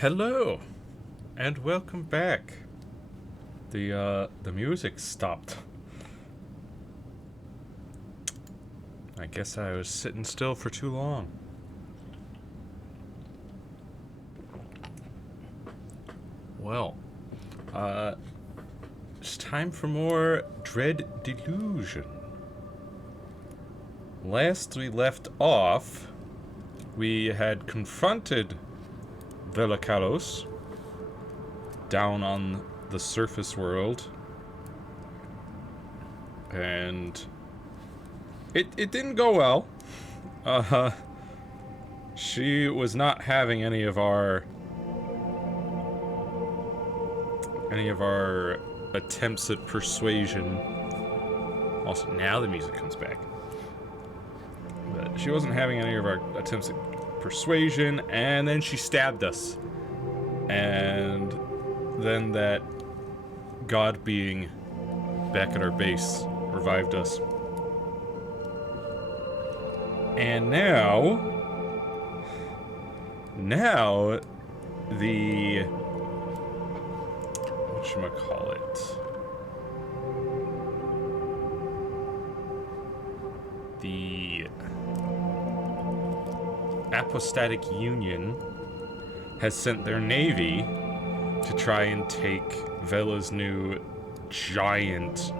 Hello, and welcome back. The music stopped. I guess I was sitting still for too long. Well, it's time for more Dread Delusion. Last we left off, we had confronted Velakalos down on the surface world, and it didn't go well. She was not having any of our attempts at persuasion. Also, now the music comes back. But she wasn't having any of our attempts at persuasion, and then she stabbed us. And then that god being back at our base revived us. And now the whatchamacallit, the Apostatic Union has sent their navy to try and take Vela's new giant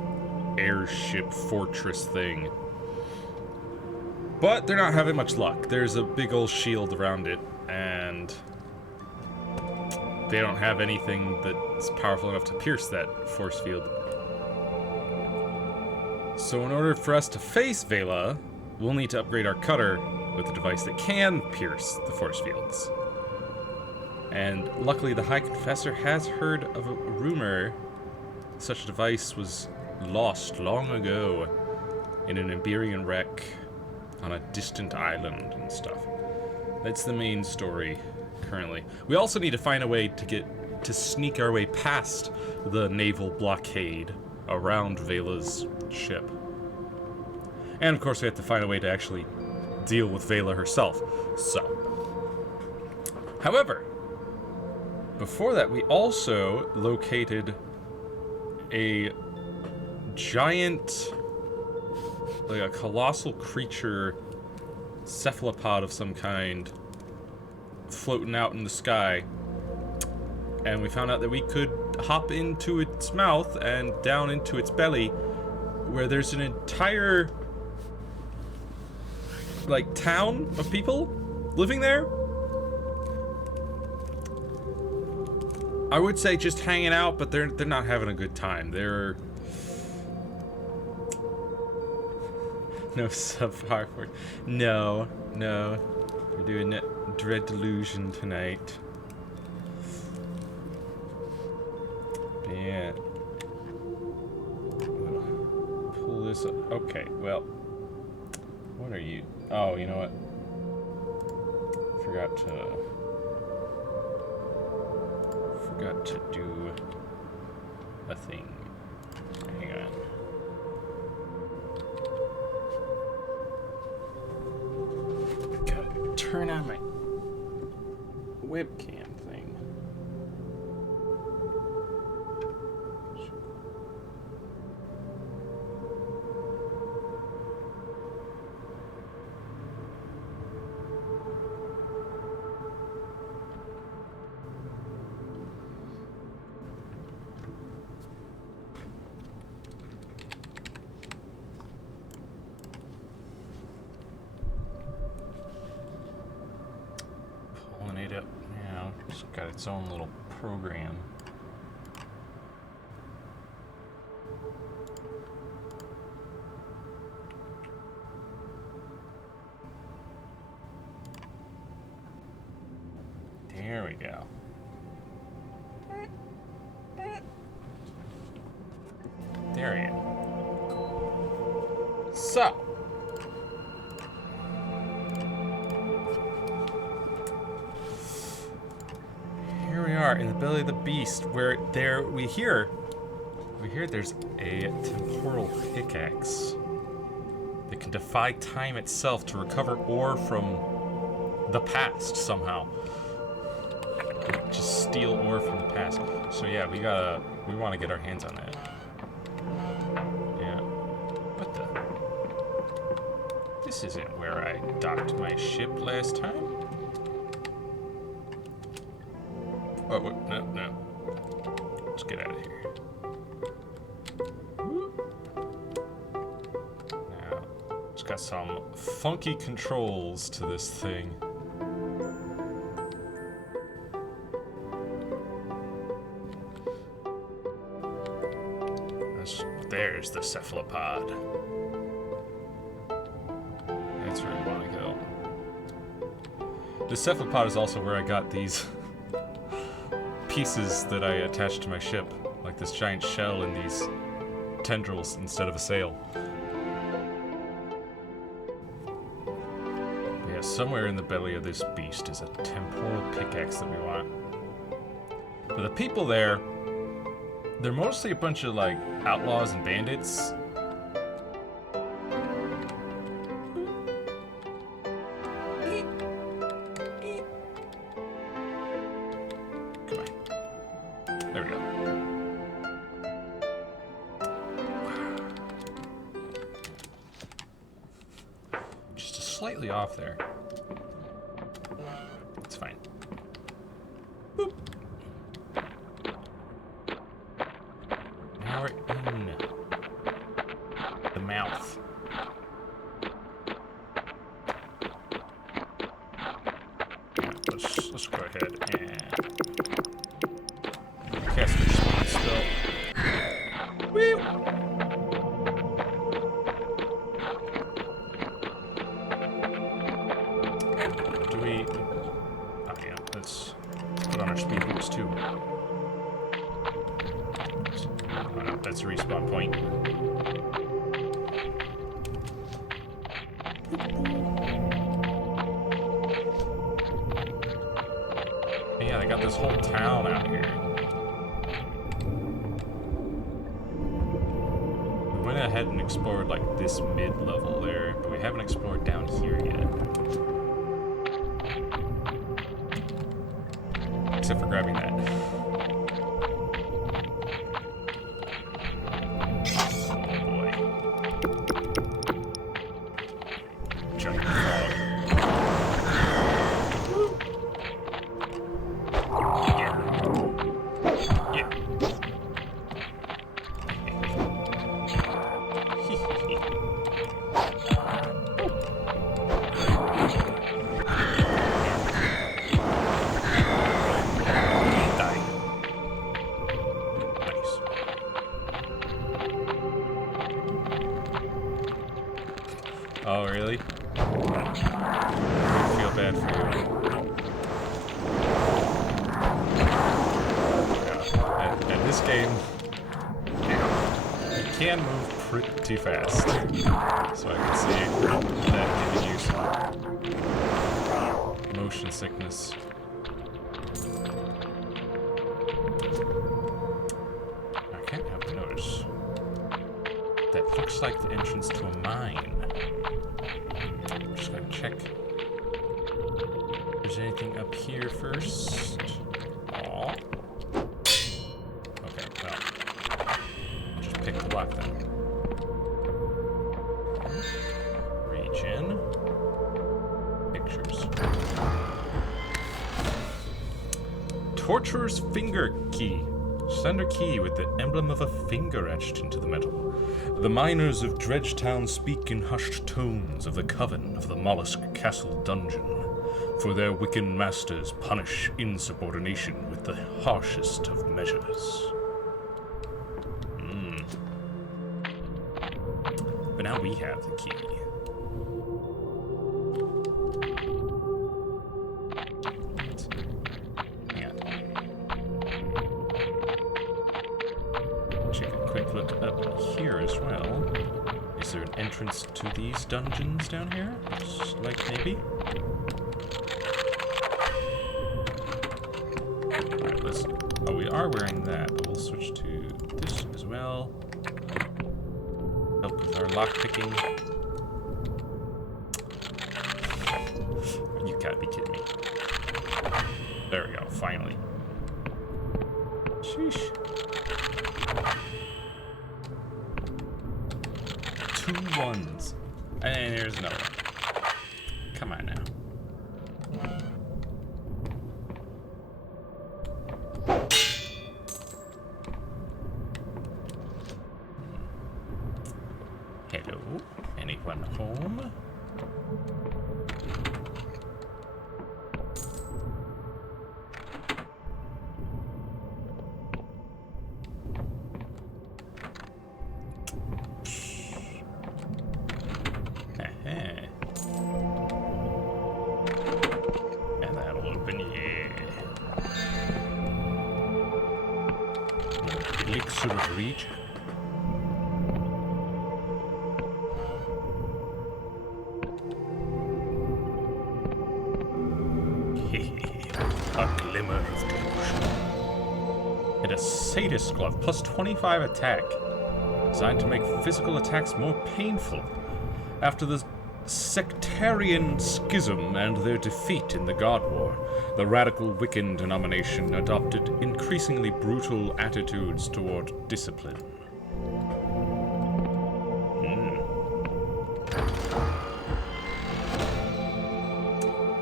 airship fortress thing. But they're not having much luck. There's a big old shield around it, and they don't have anything that's powerful enough to pierce that force field. So in order for us to face Vela, we'll need to upgrade our cutter with a device that can pierce the force fields. And luckily the High Confessor has heard of a rumor such a device was lost long ago in an Iberian wreck on a distant island and stuff. That's the main story currently. We also need to find a way to sneak our way past the naval blockade around Vela's ship. And of course we have to find a way to actually deal with Vela herself. However, before that, we also located a giant, like a colossal creature, cephalopod of some kind, floating out in the sky. And we found out that we could hop into its mouth and down into its belly, where there's an entire, like, town of people living there. I would say just hanging out, but they're not having a good time. They're no subpar for no. We're doing Dread Delusion tonight. Yeah. Pull this up. Okay, well. What are you? Oh, you know what? Forgot to do a thing. Hang on. Gotta turn on my webcam thing. It up now. It's got its own little program. There we go. There we go. So. Here we are in the belly of the beast, where we hear there's a temporal pickaxe that can defy time itself to recover ore from the past somehow. just steal ore from the past. So yeah, we want to get our hands on that. Yeah. What the? This isn't where I docked my ship last time. Oh, wait, no. Let's get out of here. Now, it's got some funky controls to this thing. There's the cephalopod. That's where we want to go. The cephalopod is also where I got these pieces that I attached to my ship, like this giant shell and these tendrils instead of a sail. But yeah, somewhere in the belly of this beast is a temporal pickaxe that we want. But the people there, they're mostly a bunch of, like, outlaws and bandits. Come on. There we go. Just slightly off there. It's fine. Boop. Now we're in the mouth. Let's go ahead and cast the speed spell. Woo! Do we? Oh yeah, let's put on our speed boots too. That's a respawn point. Yeah, they got this whole town out here. We went ahead and explored like this mid-level there, but we haven't explored down here yet. Except for grabbing that. Oh, really? I feel bad for you. Yeah. And this game, you can move pretty fast. So I can see that giving you some motion sickness. I can't help but notice that looks like the entrance to a mine. I'm just gonna check if there's anything up here first. Aw. Okay, well, I'll just pick the lock then. Region. Pictures. Torturer's finger key. Slender key with the emblem of a finger etched into the metal. The miners of Dredgetown speak in hushed tones of the coven of the Mollusk Castle dungeon, for their Wiccan masters punish insubordination with the harshest of measures. But now we have the key. Look up here as well. Is there an entrance to these dungeons down here? Looks like maybe. Alright, let's. Oh, we are wearing that, but we'll switch to this as well. Help with our lockpicking. You gotta be kidding me. There we go. finally. Sheesh. 2 1s. And there's another one. Come on now. Hello? Anyone home? And that'll open, yeah. Elixir of Reach. A glimmer of devotion. And a sadist glove, plus 25 attack. Designed to make physical attacks more painful. After the sectarian schism and their defeat in the God War, the radical Wiccan denomination adopted increasingly brutal attitudes toward discipline.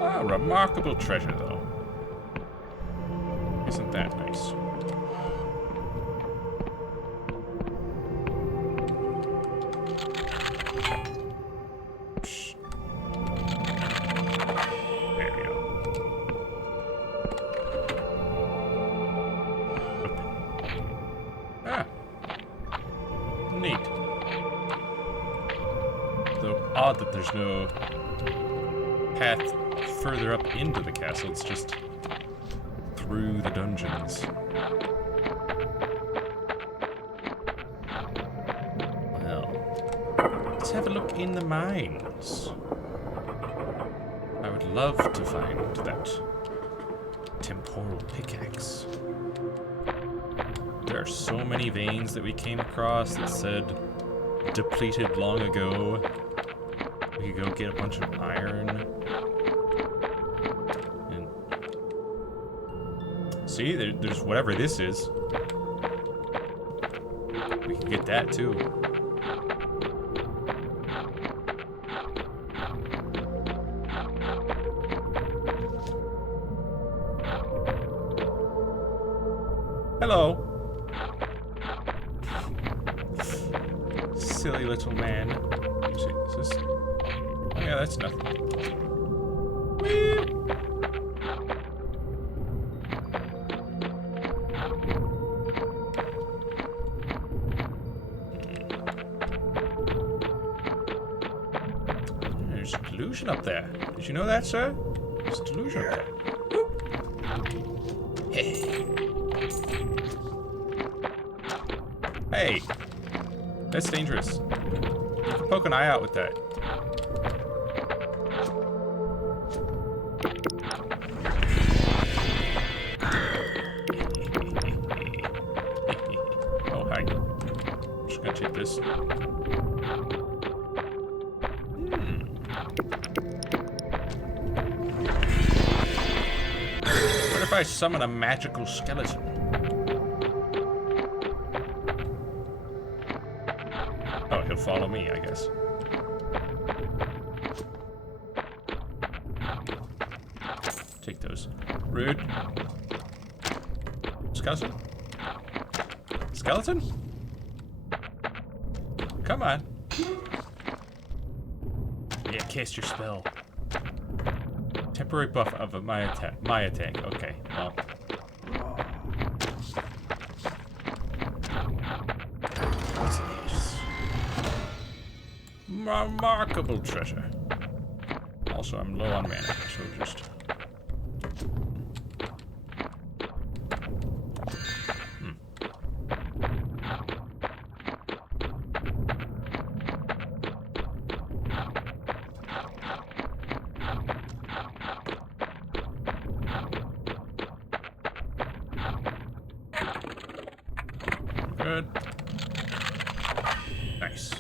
Ah, remarkable treasure, though. Isn't that nice? There we go. Ah. Neat. Though odd that there's no path further up into the castle, it's just through the dungeons. Well, let's have a look in the mines. I would love to find that temporal pickaxe. There are so many veins that we came across that said depleted long ago. We could go get a bunch of iron. And see, there's whatever this is. We can get that too. Hello. Silly little man. Is this... Oh yeah, that's nothing. Whee! There's delusion up there. Did you know that, sir? There's delusion up there. Hey. Hey. That's dangerous. You can poke an eye out with that. Oh, hi. I'm just gonna take this. What if I summon a magical skeleton? Oh, he'll follow me, I guess. Take those. Rude. Skeleton? Skeleton? Come on. Yeah, cast your spell. Temporary buff of my attack. My attack. Okay. Well. What's this? Remarkable treasure. Also, I'm low on mana, so just. Good. Nice.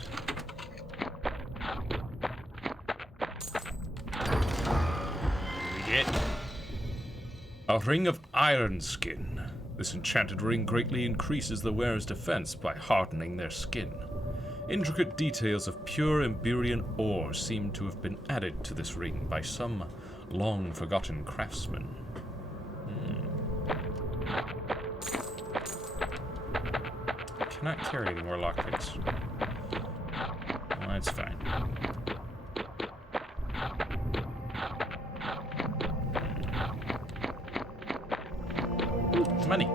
We get. A ring of iron skin. This enchanted ring greatly increases the wearer's defense by hardening their skin. Intricate details of pure Emberian ore seem to have been added to this ring by some long-forgotten craftsman. Cannot carry any more lockpicks. Well, that's fine. Ooh, money.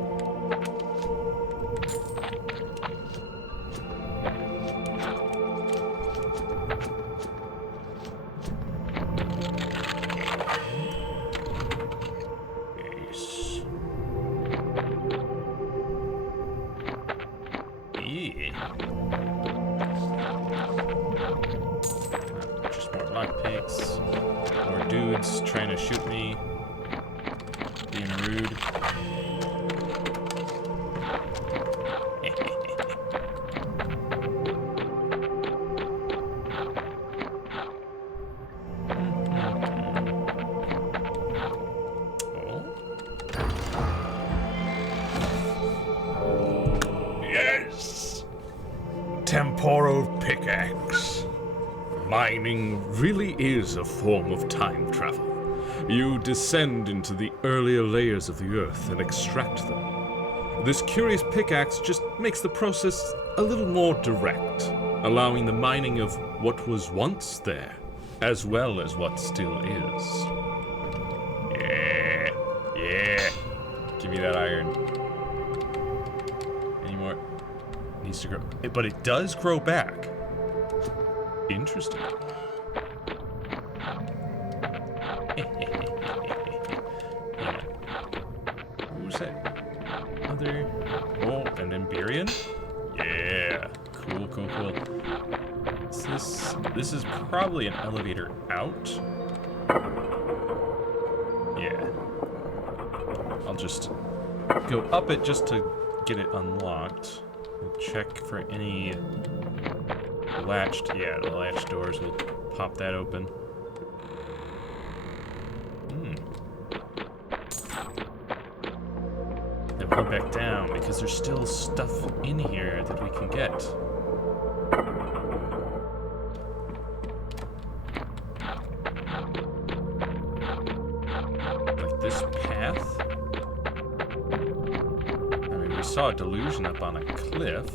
Just more lockpicks. More dudes trying to shoot me. Being rude. Yes! Temporal pickaxe. Mining really is a form of time travel. You descend into the earlier layers of the earth and extract them. This curious pickaxe just makes the process a little more direct, allowing the mining of what was once there, as well as what still is. Yeah. Give me that iron. Any more? Needs to grow. But it does grow back. Interesting. Who's that? Other. Oh, an Emberian? Yeah. Cool. This is probably an elevator out. Yeah. I'll just go up it just to get it unlocked. We'll check for any latched. Yeah, the latch doors. We'll pop that open. Then we'll go back down because there's still stuff in here that we can get. Like this path. I mean, we saw a delusion up on a cliff.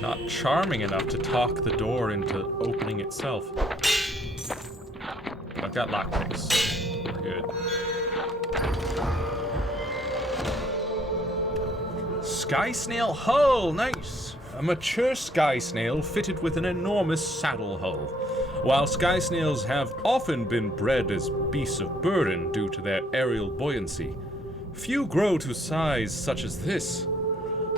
Not charming enough to talk the door into opening itself. But I've got lockpicks. We're good. Sky snail hull, nice. A mature sky snail fitted with an enormous saddle hull. While sky snails have often been bred as beasts of burden due to their aerial buoyancy, few grow to size such as this.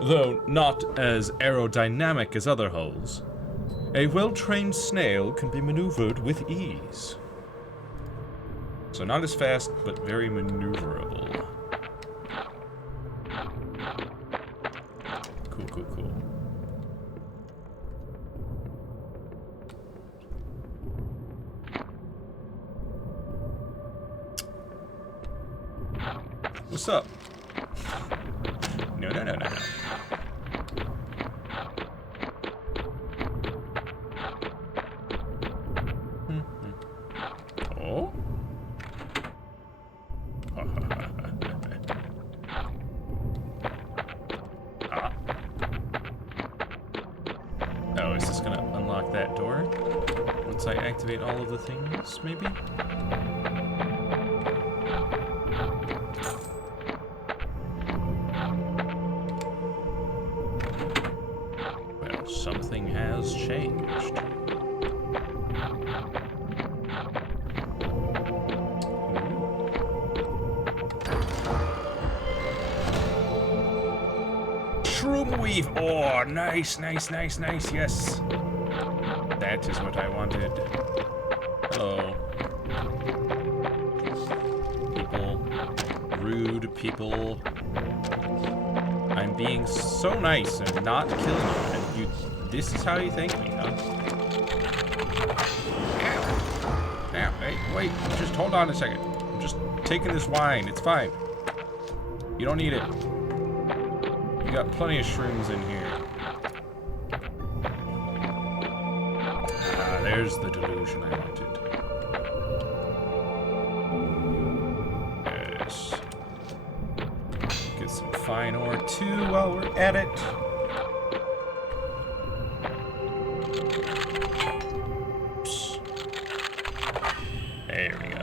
Though not as aerodynamic as other hulls, a well-trained snail can be maneuvered with ease. So not as fast, but very maneuverable. Cool. What's up? No. Oh? Oh, is this gonna unlock that door? Once I activate all of the things, maybe? Well, something has changed. Shroomweave ore! Nice, yes. That is what I wanted. Hello. People rude people. I'm being so nice and not killing you, and this is how you thank me, huh? Now, hey, wait, just hold on a second. I'm just taking this wine, it's fine. You don't need it. You got plenty of shrooms in here. Ah, there's the delusion I wanted. Yes. Get some fine ore too while we're at it. Psst. There we go.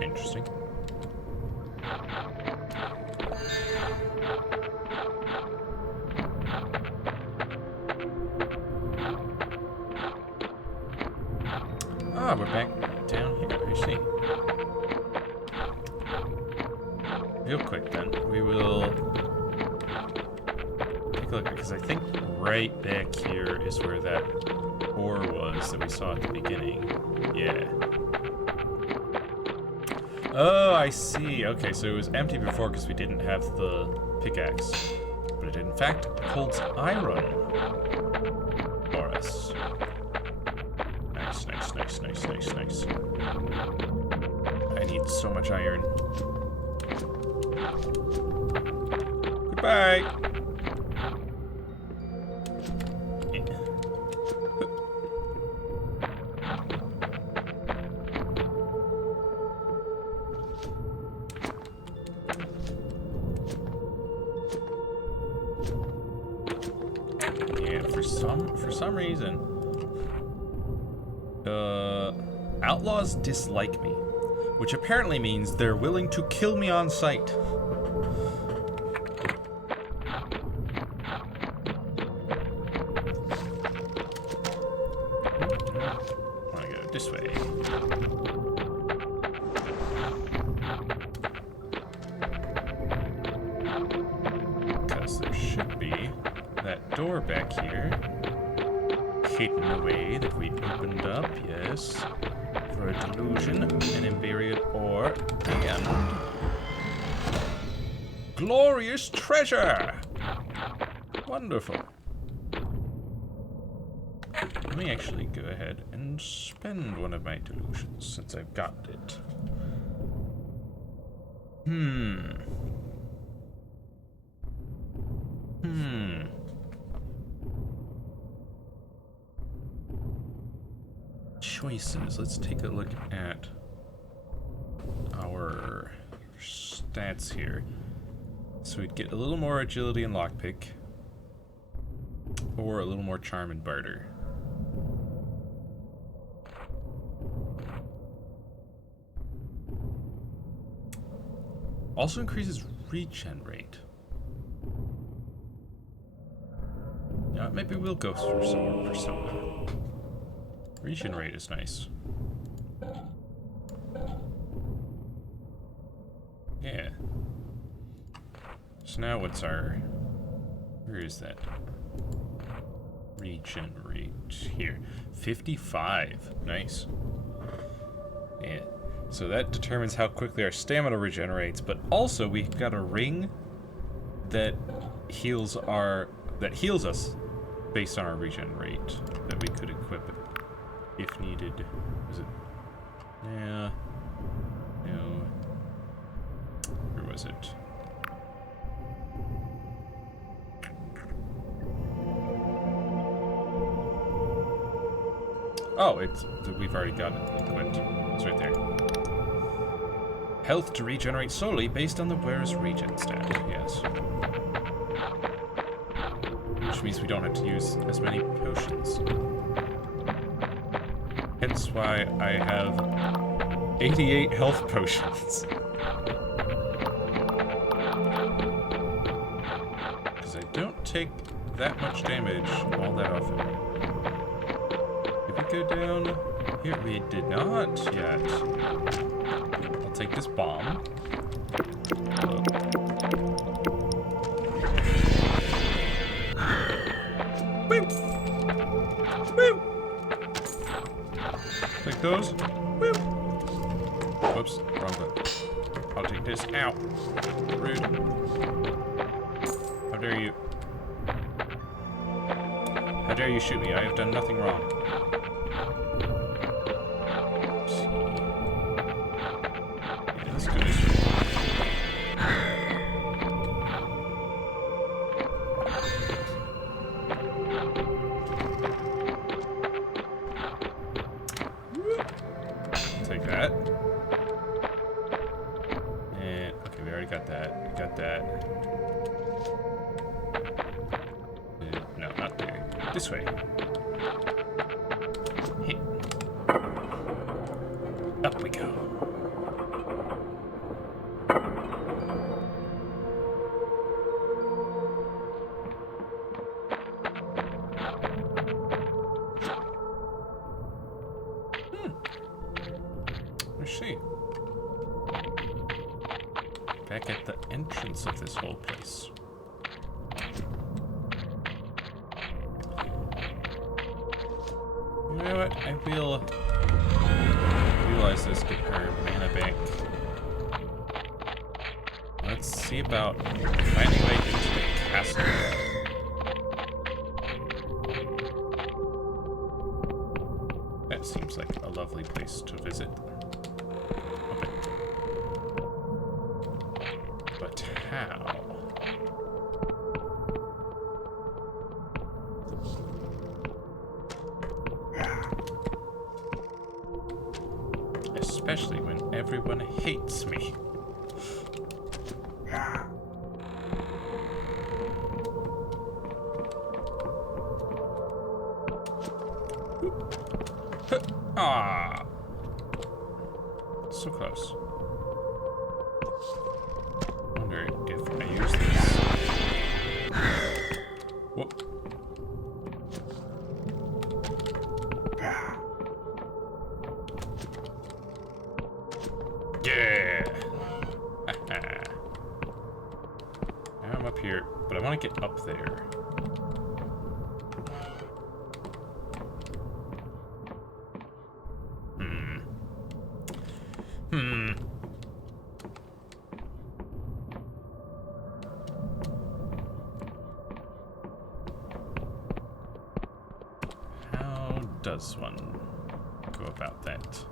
Interesting. Ah, we're back down here. I see. Real quick then, we will take a look, because I think right back here is where that ore was that we saw at the beginning. Yeah. Oh, I see. Okay, so it was empty before because we didn't have the pickaxe. But it in fact holds iron for us. Nice, nice, nice, nice, nice, nice. I need so much iron. Goodbye! For some reason, outlaws dislike me, which apparently means they're willing to kill me on sight. I want to go this way. Because there should be that door back here. Hidden away that we opened up, yes, for a delusion, an invariant ore, and glorious treasure! Wonderful. Let me actually go ahead and spend one of my delusions since I've got it. Choices. Let's take a look at our stats here. So we'd get a little more agility and lockpick, or a little more charm and barter. Also increases regen rate. Yeah, maybe we'll go for some persona. Regen rate is nice. Yeah. So now what's our... Where is that? Regen rate. Here. 55. Nice. Yeah. So that determines how quickly our stamina regenerates, but also we've got a ring that heals us based on our regen rate that we could equip it. If needed. Was it? Yeah. No. Where was it? Oh, we've already got it equipped. It's right there. Health to regenerate solely based on the wearer's regen stat. Yes. Which means we don't have to use as many potions. Hence why I have 88 health potions. Because I don't take that much damage all that often. Did we go down here? We did not yet. I'll take this bomb. Woo! Woo! Like those. Whoop. Whoops, wrong button. I'll take this out. Rude. How dare you? How dare you shoot me? I have done nothing wrong. Let's see. Yeah, let's go this way. Take that. And okay, we already got that. Got that. No, not there. This way. Hey. Up we go. Let's see. Back at the entrance of this whole place. You know what? I will utilize this to her mana bank. Let's see about finding a way into the castle. That seems like a lovely place to visit. Okay. But how? Especially when everyone hates me. Ah, so close. Wonder if I use this. Whoop. Yeah. Now I'm up here, but I want to get up there. How does one go about that?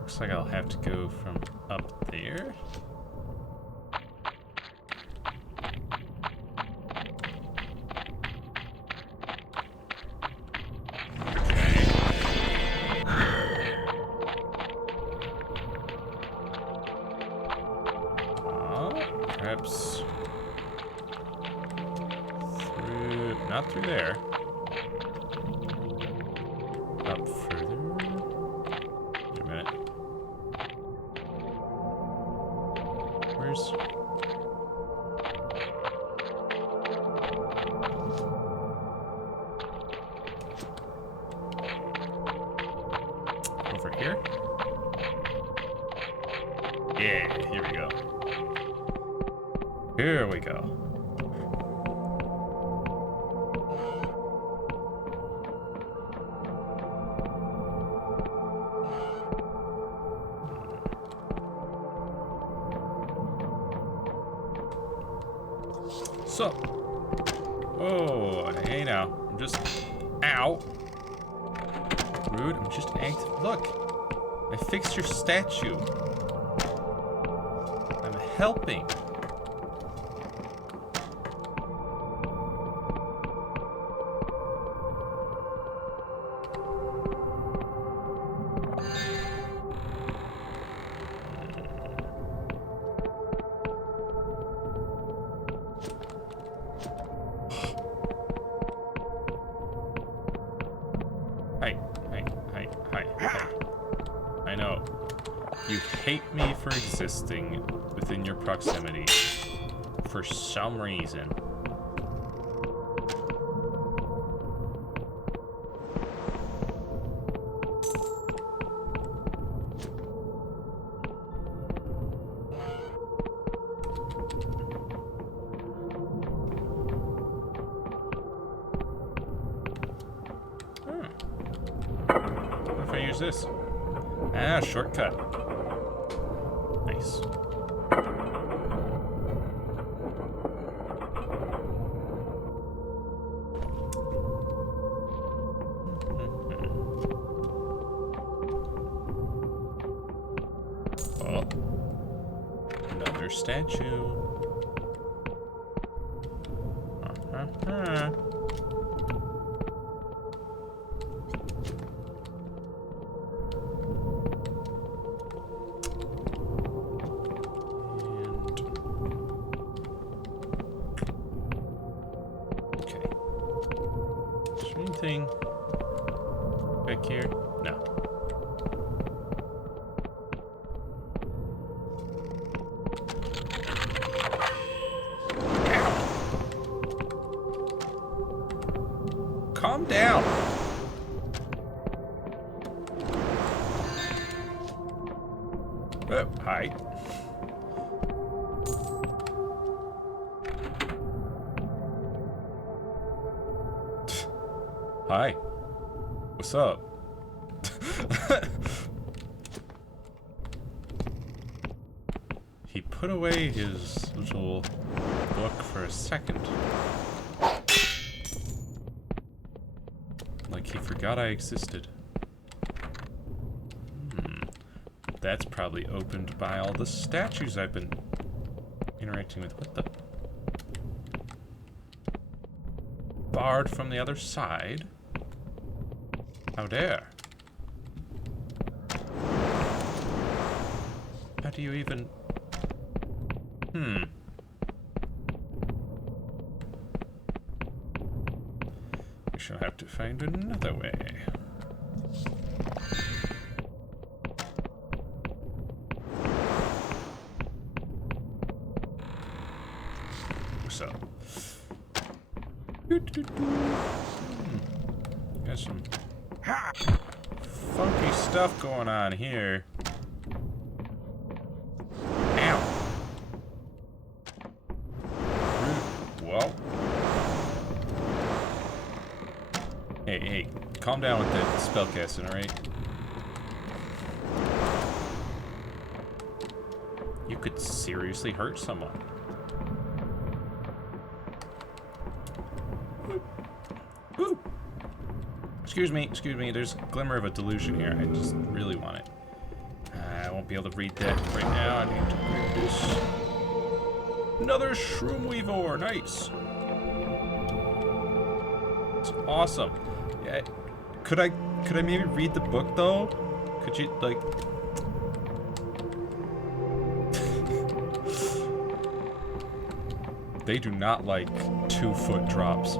Looks like I'll have to go from up there. Perhaps through, not through there. Up further. Wait a minute. Where's... over here? Yeah, here we go. Here we go. So, oh, hey now, I'm just, ow. Rude, I'm just active. Look, I fixed your statue. I'm helping. Hi. I know. You hate me for existing within your proximity. For some reason. this? Ah, shortcut. Nice. Oh. Another statue. Anything back here? No. Ow. Calm down. Oh, hi. Hi. What's up? He put away his little book for a second. Like he forgot I existed. That's probably opened by all the statues I've been interacting with. What the? Barred from the other side? How dare? How do you even... We shall have to find another way. So... Got some funky stuff going on here. Ow. Whoa. Hey, calm down with that spellcasting, alright? You could seriously hurt someone. Ooh. Excuse me, there's a glimmer of a delusion here. I just really want it. I won't be able to read that right now. I need to read this. Another Shroom Weavor, nice. It's awesome. Yeah, could I maybe read the book though? Could you, like... They do not like 2-foot drops.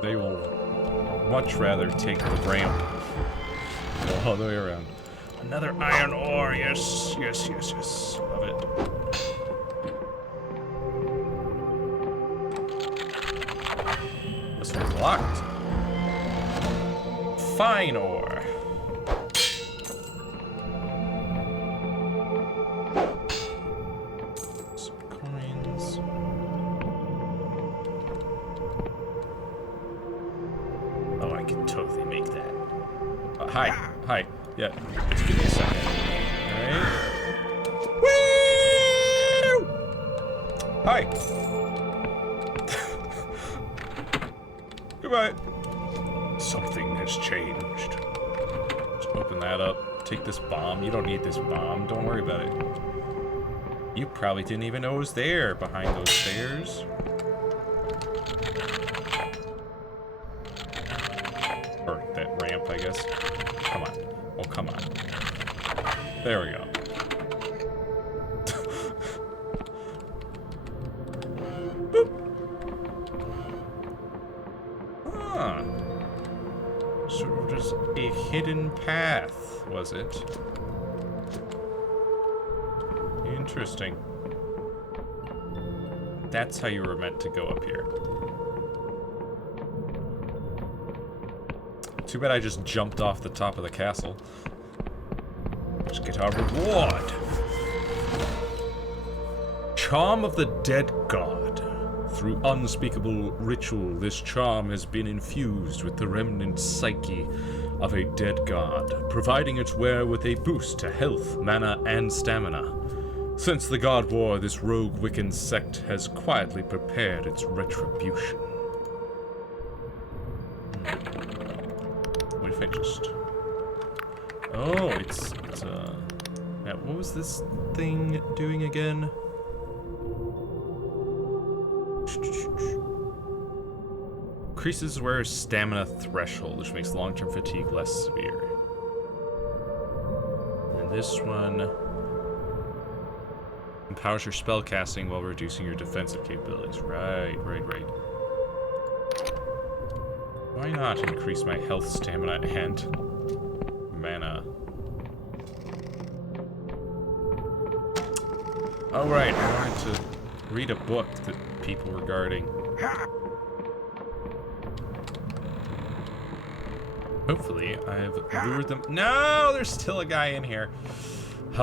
They will much rather take the ramp. Go all the way around. Another iron ore, yes. Love it. This one's locked. Fine ore. Some coins. Oh, I can totally make that. Hi. Yeah, just give me a second. Alright. Woo! Hi. Goodbye. Something has changed. Let's open that up. Take this bomb. You don't need this bomb. Don't worry about it. You probably didn't even know it was there behind those stairs. Or that ramp, I guess. Come on. Oh, come on. There we go. Boop. Huh. Sort of just a hidden path, was it? Interesting. That's how you were meant to go up here. Too bad I just jumped off the top of the castle. Let's get our reward. Charm of the Dead God. through unspeakable ritual, this charm has been infused with the remnant psyche of a dead god, providing its wearer with a boost to health, mana, and stamina. Since the God War, this rogue Wiccan sect has quietly prepared its retribution. What if I just... Oh, it's yeah, what was this thing doing again? Increases wearer's stamina threshold, which makes long-term fatigue less severe. And this one empowers your spell casting while reducing your defensive capabilities. Right. Why not increase my health, stamina, and mana? Oh right, I wanted to read a book that people were guarding. Hopefully, I've lured them. No, there's still a guy in here. If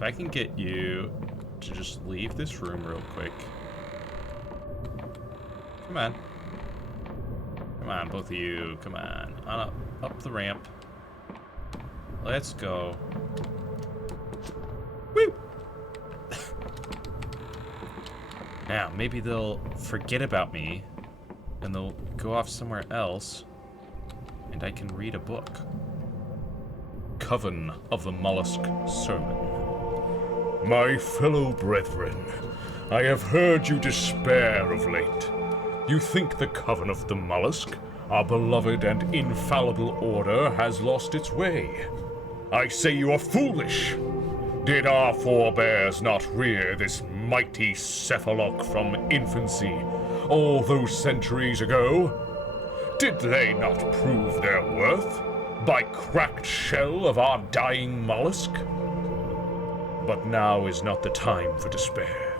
I can get you to just leave this room real quick. Come on. Come on, both of you. Come on. Up the ramp. Let's go. Woo! Now, maybe they'll forget about me, and they'll go off somewhere else, and I can read a book. Coven of the Mollusk Sermon. My fellow brethren, I have heard you despair of late. You think the Coven of the Mollusk, our beloved and infallible order, has lost its way. I say you are foolish. Did our forebears not rear this mighty cephalok from infancy all those centuries ago? Did they not prove their worth by cracked shell of our dying mollusk? But now is not the time for despair,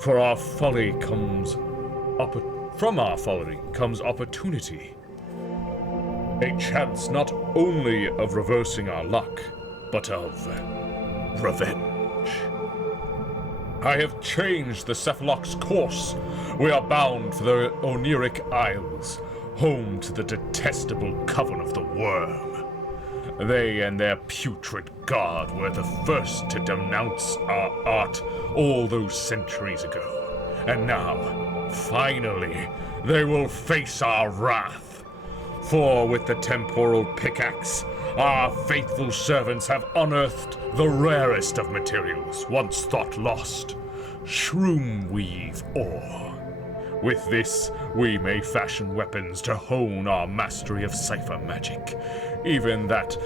for our folly comes from our folly comes opportunity. A chance not only of reversing our luck, but of revenge. I have changed the Cephalok's course. We are bound for the Oniric Isles, home to the detestable Coven of the Worm. They and their putrid god were the first to denounce our art all those centuries ago. And now, finally, they will face our wrath. For with the temporal pickaxe, our faithful servants have unearthed the rarest of materials, once thought lost, shroom weave ore. With this, we may fashion weapons to hone our mastery of cipher magic. Even that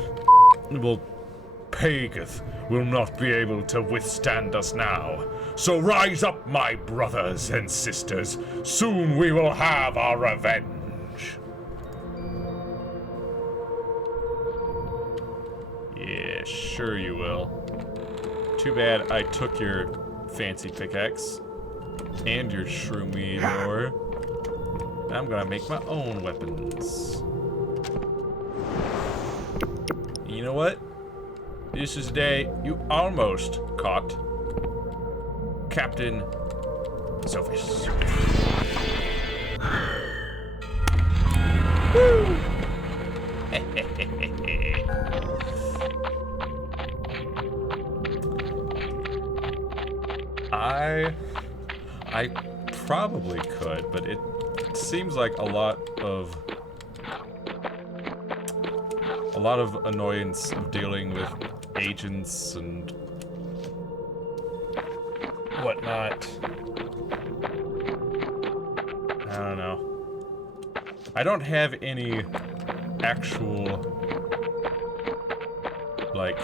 Pageth will not be able to withstand us now. So rise up, my brothers and sisters. Soon we will have our revenge. Yeah, sure you will. Too bad I took your fancy pickaxe and your shroom weave ore. I'm gonna make my own weapons. You know what? This is the day you almost caught Captain Sophis. Woo! I probably could, but it seems like a lot of annoyance of dealing with agents and whatnot. I don't know. I don't have any actual, like,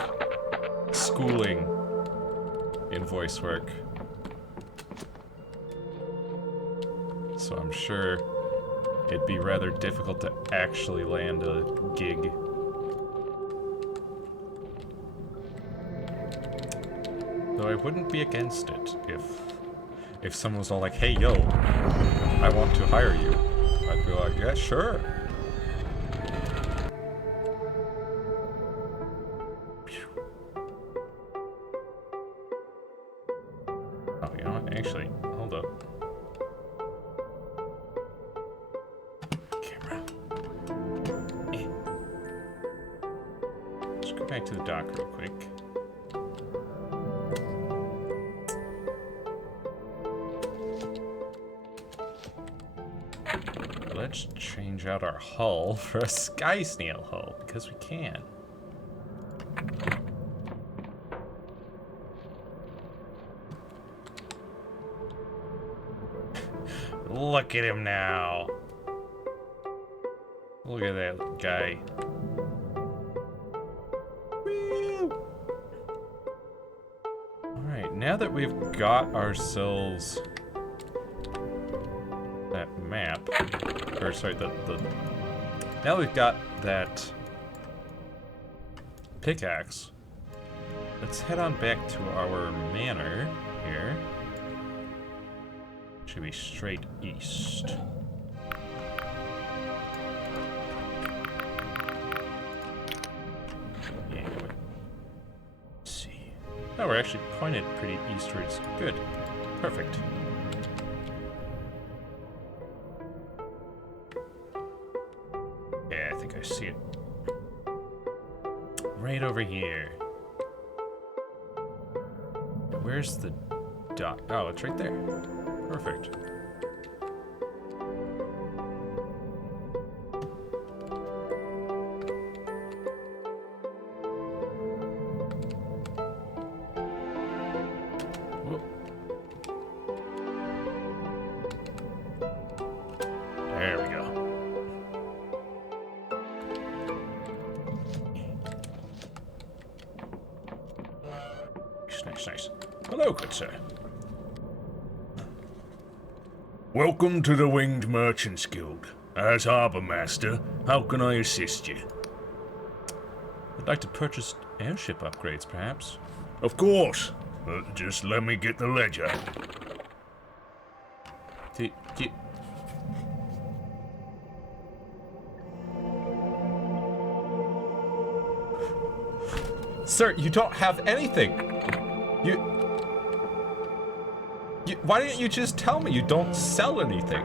schooling in voice work. So I'm sure it'd be rather difficult to actually land a gig. Though I wouldn't be against it if someone was all like, hey yo, I want to hire you. I'd be like, yeah, sure. Let's go back to the dock real quick. Let's change out our hull for a sky snail hull, because we can. Look at him now. Look at that guy. Woo! Alright, now that we've got ourselves that map, or sorry, now we've got that pickaxe, let's head on back to our manor here. Should be straight east. Yeah, let's see. Oh, we're actually pointed pretty eastwards. Good. Perfect. Yeah, I think I see it. Right over here. Where's the dock? Oh, it's right there. Perfect. Whoop. There we go. Nice, nice. Hello, good sir. Welcome to the Winged Merchants Guild. As Harbour Master, how can I assist you? I'd like to purchase airship upgrades, perhaps. Of course. Just let me get the ledger. Sir, you don't have anything. Why didn't you just tell me you don't sell anything?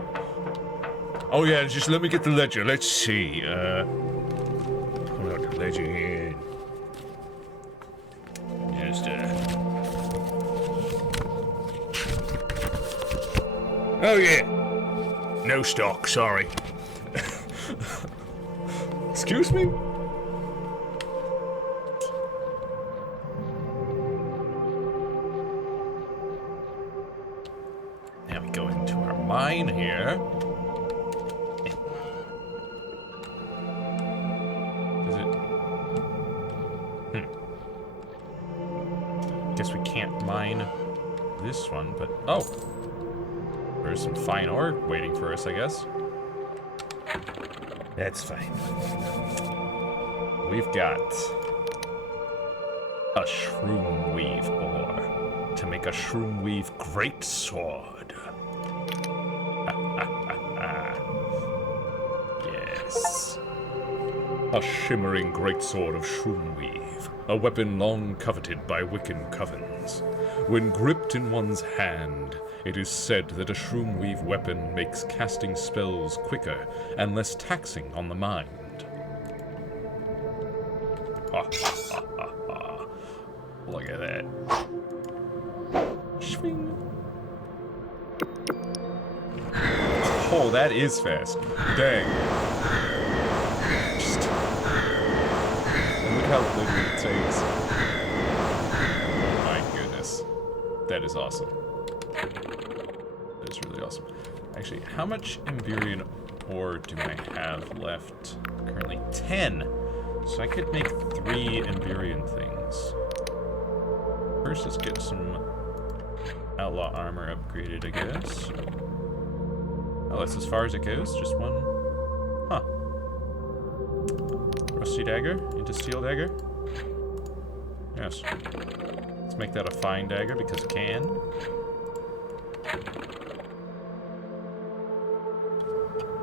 Oh yeah, just let me get the ledger. Let's see. Pull out the ledger here. Just Oh yeah. No stock, sorry. Excuse me? Now we go into our mine here. Is it? Guess we can't mine this one, but oh, there's some fine ore waiting for us, I guess. That's fine. We've got a shroom weave ore to make a shroom weave great sword. Yes. A shimmering greatsword of shroom weave, a weapon long coveted by Wiccan covens. When gripped in one's hand, it is said that a shroom weave weapon makes casting spells quicker and less taxing on the mind. Look at that. Swing. Oh, that is fast. Dang. Just look how little it takes. My goodness. That is awesome. That is really awesome. Actually, how much Emberian ore do I have left? Currently 10. So I could make 3 Emberian things. First, let's get some outlaw armor upgraded, I guess. Oh, that's as far as it goes? Just one? Huh. Rusty dagger into steel dagger? Yes. Let's make that a fine dagger because it can.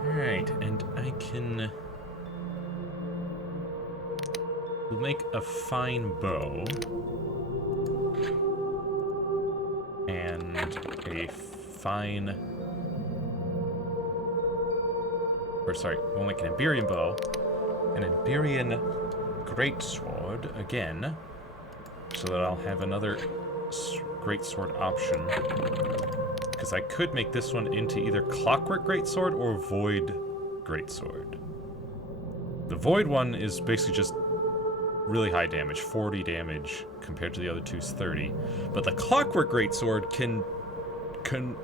Alright, and I can... We'll make a fine bow. And a fine Or sorry, we'll make an Iberian bow, an Iberian greatsword again, so that I'll have another greatsword option. Because I could make this one into either Clockwork Greatsword or Void Greatsword. The Void one is basically just really high damage, 40 damage, compared to the other two's 30. But the Clockwork Greatsword can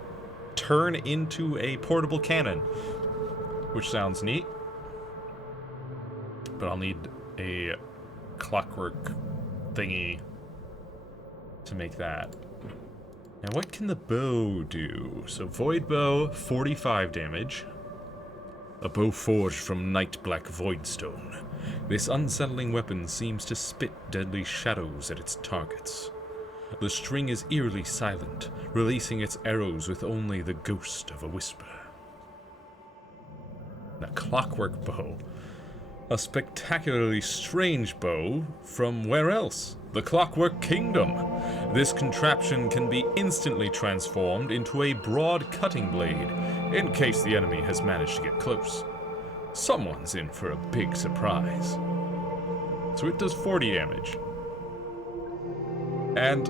turn into a portable cannon, which sounds neat. But I'll need a clockwork thingy to make that. Now what can the bow do? So Void Bow, 45 damage. A bow forged from night black voidstone. This unsettling weapon seems to spit deadly shadows at its targets. The string is eerily silent, releasing its arrows with only the ghost of a whisper. The Clockwork Bow. A spectacularly strange bow from where else? The Clockwork Kingdom. This contraption can be instantly transformed into a broad cutting blade, in case the enemy has managed to get close. Someone's in for a big surprise. So it does 40 damage. And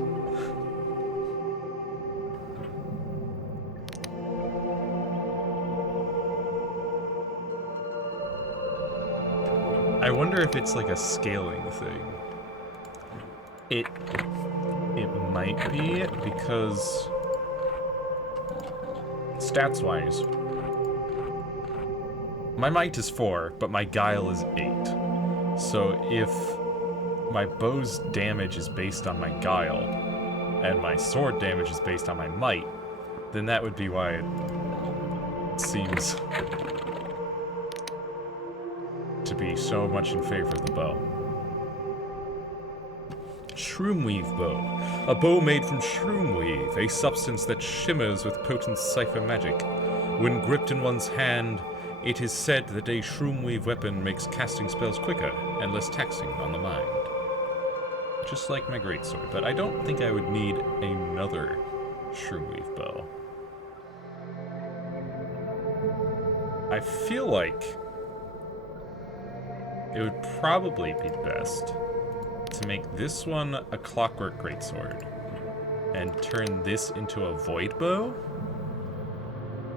I wonder if it's like a scaling thing. It might be, because stats-wise, my might is 4, but my guile is 8. So if my bow's damage is based on my guile, and my sword damage is based on my might, then that would be why it seems to be so much in favor of the bow. Shroomweave Bow. A bow made from shroomweave, a substance that shimmers with potent cipher magic. When gripped in one's hand, it is said that a shroomweave weapon makes casting spells quicker and less taxing on the mind. Just like my greatsword, but I don't think I would need another shroomweave bow. I feel like it would probably be best to make this one a Clockwork Greatsword and turn this into a Void Bow,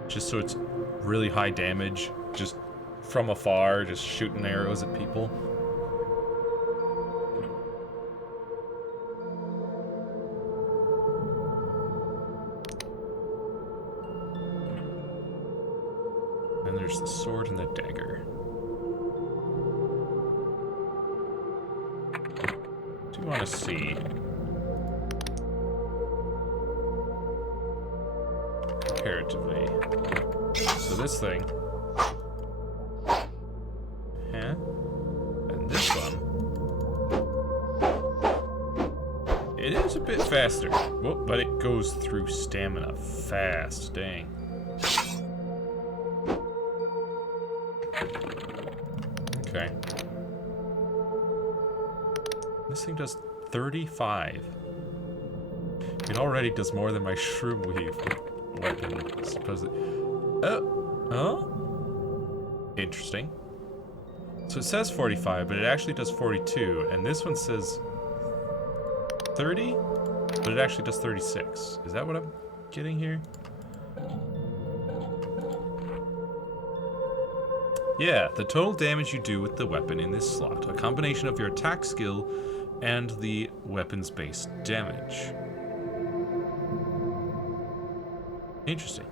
just so it's really high damage, just from afar, just shooting arrows at people. Then there's the sword and the dagger. Do want to see comparatively. So this thing, and this one, it is a bit faster. Whoop, but it goes through stamina fast. Dang. Okay. This thing does 35. It already does more than my Shroomweave weapon, supposedly. Oh? Interesting. So it says 45, but it actually does 42, and this one says 30, but it actually does 36. Is that what I'm getting here? Yeah, the total damage you do with the weapon in this slot, a combination of your attack skill and the weapon's base damage. Interesting.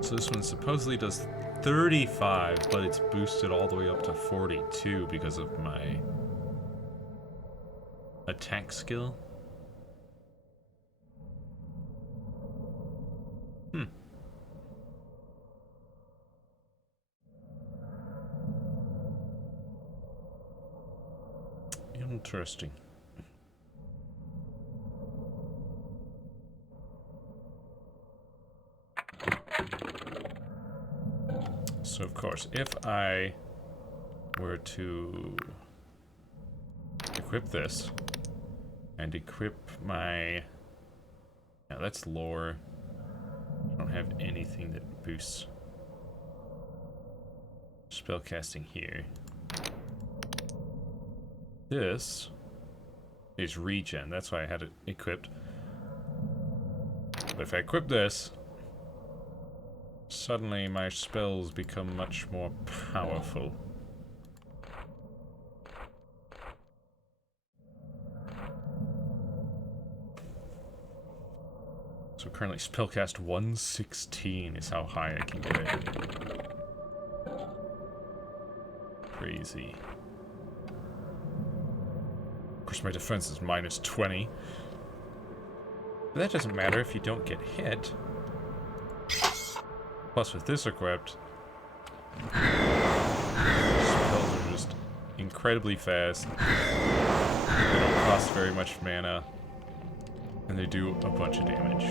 So this one supposedly does 35, but it's boosted all the way up to 42 because of my attack skill. Interesting. So of course, if I were to equip this and equip my, yeah, that's lore. I don't have anything that boosts spellcasting here. This is regen. That's why I had it equipped. But if I equip this, suddenly my spells become much more powerful. So currently spellcast 116 is how high I can get it. Crazy. Of course my defense is minus 20. But that doesn't matter if you don't get hit. Plus with this equipped, spells are just incredibly fast. They don't cost very much mana. And they do a bunch of damage.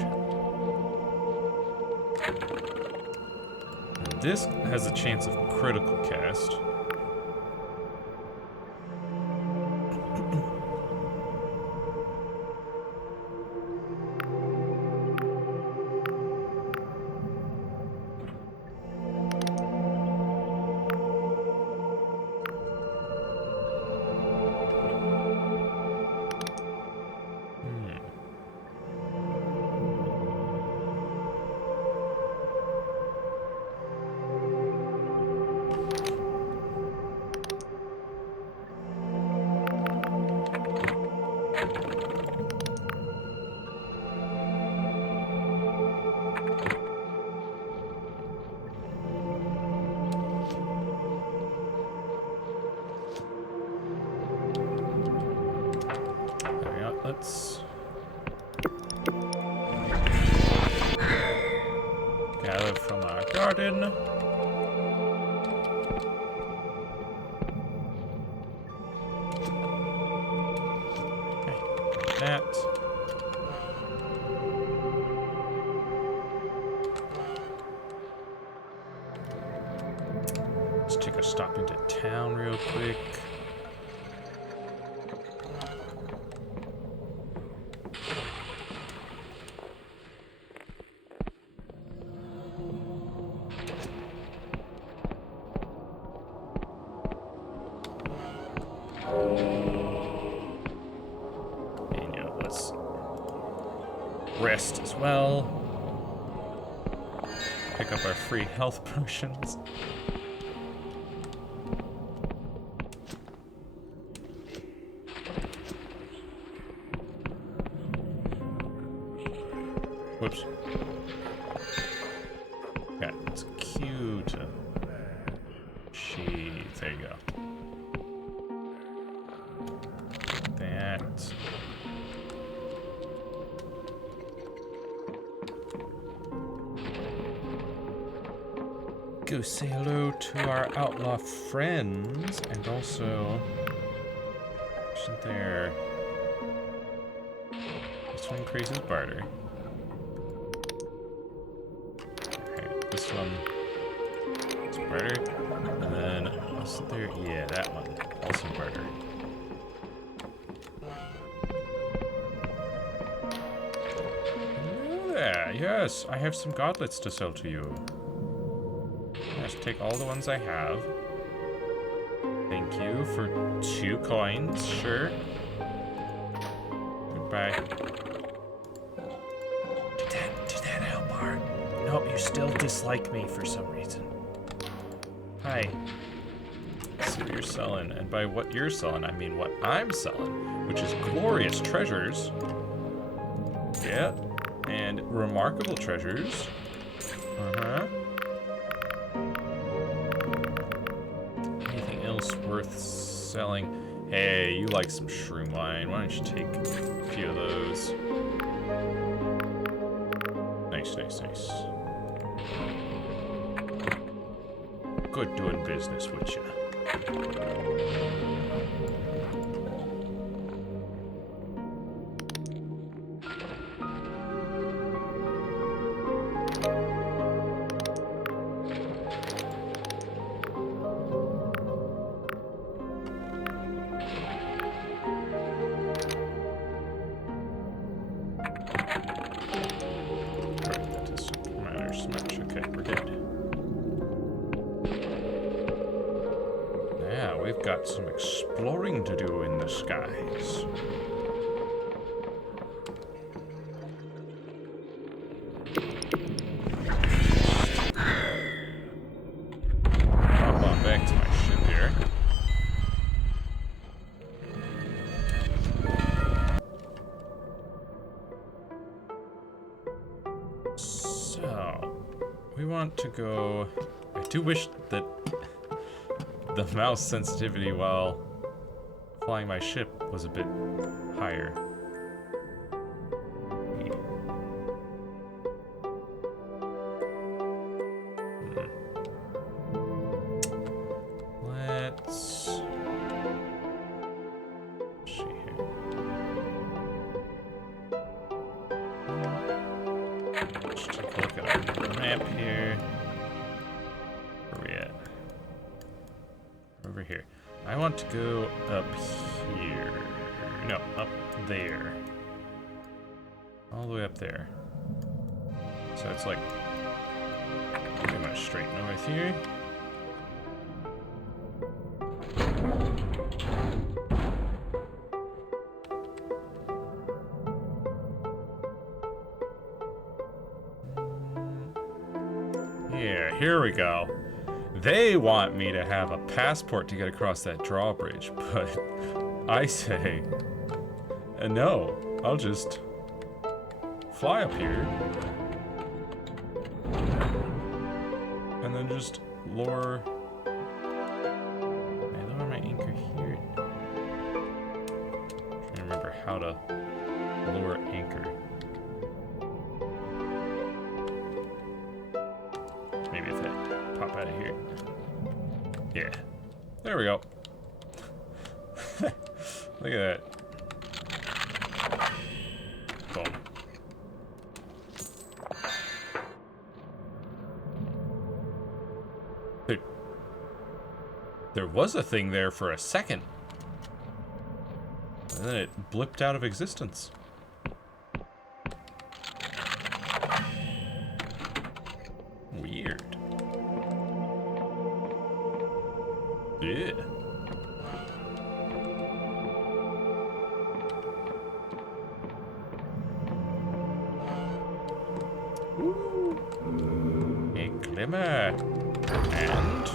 And this has a chance of critical cast. Let's gather from our garden. Okay, that. Let's take a stop into town real quick. Rest as well. Pick up our free health potions. Whoops. Yeah, it's Q to sheath. There you go. That. Go say hello to our outlaw friends, and also, isn't there? This one increases barter. Okay, this one is barter, and then wasn't there? Yeah, that one also barter. Hello there. Yes, I have some gauntlets to sell to you. Take all the ones I have. Thank you for 2 coins, sure. Goodbye. Did that help, Bart? Nope, you still dislike me for some reason. Hi. Let's see what you're selling. And by what you're selling, I mean what I'm selling, which is glorious treasures. Yeah. And remarkable treasures. Uh-huh. Worth selling. Hey, you like some shroom wine. Why don't you take a few of those? Nice, nice, nice. Good doing business with you. we've got some exploring to do in the skies. Hop on back to my ship here. So, we want to go... I do wish that the mouse sensitivity while flying my ship was a bit higher. Let's see here. Let's take a look at our map here. Where are we at? Over here. I want to go up here. No, up there. All the way up there. So it's like pretty much straight north here. Yeah, here we go. They want me to have a passport to get across that drawbridge, but I say, no, I'll just fly up here and then just lower. I lower my anchor here. Trying to remember how to lower anchor. Maybe if I pop out of here. Yeah. There we go. Look at that. Boom. There was a thing there for a second. And then it blipped out of existence. Weird. Yeah. Ooh. A glimmer. And...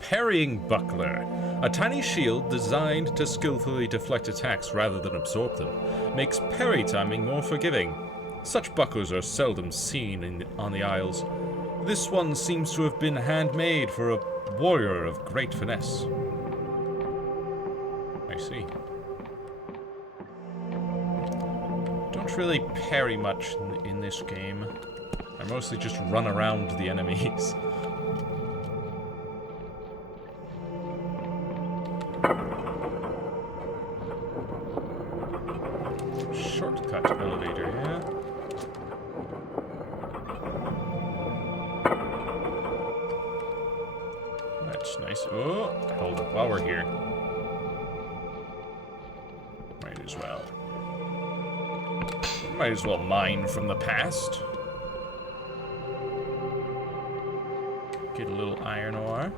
Parrying Buckler. A tiny shield designed to skillfully deflect attacks rather than absorb them. Makes parry timing more forgiving. Such bucklers are seldom seen on the Isles. This one seems to have been handmade for a warrior of great finesse. I see. Don't really parry much in this game. I mostly just run around the enemies. Shortcut elevator, yeah? That's nice. Oh, hold up while we're here. Might as well. Might as well mine from the past. Get a little iron ore.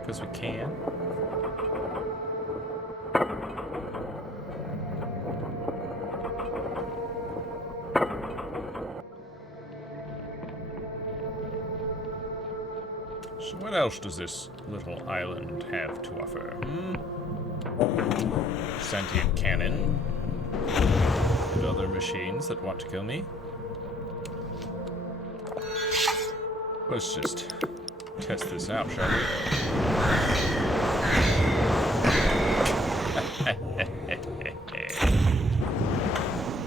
Because we can. So what else does this little island have to offer? Sentient cannon. And other machines that want to kill me. Let's just test this out, shall we?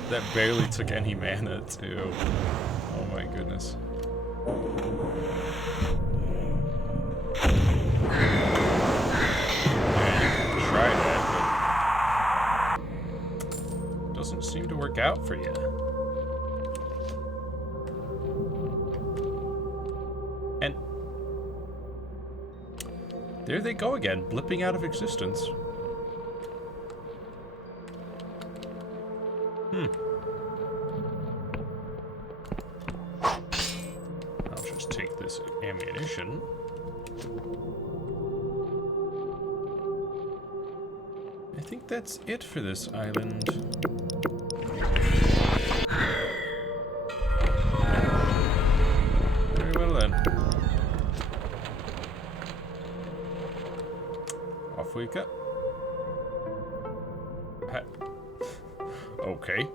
That barely took any mana, too. Oh my goodness. Try that, but doesn't seem to work out for you. And there they go again, blipping out of existence. I'll just take this ammunition. I think that's it for this island. Very well then. Off we go. Okay.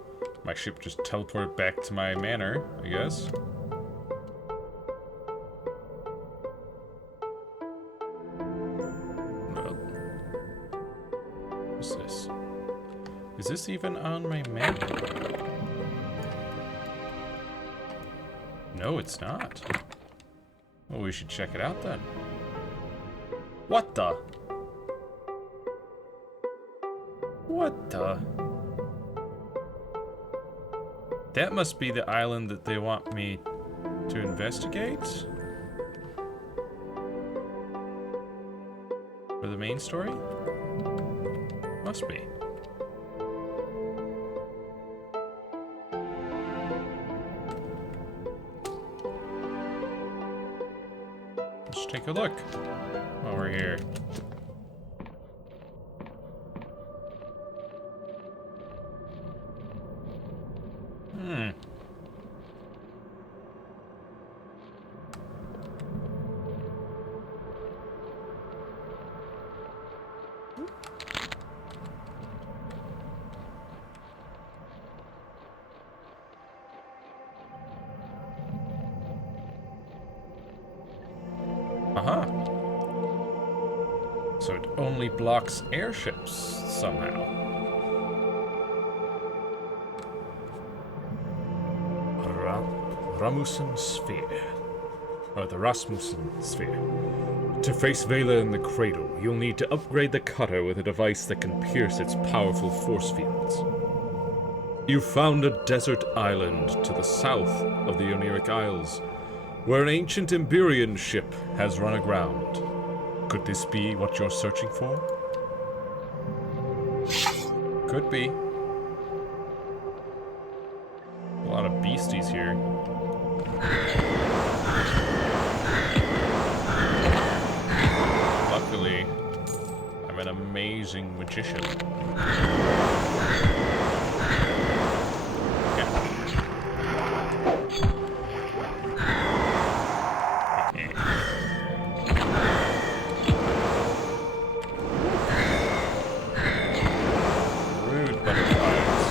My ship just teleported back to my manor, I guess. Well, what's this? Is this even on my map? No, it's not. Well, we should check it out then. What the? What the? That must be the island that they want me to investigate? For the main story? Must be. Let's take a look while we're here. Uh-huh. So it only blocks airships somehow. Ramusen Sphere. Or the Rasmussen Sphere. To face Vela in the cradle, you'll need to upgrade the cutter with a device that can pierce its powerful force fields. You found a desert island to the south of the Oniric Isles, where an ancient Emberian ship has run aground. Could this be what you're searching for? Could be. A lot of beasties here. Luckily, I'm an amazing magician. Rude butterflies.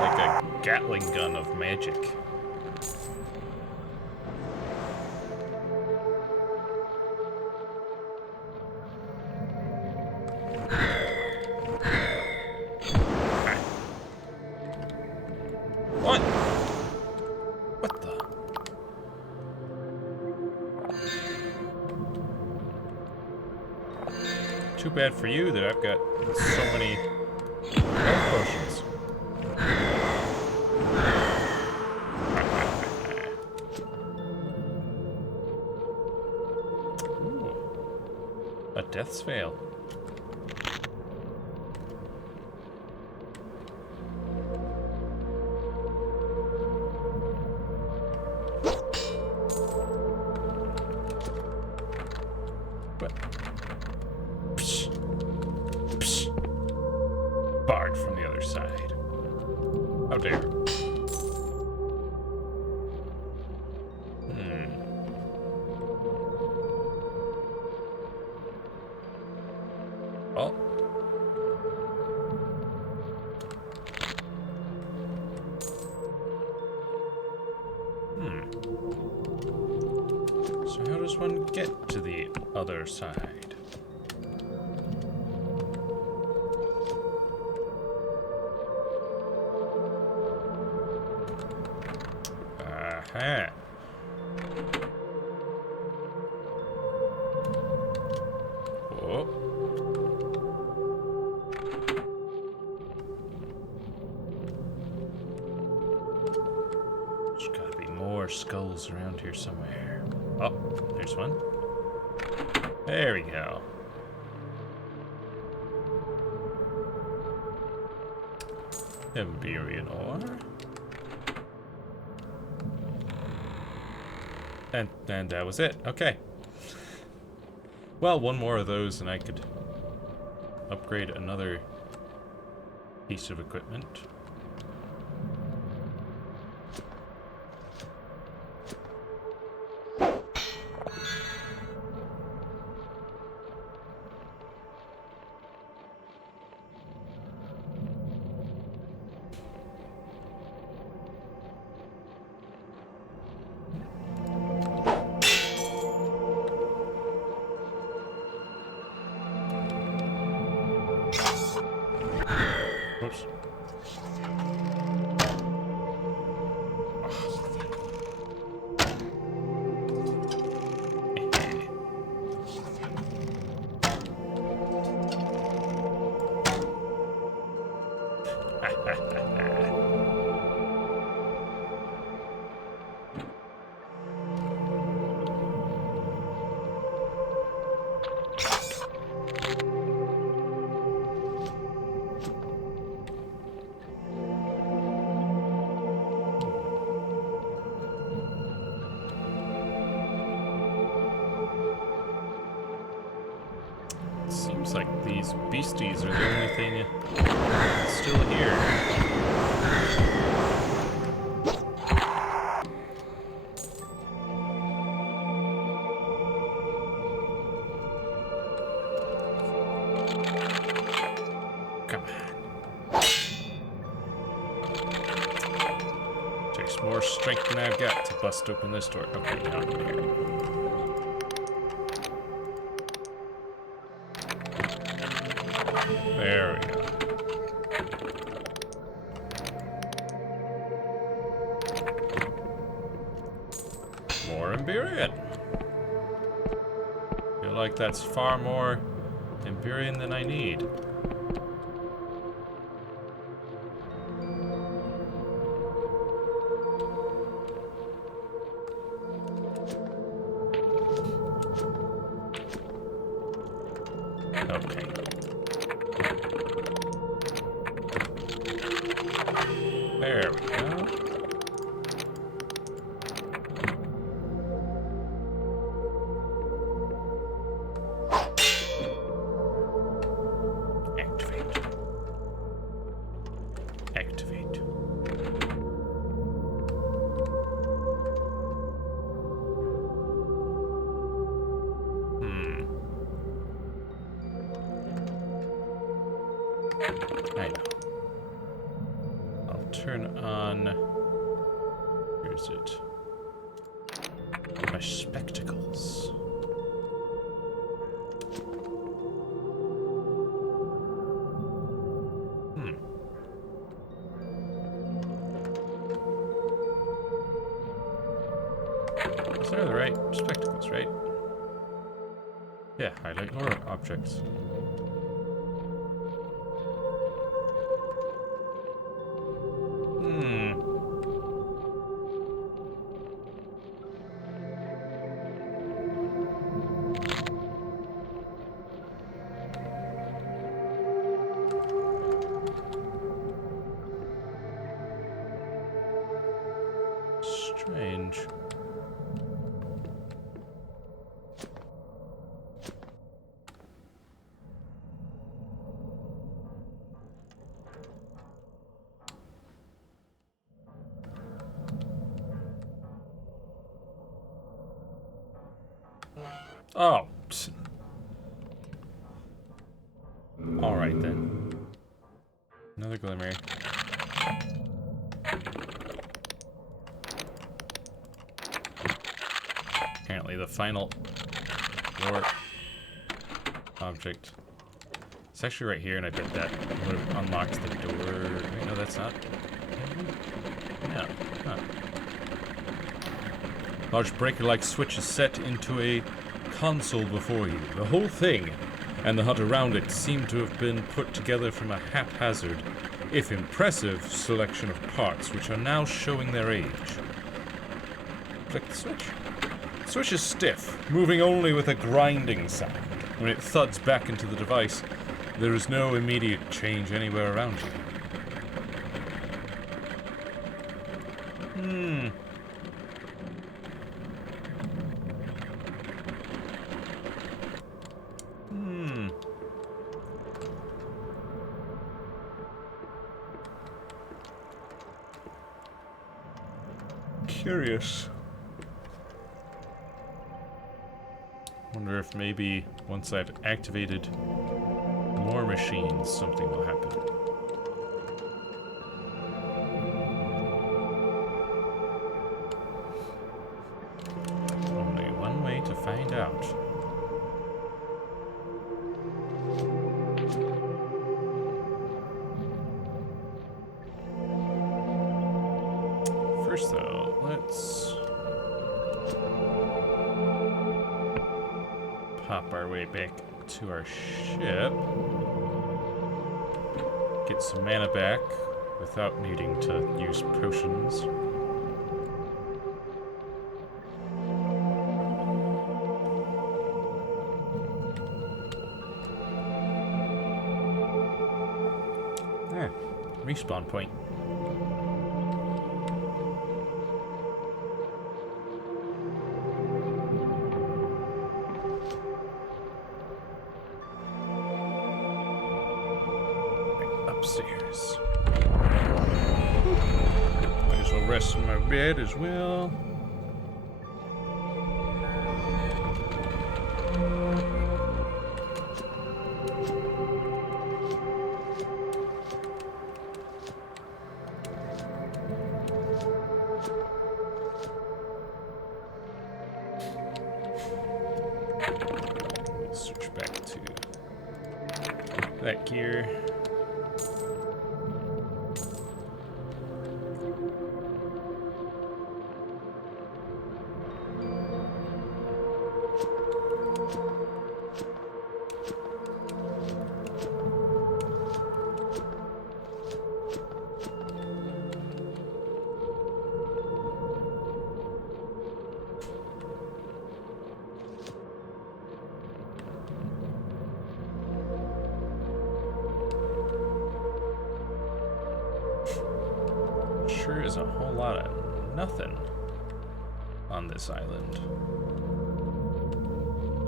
Like a Gatling gun of magic. What? What the? Too bad for you that I've got so many health potions. Ooh. A death's veil. What? Psh. Psh. Barred from the other side. How dare. Oh. So how does one get to the other side? Aha. Oh. There's gotta be more skulls around here somewhere. Oh, there's one. There we go. Emberian ore. And that was it. Okay. Well, one more of those and I could upgrade another piece of equipment. Oops. Seems like these beasties are the only thing still here. Come on. Takes more strength than I've got to bust open this door. Okay, down here. There we go. More Emberian. Feel like that's far more Emberian than I need. Okay. There we go. Activate. Activate. I know. I'll turn on... Where is it? My spectacles. These are the right spectacles, right? Yeah, highlight more objects. Strange. Oh. All right then. Another glimmer. Apparently the final door object. It's actually right here, and I bet that would have unlocked the door. Wait, no, that's not. Yeah. Huh. Large breaker-like switch is set into a console before you. The whole thing and the hut around it seem to have been put together from a haphazard, if impressive, selection of parts, which are now showing their age. Click the switch. The switch is stiff, moving only with a grinding sound. When it thuds back into the device, there is no immediate change anywhere around you. Curious. Wonder if maybe once I've activated more machines, something will happen. Only one way to find out. First, though, let's pop our way back to our ship. Get some mana back without needing to use potions. Respawn point. Upstairs. Might as well rest in my bed as well. Switch back to that gear. Sure is a whole lot of nothing on this island.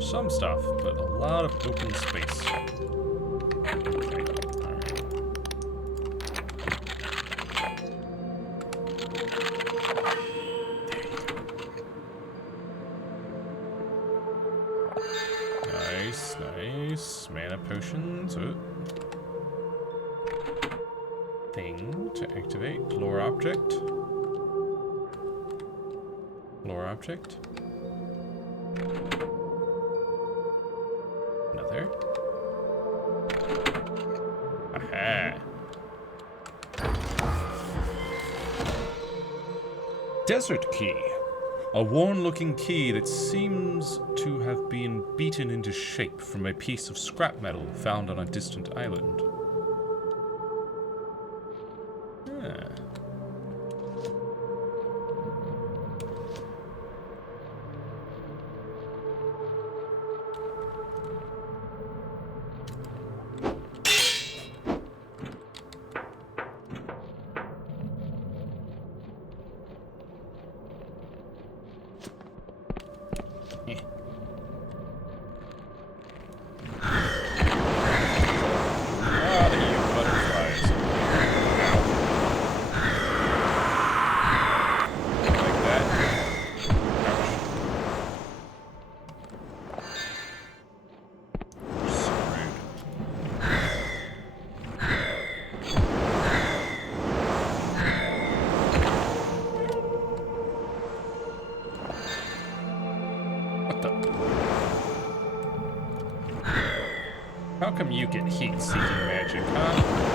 Some stuff, but a lot of open space. Nice, nice. Mana potions. Oh. Thing to activate. Lore object. Lore object. Another. Aha. Desert key. A worn-looking key that seems to have been beaten into shape from a piece of scrap metal found on a distant island. How come you get heat-seeking magic, huh?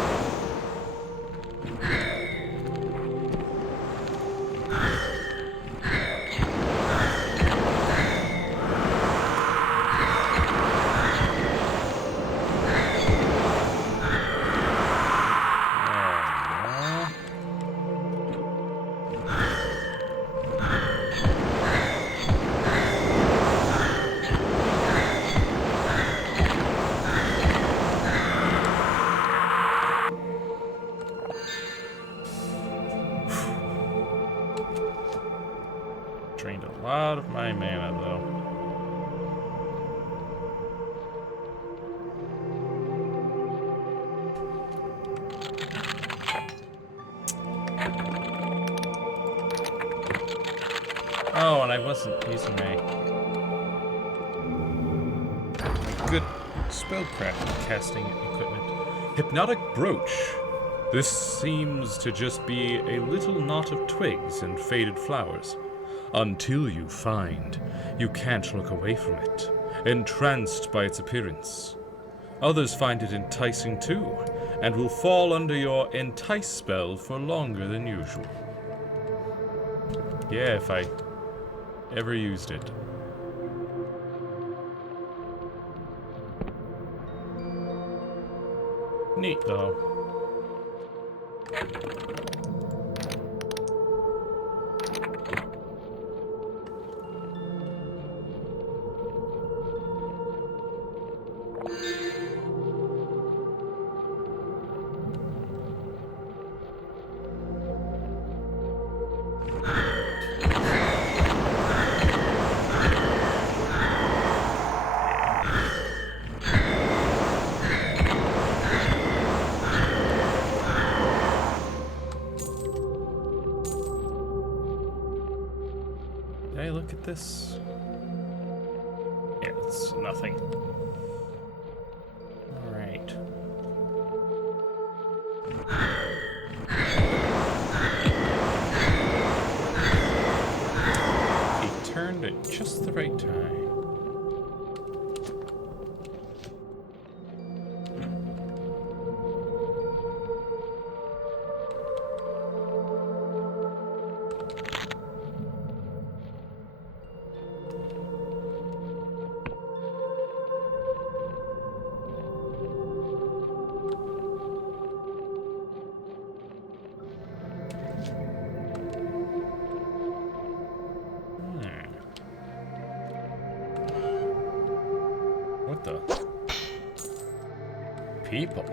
Oh, and I wasn't using my good spellcraft casting equipment. Hypnotic brooch. This seems to just be a little knot of twigs and faded flowers. Until you find, you can't look away from it, entranced by its appearance. Others find it enticing too, and will fall under your entice spell for longer than usual. Yeah, if I ever used it. Neat though. Hey, look at this. Yeah, it's nothing. Alright. He turned at just the right time. What the? People.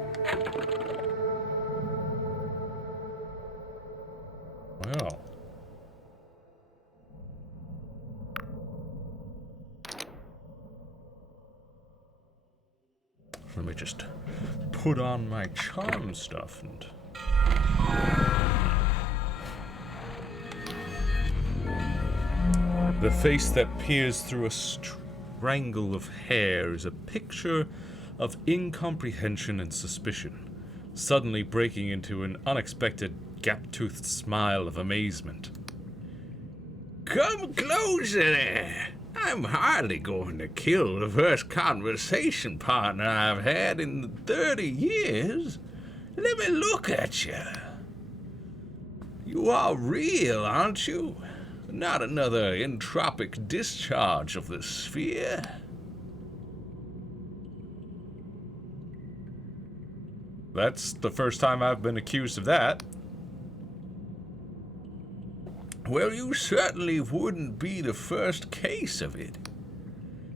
Wow. Let me just put on my charm stuff and... The face that peers through a strangle of hair is a picture of incomprehension and suspicion, suddenly breaking into an unexpected gap-toothed smile of amazement. Come closer there. I'm hardly going to kill the first conversation partner I've had in 30 years. Let me look at you. You are real, aren't you? Not another entropic discharge of the sphere. That's the first time I've been accused of that. Well, you certainly wouldn't be the first case of it.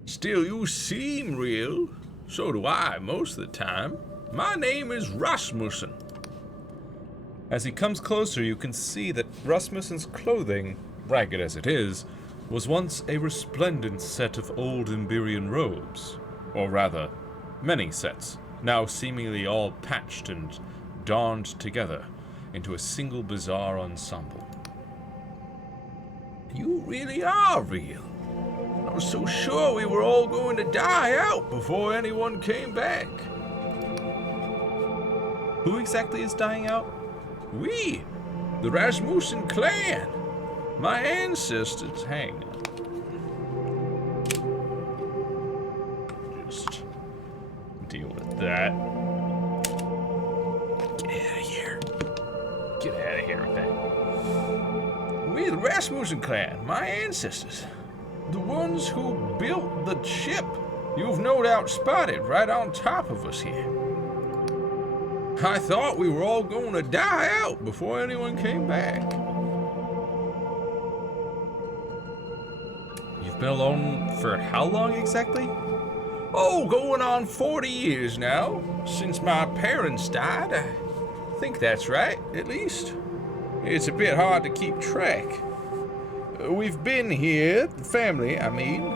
Still, you seem real. So do I, most of the time. My name is Rasmussen. As he comes closer, you can see that Rasmussen's clothing, ragged as it is, was once a resplendent set of old Emberian robes. Or rather, many sets, now seemingly all patched and darned together into a single bizarre ensemble. You really are real. I was so sure we were all going to die out before anyone came back. Who exactly is dying out? We, the Rasmussen clan. My ancestors. Hang on. Just deal with that. Get out of here. Get out of here with that. We, the Rasmussen clan, my ancestors. The ones who built the ship you've no doubt spotted right on top of us here. I thought we were all going to die out before anyone came back. You've been alone for how long exactly? Oh, going on 40 years now, since my parents died. I think that's right, at least. It's a bit hard to keep track. We've been here, the family, I mean,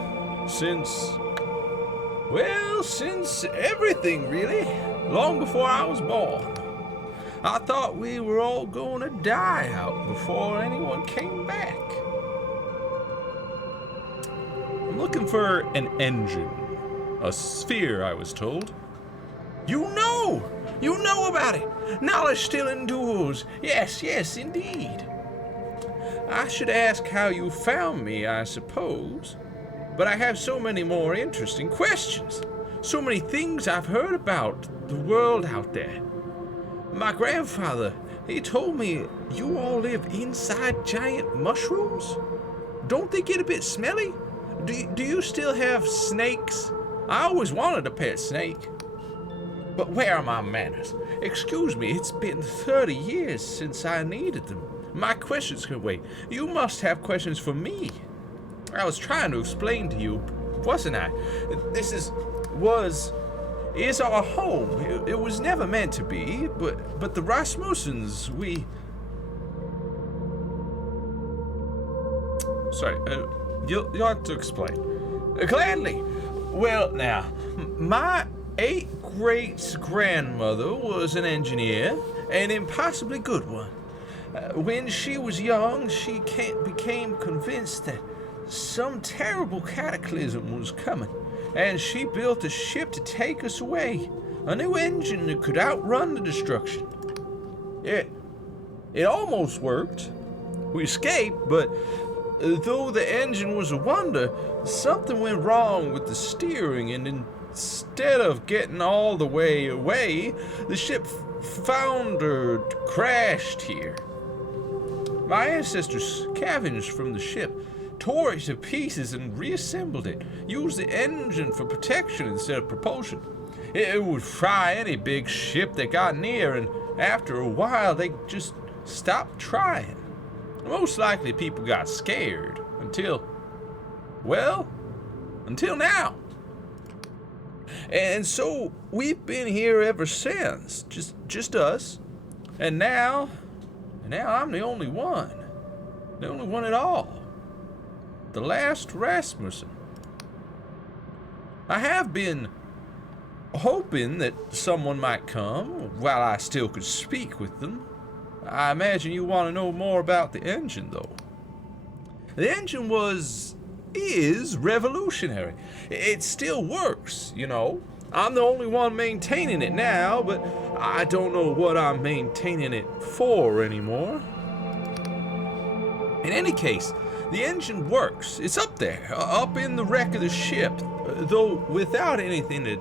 since everything, really. Long before I was born. I thought we were all going to die out before anyone came back. I'm looking for an engine. A sphere, I was told. You know about it. Knowledge still endures. Yes, indeed. I should ask how you found me, I suppose. But I have so many more interesting questions. So many things I've heard about the world out there. My grandfather, he told me you all live inside giant mushrooms. Don't they get a bit smelly? Do you still have snakes? I always wanted a pet snake. But where are my manners? Excuse me, it's been 30 years since I needed them. My questions can wait. You must have questions for me. I was trying to explain to you, wasn't I? This is our home. It was never meant to be, but the Rasmussens, we... Sorry, you'll have to explain. Gladly. Well, now, my 8th great-grandmother was an engineer, an impossibly good one. When she was young, she became convinced that some terrible cataclysm was coming, and she built a ship to take us away, a new engine that could outrun the destruction. It almost worked. We escaped, but though the engine was a wonder, something went wrong with the steering, and instead of getting all the way away, the ship foundered, crashed here. My ancestors scavenged from the ship, tore it to pieces and reassembled it, used the engine for protection instead of propulsion. It would fry any big ship that got near, and after a while they just stopped trying. Most likely people got scared until now. And so we've been here ever since, just us. And now I'm the only one at all. The last Rasmussen. I have been hoping that someone might come while I still could speak with them. I imagine you want to know more about the engine, though. The engine is revolutionary. It still works, you know. I'm the only one maintaining it now, but I don't know what I'm maintaining it for anymore. In any case, the engine works. It's up there, up in the wreck of the ship, though without anything to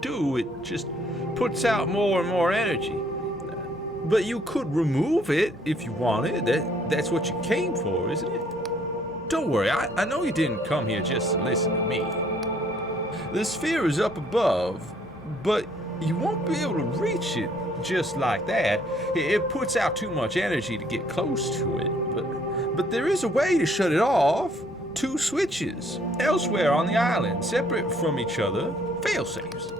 do, it just puts out more and more energy. But you could remove it if you wanted. That's what you came for, isn't it? Don't worry, I know you didn't come here just to listen to me. The sphere is up above, but you won't be able to reach it just like that. It puts out too much energy to get close to it. But there is a way to shut it off. 2 switches elsewhere on the island, separate from each other, fail-safes.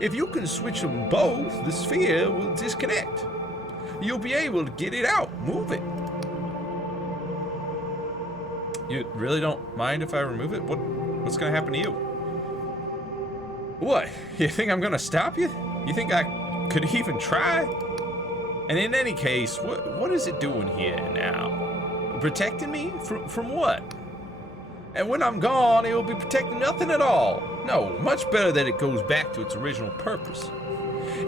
If you can switch them both, the sphere will disconnect. You'll be able to get it out, move it. You really don't mind if I remove it? What's gonna happen to you? What? You think I'm gonna stop you? You think I could even try? And in any case, what is it doing here now? Protecting me? From what? And when I'm gone, it will be protecting nothing at all. No, much better that it goes back to its original purpose.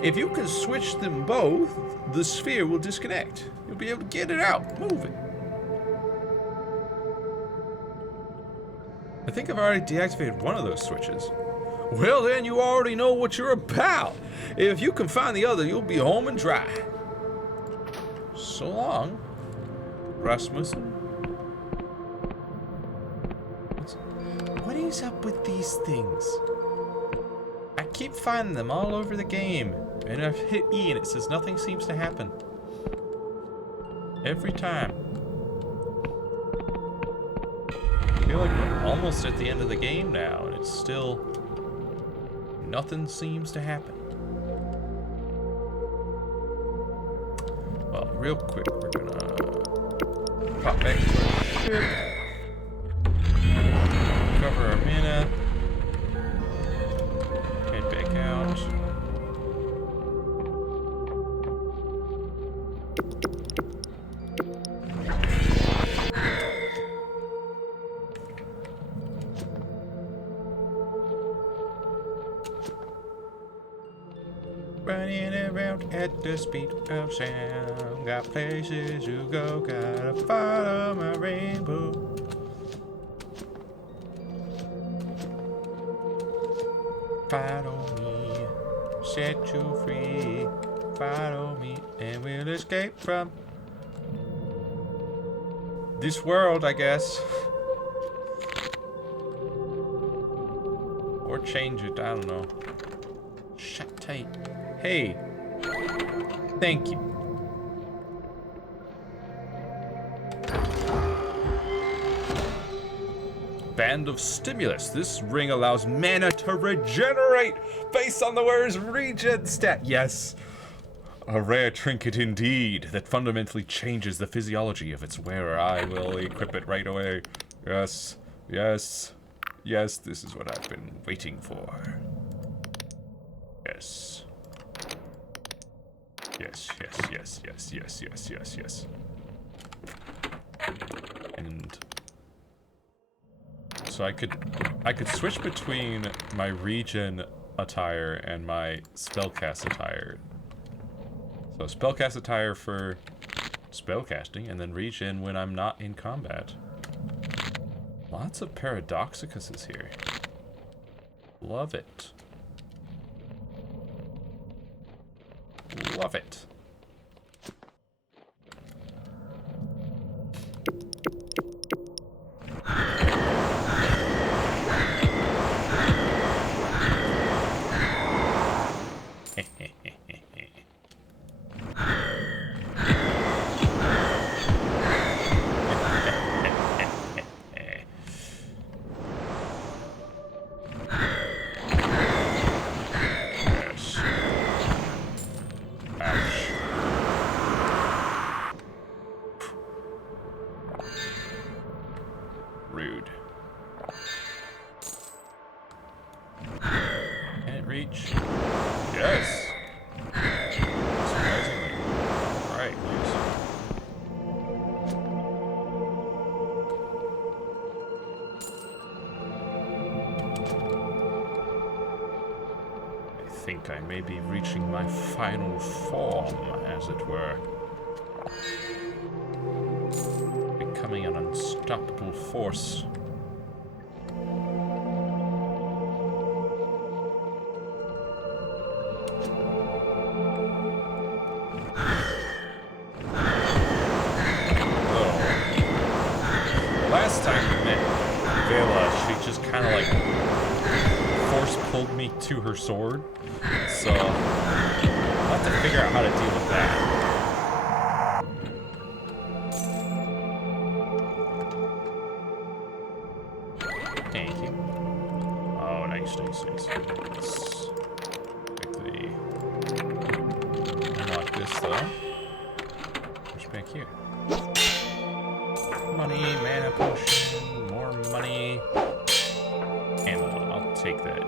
If you can switch them both, the sphere will disconnect. You'll be able to get it out, move it. I think I've already deactivated one of those switches. Well, then you already know what you're about. If you can find the other, you'll be home and dry. So long, Rasmussen. What is up with these things? I keep finding them all over the game, and I've hit E and it says nothing seems to happen. Every time. I feel like we're almost at the end of the game now, and it's still... nothing seems to happen. Well, real quick, we're gonna pop back to our ship. Cover our mana. Head back out. Running around at the speed of sound. Got places to go, gotta follow my rainbow. Follow me, set you free. Follow me, and we'll escape from this world, I guess. Or change it, I don't know. Shut tight. Hey. Thank you. Band of Stimulus. This ring allows mana to regenerate based on the wearer's regen stat. Yes. A rare trinket indeed that fundamentally changes the physiology of its wearer. I will equip it right away. Yes. Yes. Yes, this is what I've been waiting for. Yes. Yes, yes, yes, yes, yes, yes, yes, yes. And so I could switch between my regen attire and my spellcast attire. So spellcast attire for spellcasting, and then regen when I'm not in combat. Lots of Paradoxicuses here. Love it. Love it. Rude. Can it reach? Yes! Surprisingly. Alright, please. I think I may be reaching my final form, as it were. Becoming an unstoppable force. Last time we met Vela, she just kind of like force pulled me to her sword. So I'll have to figure out how to deal with that. Thank you. Oh, nice, nice, nice. Let's quickly unlock this though. Push back here. Money, mana potion, more money. Ammo, I'll take that.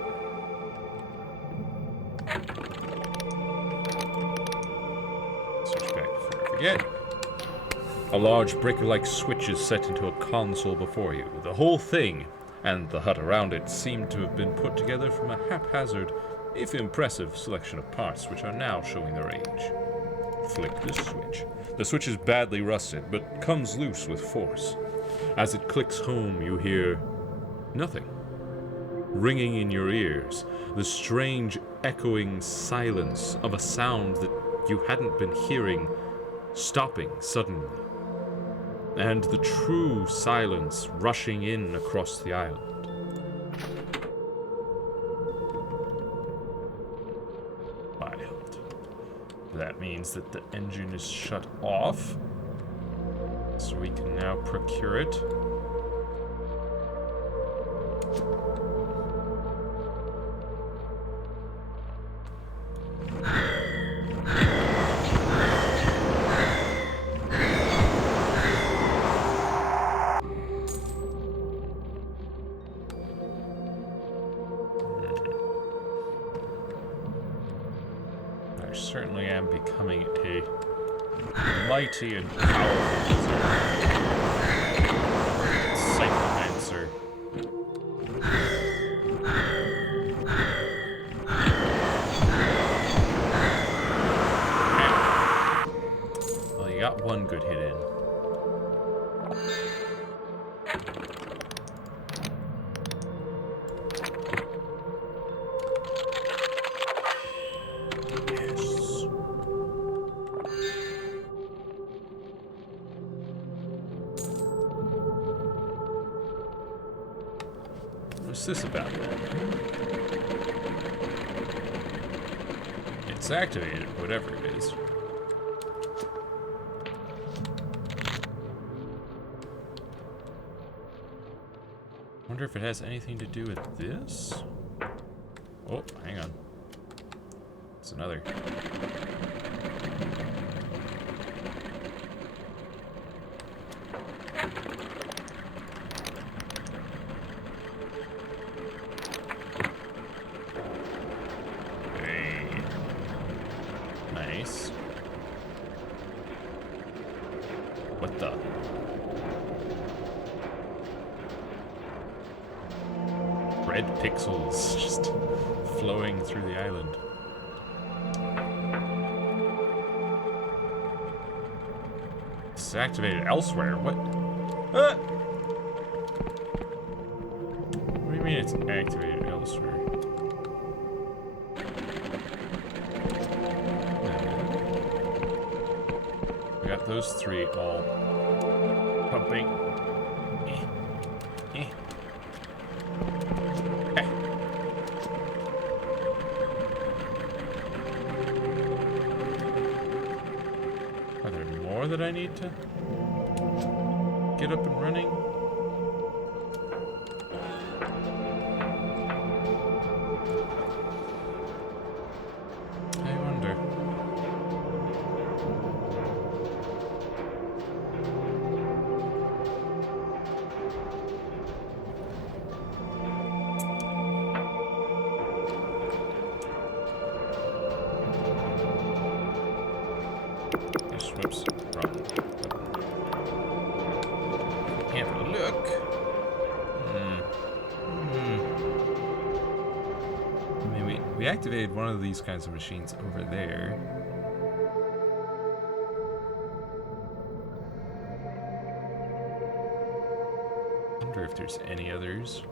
Switch back before I forget. A large breaker-like switch is set into a console before you. The whole thing, and the hut around it, seem to have been put together from a haphazard, if impressive, selection of parts which are now showing their age. Flick this switch. The switch is badly rusted, but comes loose with force. As it clicks home, you hear nothing. Ringing in your ears, the strange echoing silence of a sound that you hadn't been hearing, stopping suddenly. And the true silence rushing in across the island. Wild. That means that the engine is shut off, so we can now procure it. I certainly am becoming a mighty and powerful Psychomancer. got one good hit in. Yes. What's this about? It's activated, whatever it is. Wonder if it has anything to do with this? Oh, hang on. It's another. Hey. Nice. What the? Red pixels just flowing through the island. It's activated elsewhere. What? What do you mean it's activated elsewhere? We got those three all pumping. Are there more that I need to get up and running? I wonder. Whoops, wrong button. Have a look. I mean, we activated one of these kinds of machines over there. Wonder if there's any others.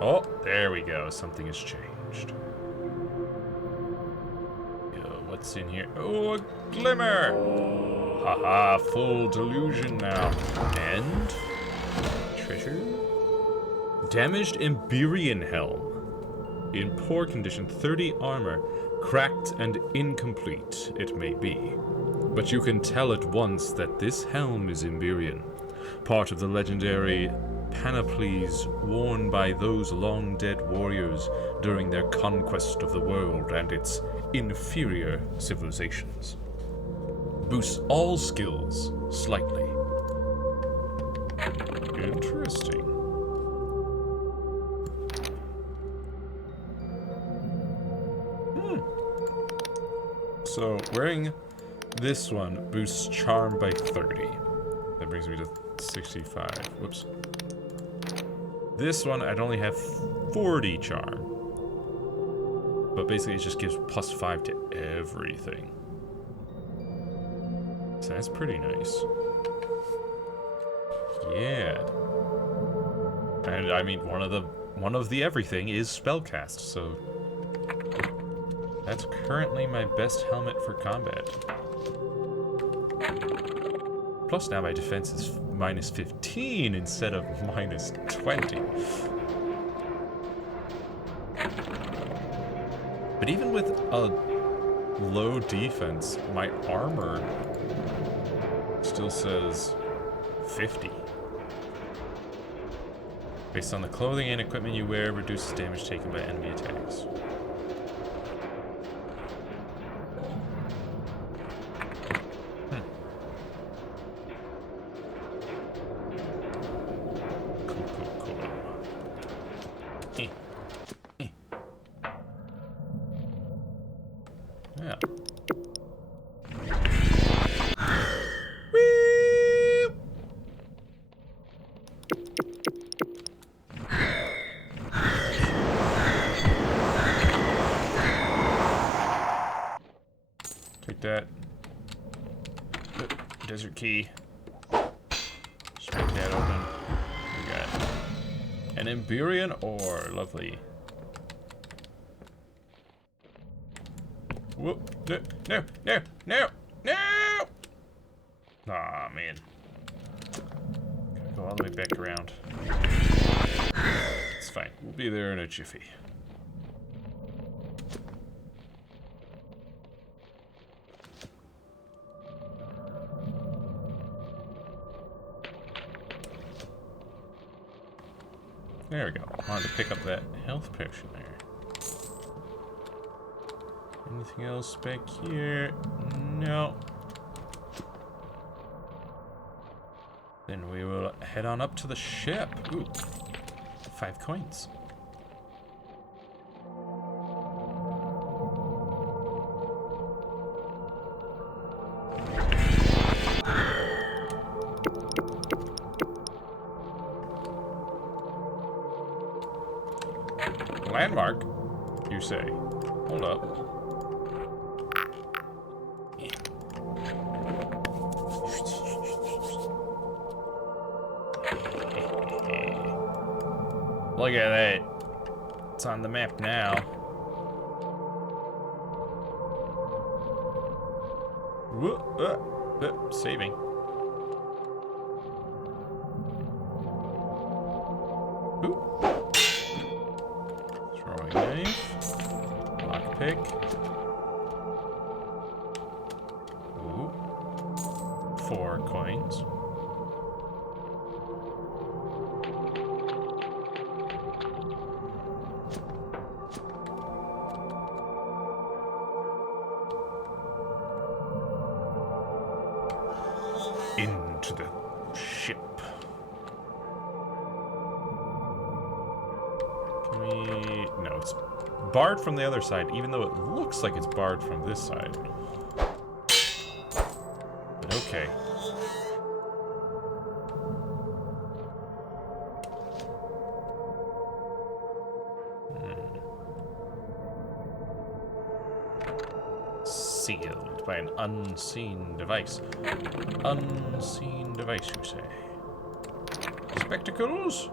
Oh, there we go. Something has changed. What's in here? Oh, a glimmer! Haha, full delusion now. And treasure? Damaged Emberian helm. In poor condition, 30 armor. Cracked and incomplete, it may be. But you can tell at once that this helm is Emberian. Part of the legendary panoplies worn by those long-dead warriors during their conquest of the world and its inferior civilizations. Boosts all skills slightly. Interesting. So, wearing this one boosts charm by 30. That brings me to 65. Whoops. This one, I'd only have 40 charm. But basically, it just gives +5 to everything. So that's pretty nice. Yeah. And I mean, one of the everything is spellcast, so that's currently my best helmet for combat. Plus now my defense is -15 instead of -20. But even with a low defense, my armor still says 50. Based on the clothing and equipment you wear, reduces damage taken by enemy attacks. Yeah. that. Desert key. Just break that open. We got an Emberian ore. Lovely. Whoop. No, no, no, no, no! Aw, man. Gotta go all the way back around. It's fine. We'll be there in a jiffy. There we go. Wanted to pick up that health potion there. Anything else back here? No. Then we will head on up to the ship. Ooh. 5 coins. Landmark, you say? Hold up. Look at that. It's on the map now. Saving. Ooh. Throwing knife. Lockpick. Ooh. 4 coins. Into the ship. Can we... No, it's barred from the other side, even though it looks like it's barred from this side. But okay. Sealed by an unseen device. Unseen device, you say? Spectacles?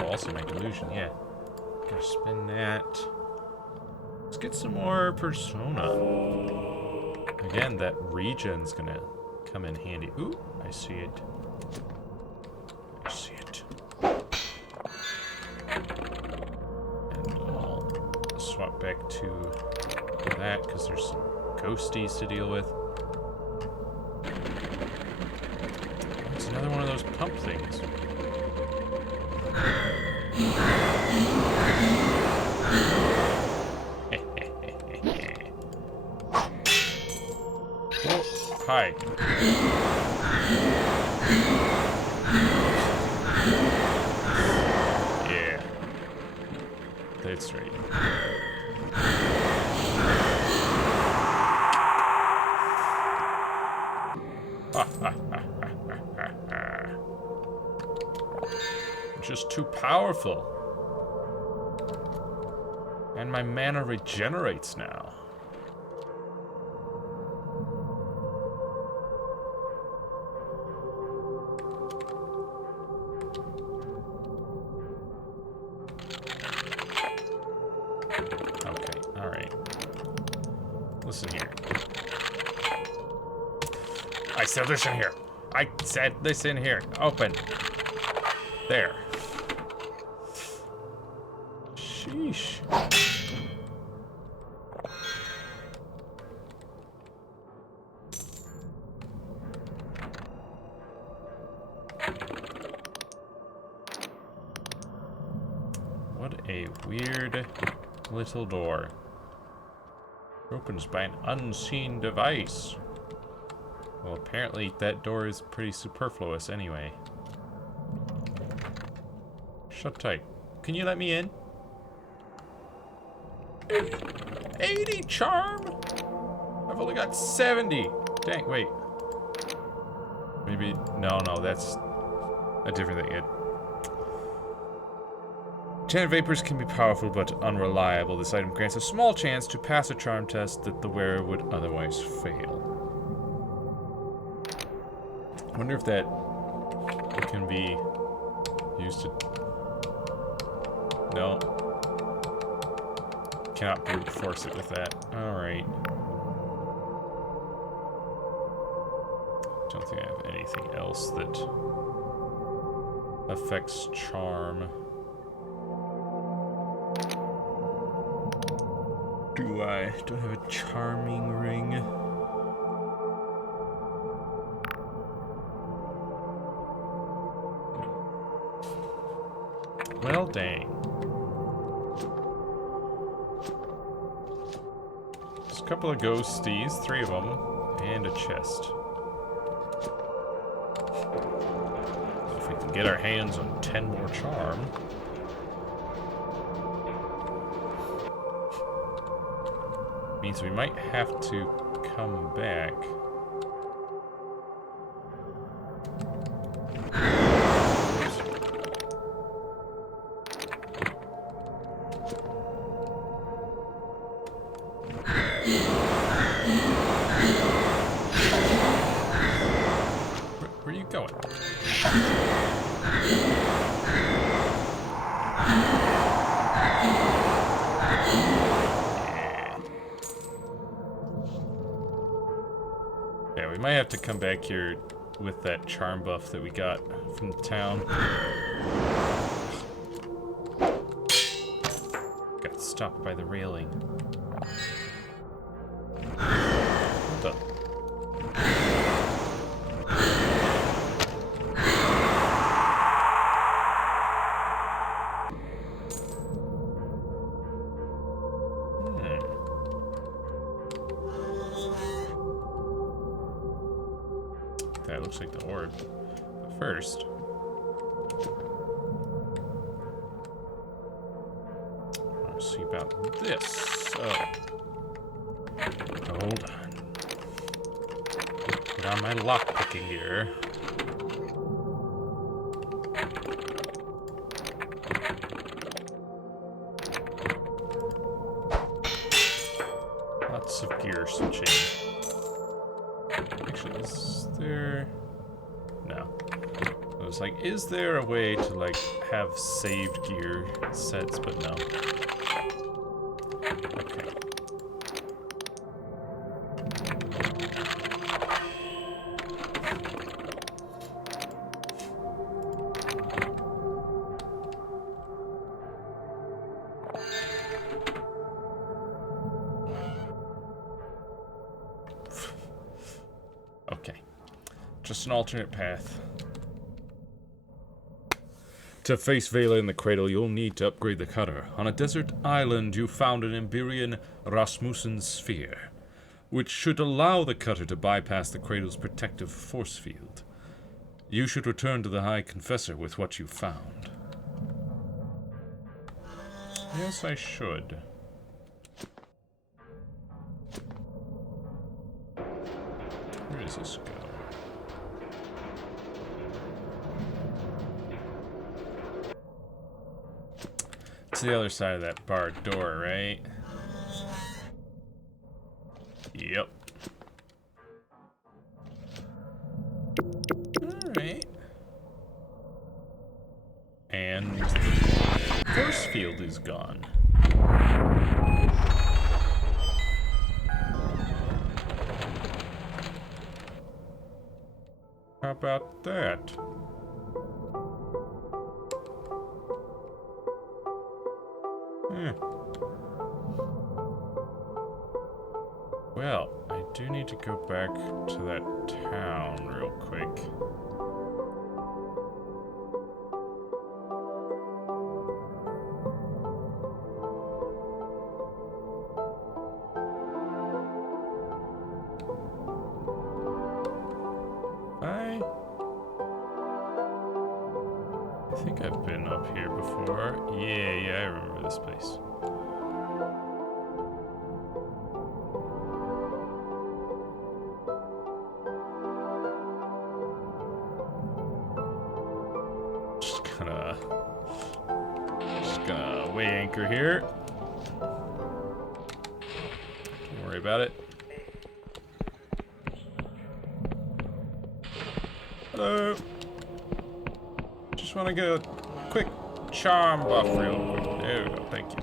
Oh, also make illusion, yeah. Gotta spin that. Let's get some more persona. Again, that regen's gonna come in handy. Ooh, I see it. I see it. And I'll swap back to that because there's some ghosties to deal with. It's another one of those pump things. Oh, hi. Yeah. That's right. Just too powerful. And my mana regenerates now. Okay, alright. Listen here. I said listen here. I said listen here. Open. There. Sheesh. What a weird little door. Opens by an unseen device. Well, apparently that door is pretty superfluous anyway. Shut tight. Can you let me in? 80 charm? I've only got 70. Dang, wait. Maybe, no, that's a different thing. Chant vapors can be powerful but unreliable. This item grants a small chance to pass a charm test that the wearer would otherwise fail. I wonder if that can be used to... No. Cannot brute force it with that. Alright. Don't think I have anything else that affects charm. Do I? Don't have a charming ring. Well, dang. There's a couple of ghosties, 3 of them, and a chest. If we can get our hands on 10 more charm. Means we might have to come back. Where are you going? Yeah, we might have to come back here with that charm buff that we got from the town. Got stopped by the railing. What the? That looks like the orb. But first... I want to see about this. Oh. Hold on. Put on my lockpicking gear. Lots of gear switching. Actually, is there... No. I was like, is there a way to, like, have saved gear sets? But no. Okay. Okay. Just an alternate path. To face Vela in the cradle, you'll need to upgrade the cutter. On a desert island, you found an Emberian Rasmussen sphere, which should allow the cutter to bypass the cradle's protective force field. You should return to the High Confessor with what you found. Yes, I should. Where does this go? It's the other side of that barred door, right? Yep. Alright. And the force field is gone. How about that? Well, I do need to go back to that town real quick. I think I've been up here before. Yeah, I remember this place. Gonna weigh anchor here. Don't worry about it. Hello. Just want to get a quick charm buff real quick. There we go. Thank you.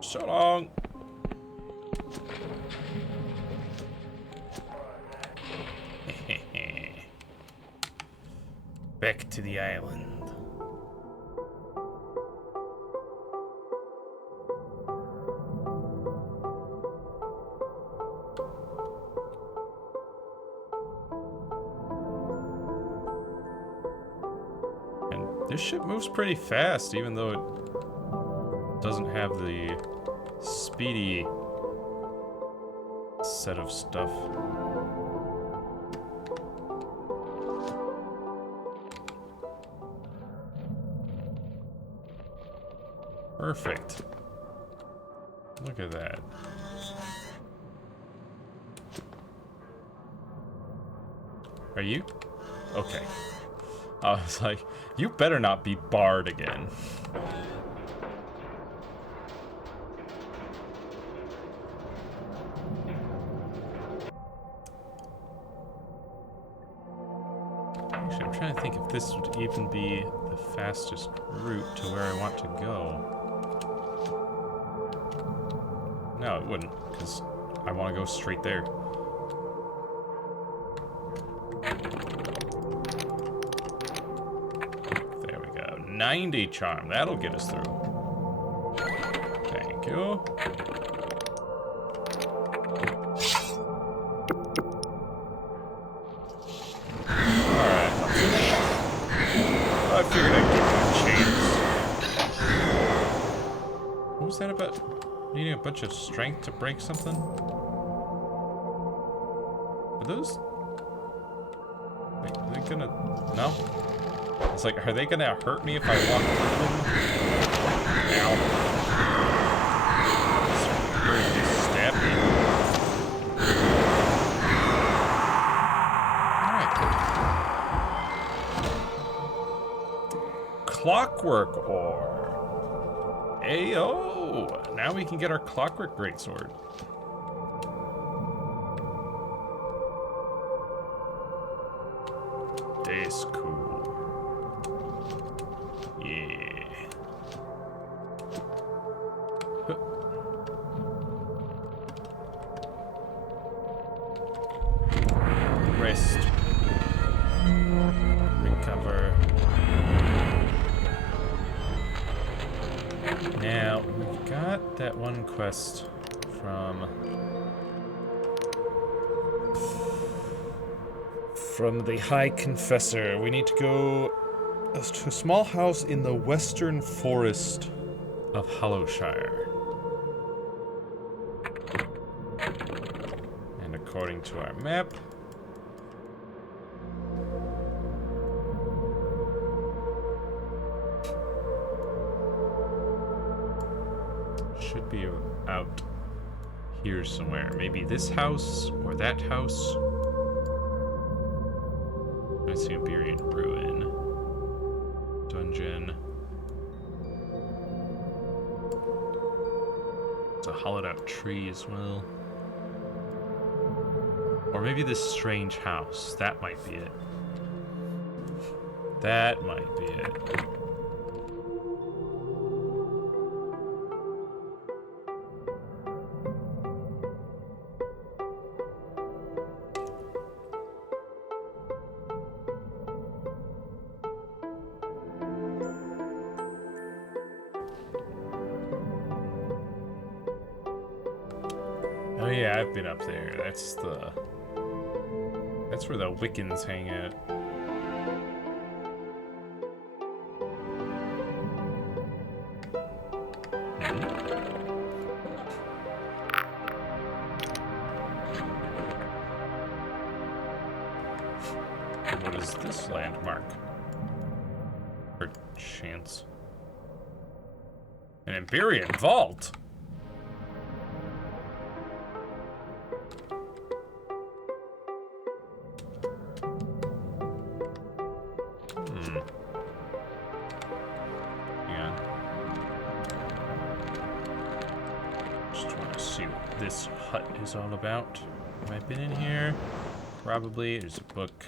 So long. Back to the island. And this ship moves pretty fast, even though it doesn't have the speedy set of stuff. Perfect. Look at that. Are you? Okay. I was like, you better not be barred again. Actually, I'm trying to think if this would even be the fastest route to where I want to go. No, it wouldn't, because I want to go straight there. There we go. 90 charm. That'll get us through. Thank you. Alright. I figured I'd give it a chance. What was that about? Needing a bunch of strength to break something? Are those... Are they gonna... No? It's like, are they gonna hurt me if I walk through them? Ow. They stab me. Alright. Clockwork ore. Ayo! Now we can get our clockwork greatsword. That's cool. Yeah. Huh. Rest. Recover. Now, we've got that one quest from the High Confessor. We need to go to a small house in the western forest of Hollowshire. And according to our map, should be out here somewhere. Maybe this house or that house. I see Iberian ruin. Dungeon. It's a hollowed out tree as well. Or maybe this strange house. That might be it. That might be it. Oh yeah, I've been up there. That's where the Wiccans hang out. What is this landmark? Perchance. An Iberian vault? Hang on. Just want to see what this hut is all about. Have I been in here? Probably. There's a book.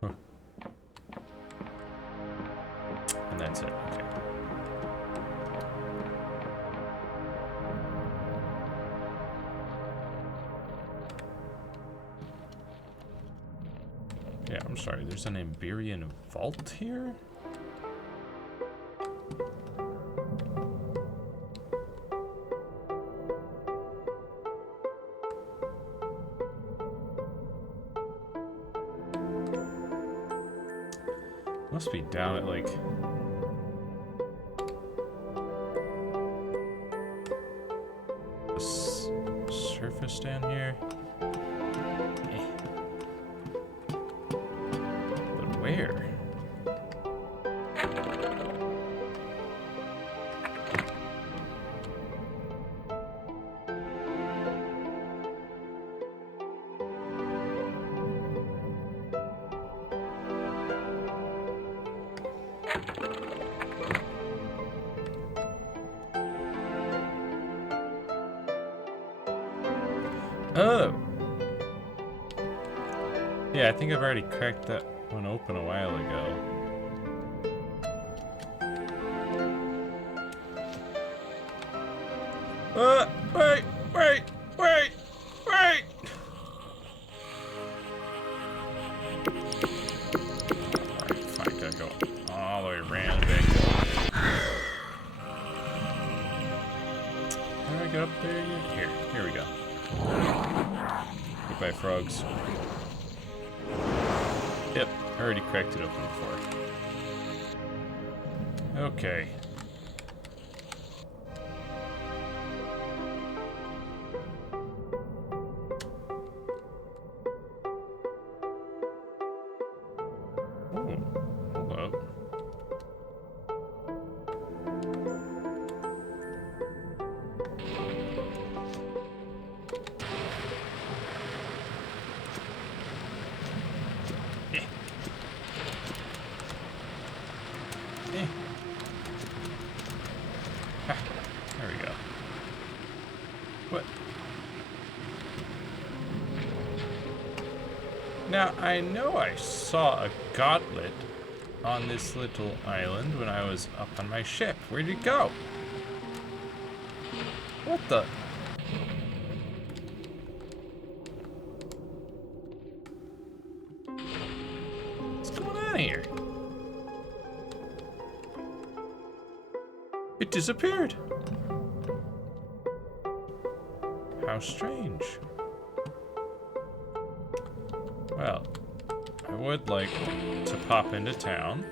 Huh. And that's it. Okay. Yeah, I'm sorry. There's an Emberian vault here? Must be down at, like... the surface down here? Eh. But where? Oh! Yeah, I think I've already cracked that one open a while ago. Wait! Alright, fine, gotta go all the way around back. How do I get up there again? Here we go. Goodbye, frogs. Yep, I already cracked it open before. Okay. Ooh, hold up. There we go. What? Now, I know I saw a gauntlet on this little island when I was up on my ship. Where'd it go? What the? What's going on here? It disappeared. How strange. Well, I would like to pop into town.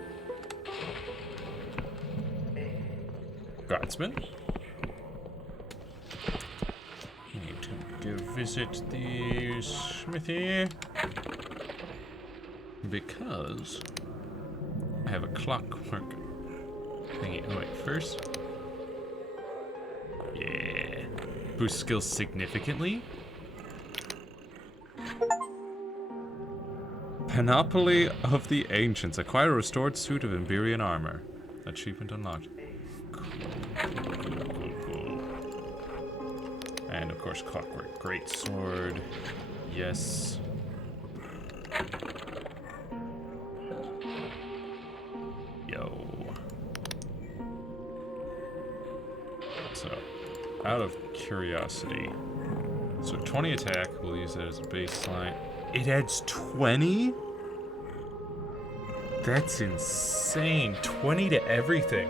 Guardsman. Need to go visit the smithy. Because I have a clockwork thingy. Oh wait, first. Yeah. Boost skills significantly. Panoply of the Ancients. Acquire a restored suit of Emberian armor. Achievement unlocked. Cool. And of course, clockwork greatsword. Yes. Yo. So, out of curiosity. So 20 attack, we'll use that as a baseline. It adds 20? That's insane. 20 to everything.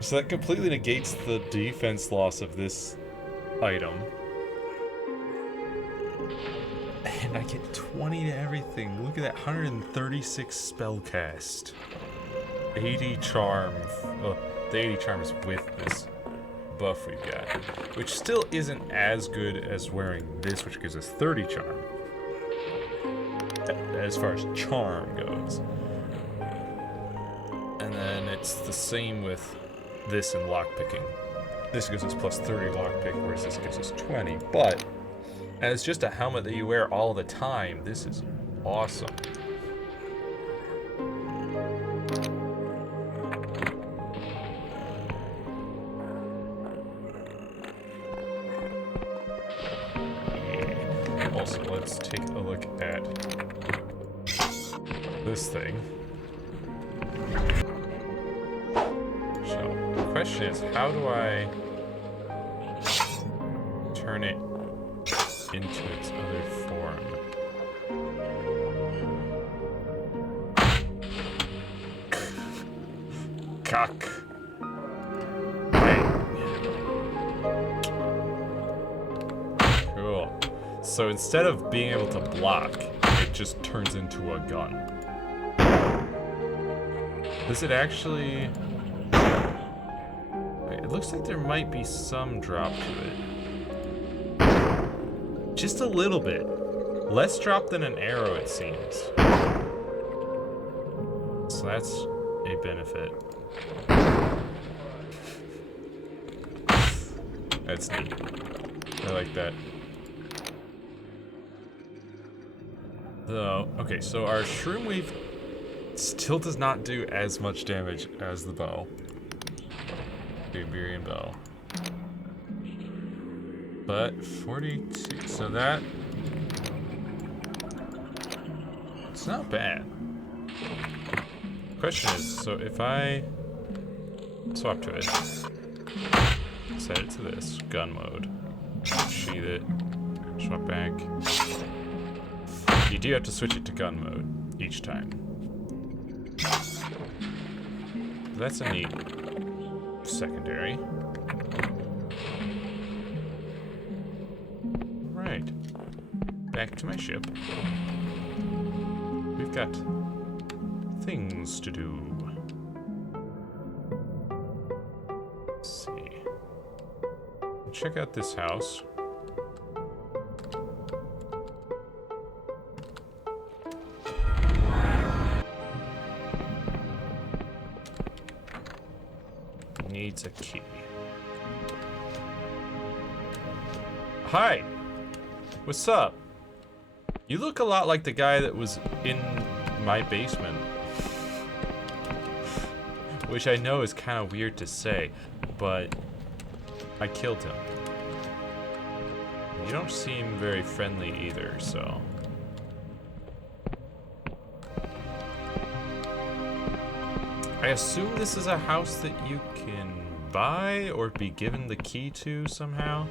So that completely negates the defense loss of this item. And I get 20 to everything. Look at that, 136 spell cast. 80 charm. Oh, the 80 charm is with this buff we've got. Which still isn't as good as wearing this, which gives us 30 charm. As far as charm goes. And then it's the same with this and lockpicking. This gives us plus 30 lockpick, whereas this gives us 20. But as just a helmet that you wear all the time, this is awesome. this thing. So the question is, how do I turn it into its other form? Cock. Cool. So instead of being able to block, it just turns into a gun. Does it actually... Wait, it looks like there might be some drop to it. Just a little bit. Less drop than an arrow, it seems. So that's a benefit. That's neat. I like that. Though, okay, so our Shroom Weave still does not do as much damage as the bow. The Iberian bow. But 42, so that... It's not bad. Question is, so if I swap to it, set it to this, gun mode, sheath it, swap back. You do have to switch it to gun mode each time. That's a neat secondary. Right. Back to my ship. We've got things to do. Let's see. Check out this house. Needs a key. Hi! What's up? You look a lot like the guy that was in my basement. Which I know is kind of weird to say, but I killed him. You don't seem very friendly either, so... I assume this is a house that you can buy or be given the key to somehow.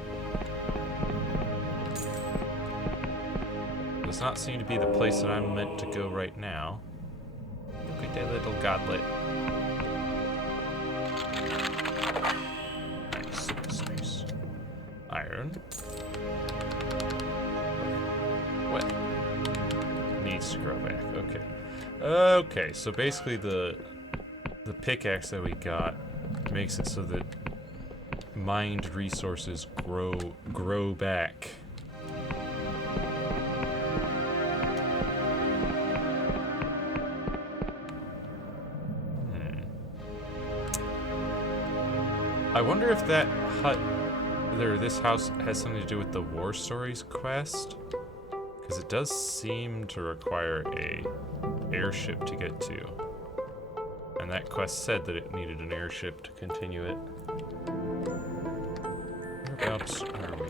Does not seem to be the place that I'm meant to go right now. Look at that little godlet. Nice. Iron. What? Needs to grow back. Okay. Okay, so basically the pickaxe that we got makes it so that mined resources grow back. I wonder if that hut, or this house, has something to do with the War Stories quest, because it does seem to require a airship to get to. And that quest said that it needed an airship to continue it. Whereabouts are we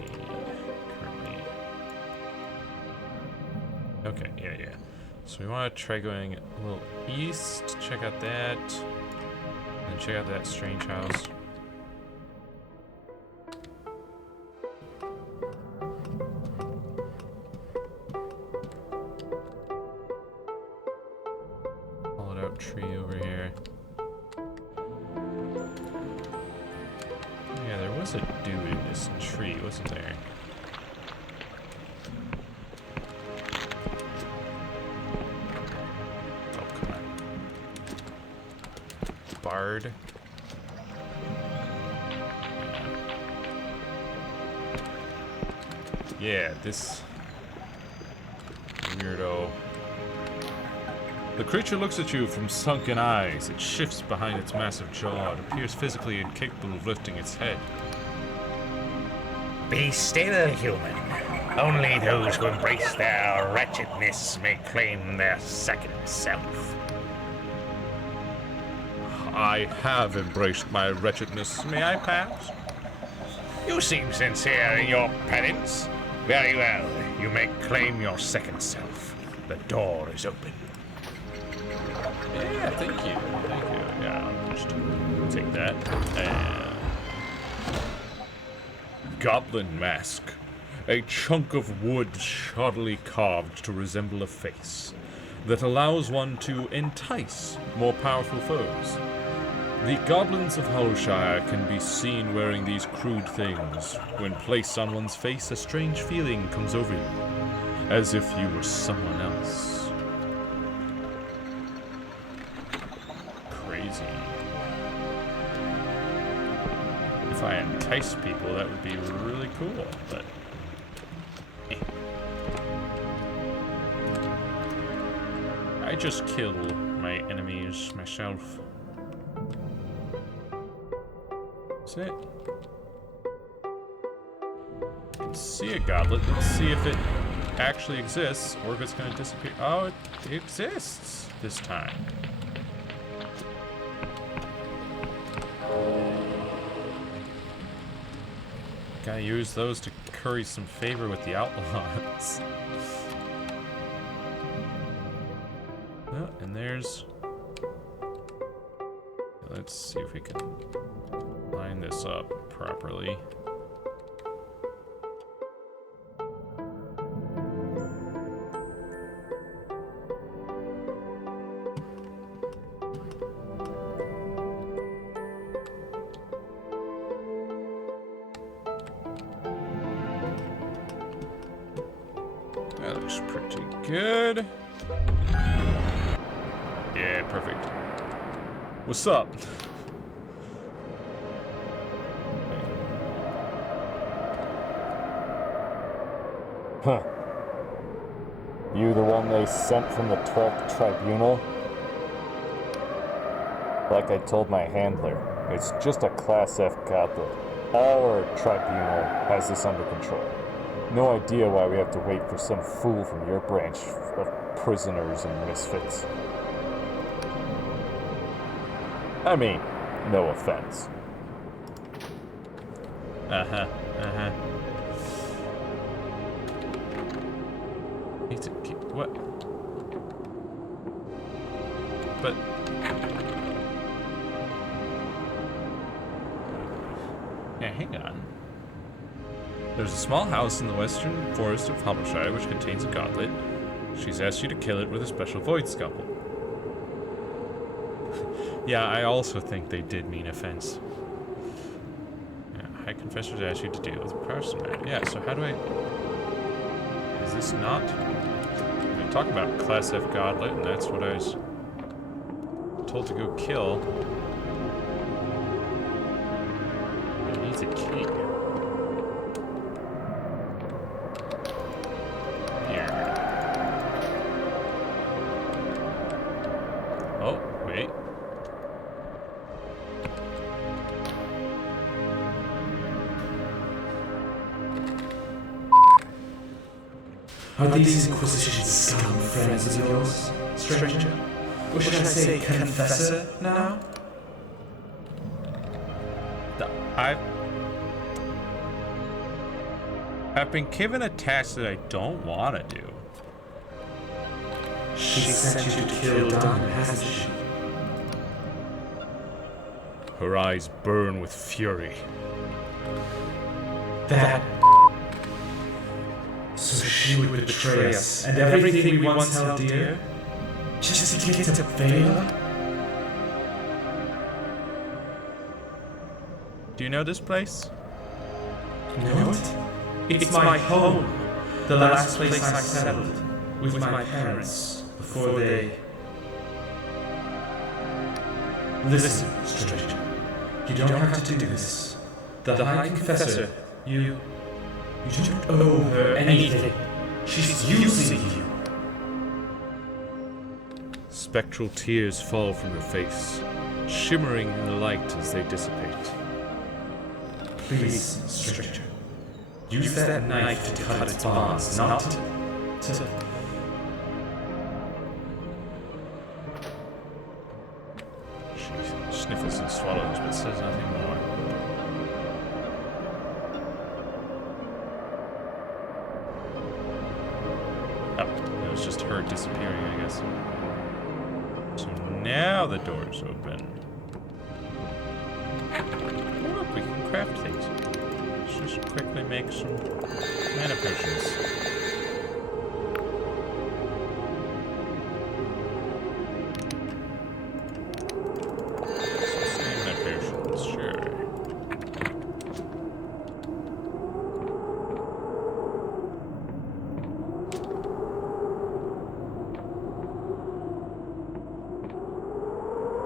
currently? Okay, yeah. So we want to try going a little east, check out that, and then check out that strange house. Hollowed out tree over here. Yeah, there was a dude in this tree, wasn't there? Oh, come on. Bard. Yeah, this weirdo. The creature looks at you from sunken eyes. It shifts behind its massive jaw. It appears physically incapable of lifting its head. Be still, human. Only those who embrace their wretchedness may claim their second self. I have embraced my wretchedness. May I pass? You seem sincere in your penance. Very well. You may claim your second self. The door is open. Yeah, thank you. Thank you. Yeah, I'll just take that. And Goblin mask. A chunk of wood shoddily carved to resemble a face that allows one to entice more powerful foes. The goblins of Hollowshire can be seen wearing these crude things. When placed on one's face, a strange feeling comes over you, as if you were someone else. crazy. If I entice people, that would be really cool, but... I just kill my enemies myself. That's it. I can see a goblet. Let's see if it actually exists or if it's going to disappear. Oh, it exists this time. Gotta use those to curry some favor with the outlaws. Oh, and there's... Let's see if we can line this up properly. That looks pretty good. Yeah, perfect. What's up? Huh. You the one they sent from the 12th Tribunal? Like I told my handler, it's just a Class F goblet. Our tribunal has this under control. No idea why we have to wait for some fool from your branch of prisoners and misfits. I mean, no offense. Uh-huh, uh-huh. Need to keep... What? But... Yeah, hang on. There's a small house in the western forest of Hollowshire which contains a goblet. She's asked you to kill it with a special void scalpel. Yeah, I also think they did mean offense. Yeah, High Confessor's asked you to deal with a person. Yeah, so how do I... Is this not... I talk about Class F Goblet, and that's what I was told to go kill. It needs a key. Here. Oh, wait. Are these Inquisition scum friends of yours, stranger? Or should I say confessor now? I've been given a task that I don't want to do. She sent you to kill Don, hasn't she? Her eyes burn with fury. That... So she would betray us and everything we once held dear? Just to get to Vela? Do you know this place? Know it? It's my home. The last place I settled with my parents before they... Listen, stranger. You don't have to do this. The High Confessor, you don't owe her anything. She's using you. Spectral tears fall from her face, shimmering in the light as they dissipate. Please, stranger. Use that knife to cut its bonds, not to... She sniffles and swallows, but says nothing more. Oh, it was just her disappearing, I guess. So Now the door's open. Oh, look, we can craft things. Let's just quickly make some mana potions. Some stamina potions, sure.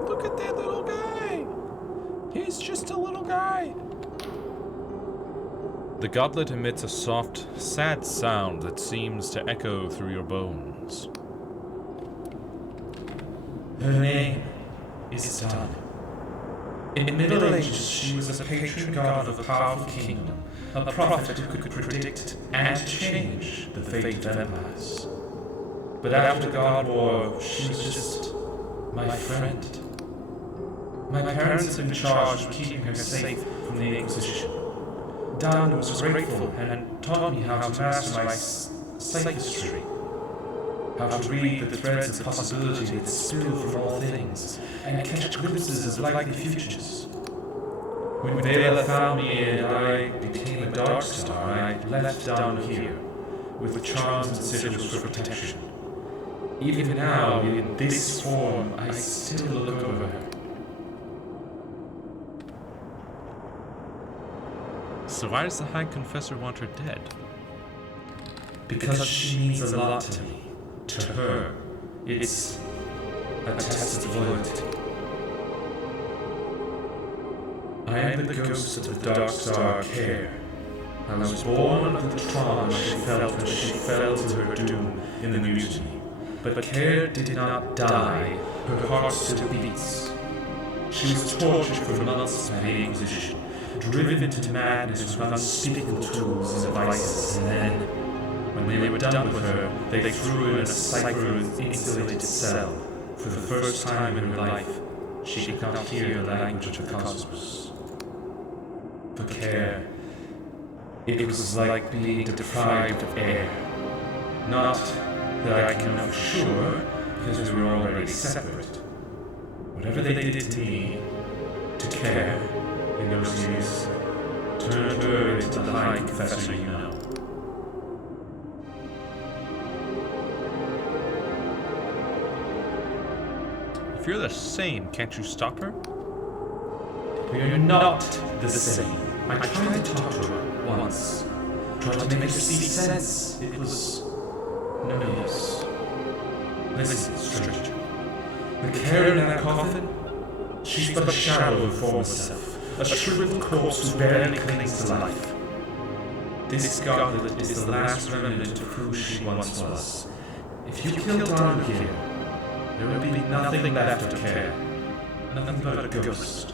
Look at that little guy! He's just a little guy. The goblet emits a soft, sad sound that seems to echo through your bones. Her name is Dana. In the Middle Ages, she was a patron god of a powerful kingdom, a prophet who could predict and change the fate of empires. But after the God War, she was just my friend. My parents had been charged with keeping her safe from the Inquisition. Dana was grateful and taught me how to master my psychistry, how to read the threads of possibility that spill from all things, and catch glimpses of likely futures. When Vela found me and I became a Darkstar, I left down here, with charms and sigils for protection. Even now, in this form, I still look over her. So why does the High Confessor want her dead? Because she means a lot to me. To her, it's a test of loyalty. I am the ghost of the Darkstar Care. I was born of the trauma she felt when she fell to her doom in the mutiny. But Care did not die. Her heart still beats. She was tortured for months by the Inquisition, driven to madness with unspeakable tools and devices, and then, when they were done with her, they threw her in a cipher insulated cell. For the first time in her life, she could not hear the language of the cosmos. For Care, it was like being deprived of air. Not that I can know for sure, because we were already separate. Whatever they did to me, to Care, in those years, turned her into the High Confessor you know. If you're the same, can't you stop her? We are not the same. I tried to talk to her once. Tried to make her see sense. It was no use. Listen, stranger. The Care in that coffin? She's but a shadow of her former self. A shriveled corpse who barely clings to life. This goblet is the last remnant of who she once was. If you kill Dana here, there will be nothing left of Care. Nothing but a ghost.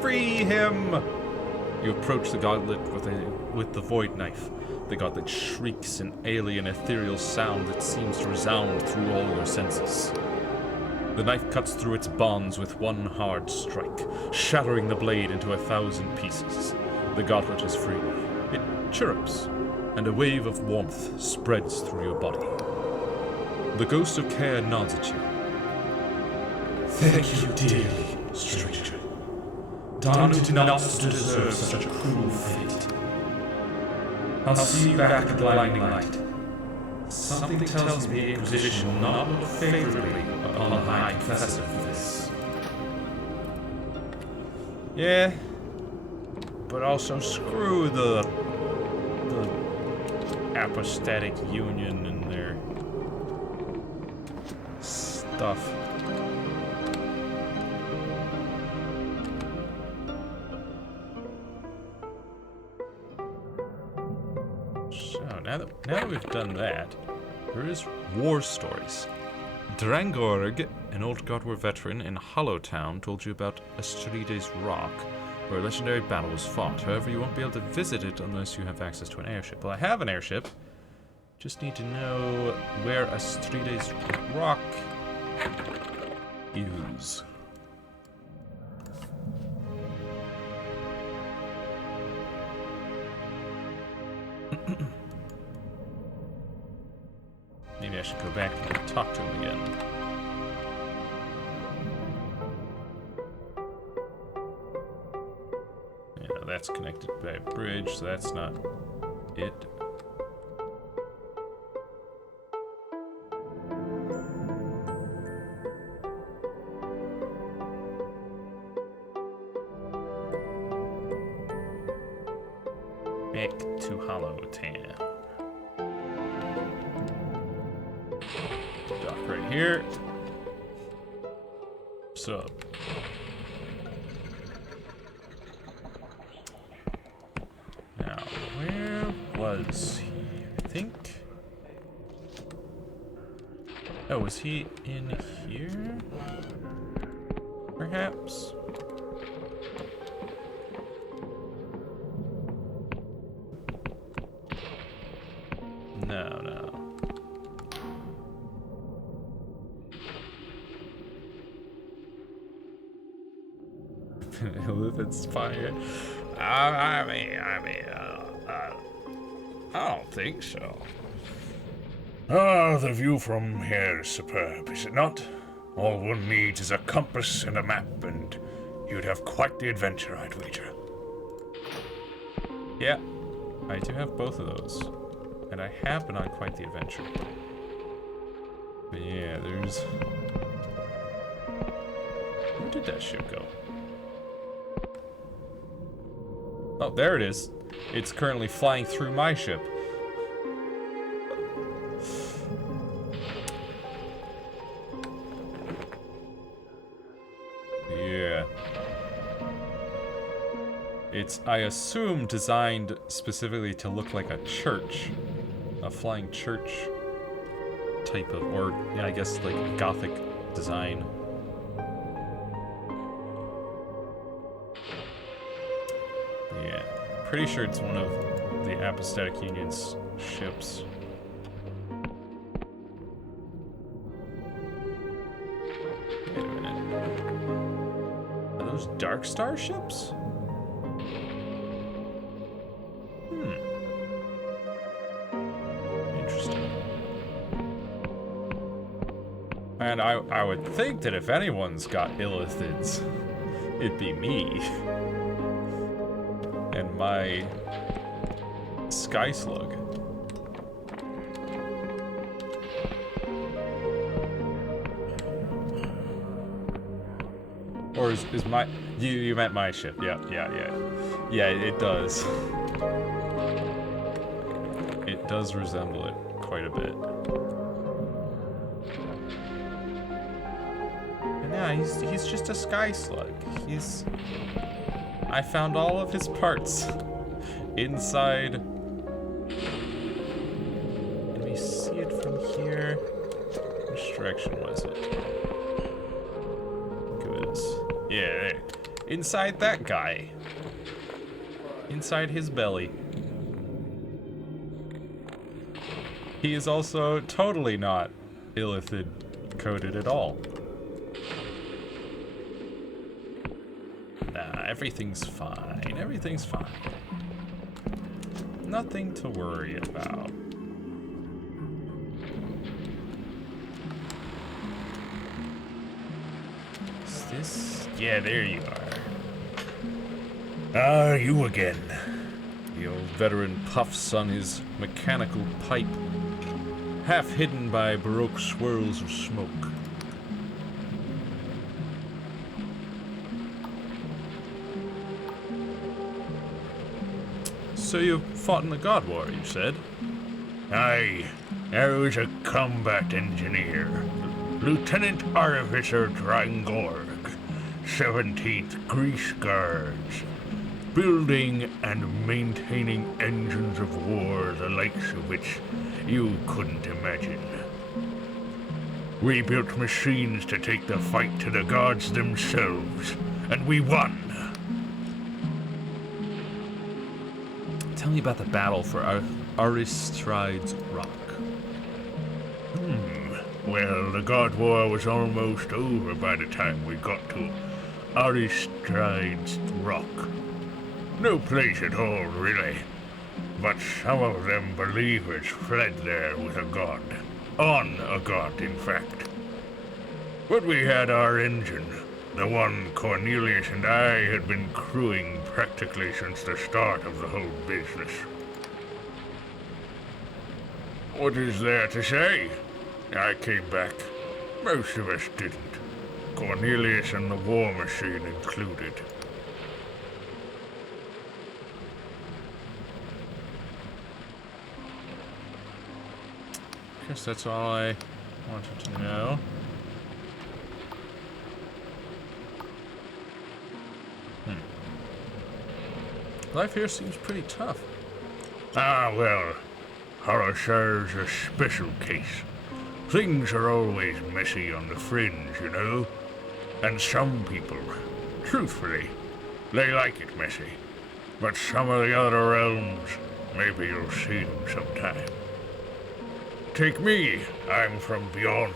Free him! You approach the goblet with the void knife. The goblet shrieks an alien ethereal sound that seems to resound through all your senses. The knife cuts through its bonds with one hard strike, shattering the blade into 1,000 pieces. The goblet is free. It chirrups, and a wave of warmth spreads through your body. The ghost of Care nods at you. Thank you dearly, stranger. Dana did not deserve such a cruel fate. I'll see you back at the blinding light. Something tells me the Inquisition will not look favorably upon the High Confessor for this. Yeah, but also screw the apostatic union and their stuff. So now that we've done that, there is war stories. Drangorg, an old God War veteran in Hollowtown, told you about Astrides Rock, where a legendary battle was fought. However, you won't be able to visit it unless you have access to an airship. Well, I have an airship. Just need to know where Astrides Rock is. Maybe I should go back talk to him again. Yeah, that's connected by a bridge, so that's not it. Back to Hollow Town. Dock right here. What's up? Now, where was he? I think. Oh, was he in here? Perhaps? No. It's fire. I don't think so. Ah, the view from here is superb, is it not? All one needs is a compass and a map, and you'd have quite the adventure, I'd wager. Yeah, I do have both of those. And I have been on quite the adventure. But yeah, there's... Where did that ship go? Oh, there it is. It's currently flying through my ship. Yeah. It's, I assume, designed specifically to look like a church. A flying church type of, or yeah, I guess like Gothic design. Yeah, pretty sure it's one of the Apostatic Union's ships. Wait a minute. Are those Dark Star ships? And I would think that if anyone's got illithids, it'd be me. And my Sky Slug. Or is my... You meant my ship. Yeah, it does. It does resemble it quite a bit. Yeah, he's just a Sky Slug. I found all of his parts inside. Can we see it from here? Which direction was it? I think it was... Yeah, there. Inside that guy. Inside his belly. He is also totally not illithid coated at all. Everything's fine. Everything's fine. Nothing to worry about. Is this? Yeah, there you are. Ah, you again. The old veteran puffs on his mechanical pipe, half hidden by baroque swirls of smoke. So you fought in the God War, you said? Aye, I was a combat engineer. Lieutenant Artificer Drangorg, 17th Grease Guards. Building and maintaining engines of war the likes of which you couldn't imagine. We built machines to take the fight to the gods themselves, and we won. Tell me about the battle for Aristrides Rock. Well, the God War was almost over by the time we got to Aristrides Rock. No place at all, really. But some of them believers fled there with a god, On a god, in fact. But we had our engine, the one Cornelius and I had been crewing practically since the start of the whole business. What is there to say? I came back. Most of us didn't. Cornelius and the War Machine included. Guess that's all I wanted to know. Life here seems pretty tough. Ah, well, Horrorshires a special case. Things are always messy on the fringe, you know. And some people, truthfully, they like it messy. But some of the other realms, maybe you'll see them sometime. Take me, I'm from beyond.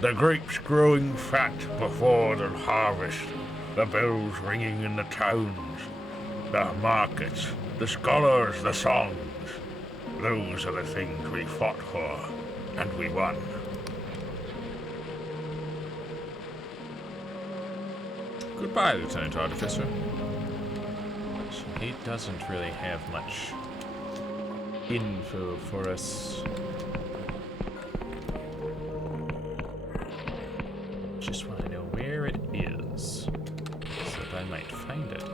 The grapes growing fat before the harvest, the bells ringing in the towns, the markets, the scholars, the songs. Those are the things we fought for, and we won. Goodbye, Lieutenant Artificer. He doesn't really have much info for us. Just want to know where it is, so that I might find it.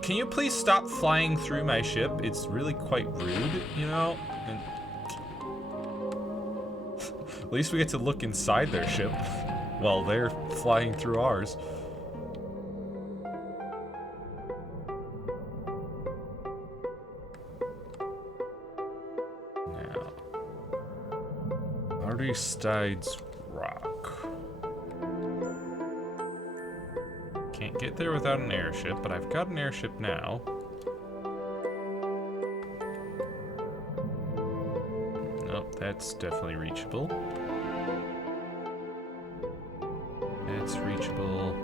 Can you please stop flying through my ship? It's really quite rude, you know? And at least we get to look inside their ship while they're flying through ours. Now, Artistides Rock. Can't get there without an airship, but I've got an airship now. Nope, that's definitely reachable. That's reachable.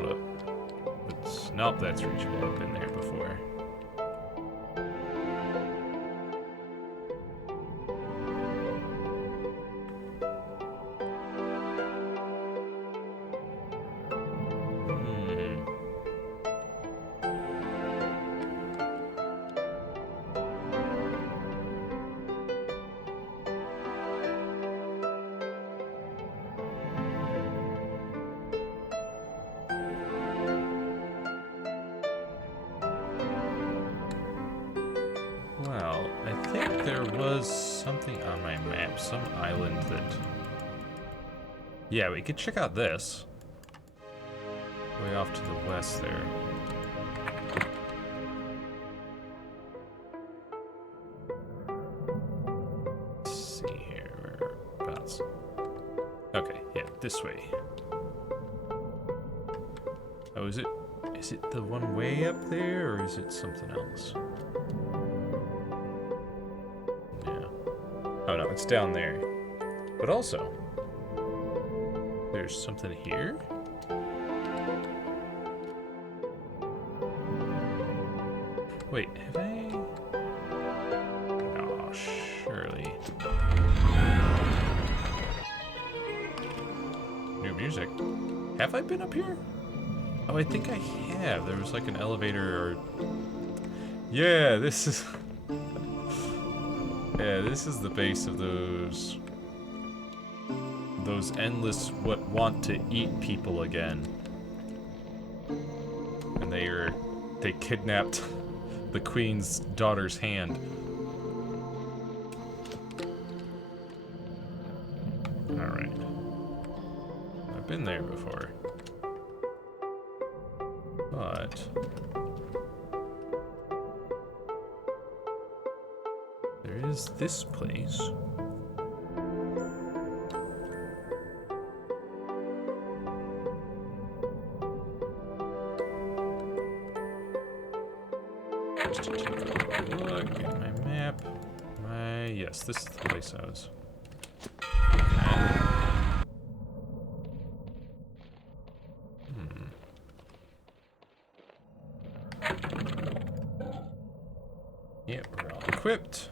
Look. Nope, that's reachable. I've been there before. Well, I think there was something on my map, some island that... Yeah, we could check out this. Way off to the west there. Let's see here, whereabouts. Okay, yeah, this way. Oh, is it the one way up there, or is it something else? Oh no, it's down there. But also, there's something here? Wait, have I? Oh, surely. New music. Have I been up here? Oh, I think I have. There was like an elevator or... Yeah, this is... Yeah, this is the base of those endless what want to eat people again. And they kidnapped the queen's daughter's hand. Alright. I've been there before. But there is this place. Just to take a look at my map. Yes, this is the place I was. Yep, we're all equipped.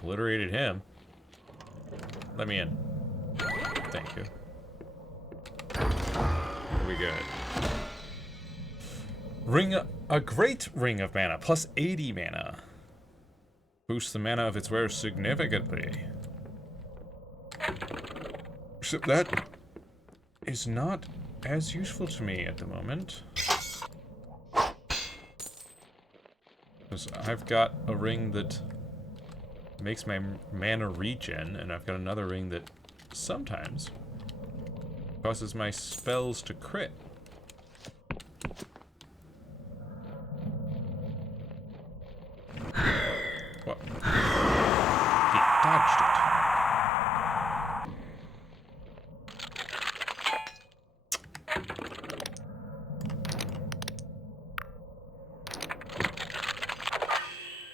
obliterated him. Let me in. Thank you. Here we go. A great ring of mana, plus 80 mana. Boosts the mana of its wearer significantly. Except that is not as useful to me at the moment. Because I've got a ring that makes my mana regen, and I've got another ring that sometimes causes my spells to crit. What? He dodged it.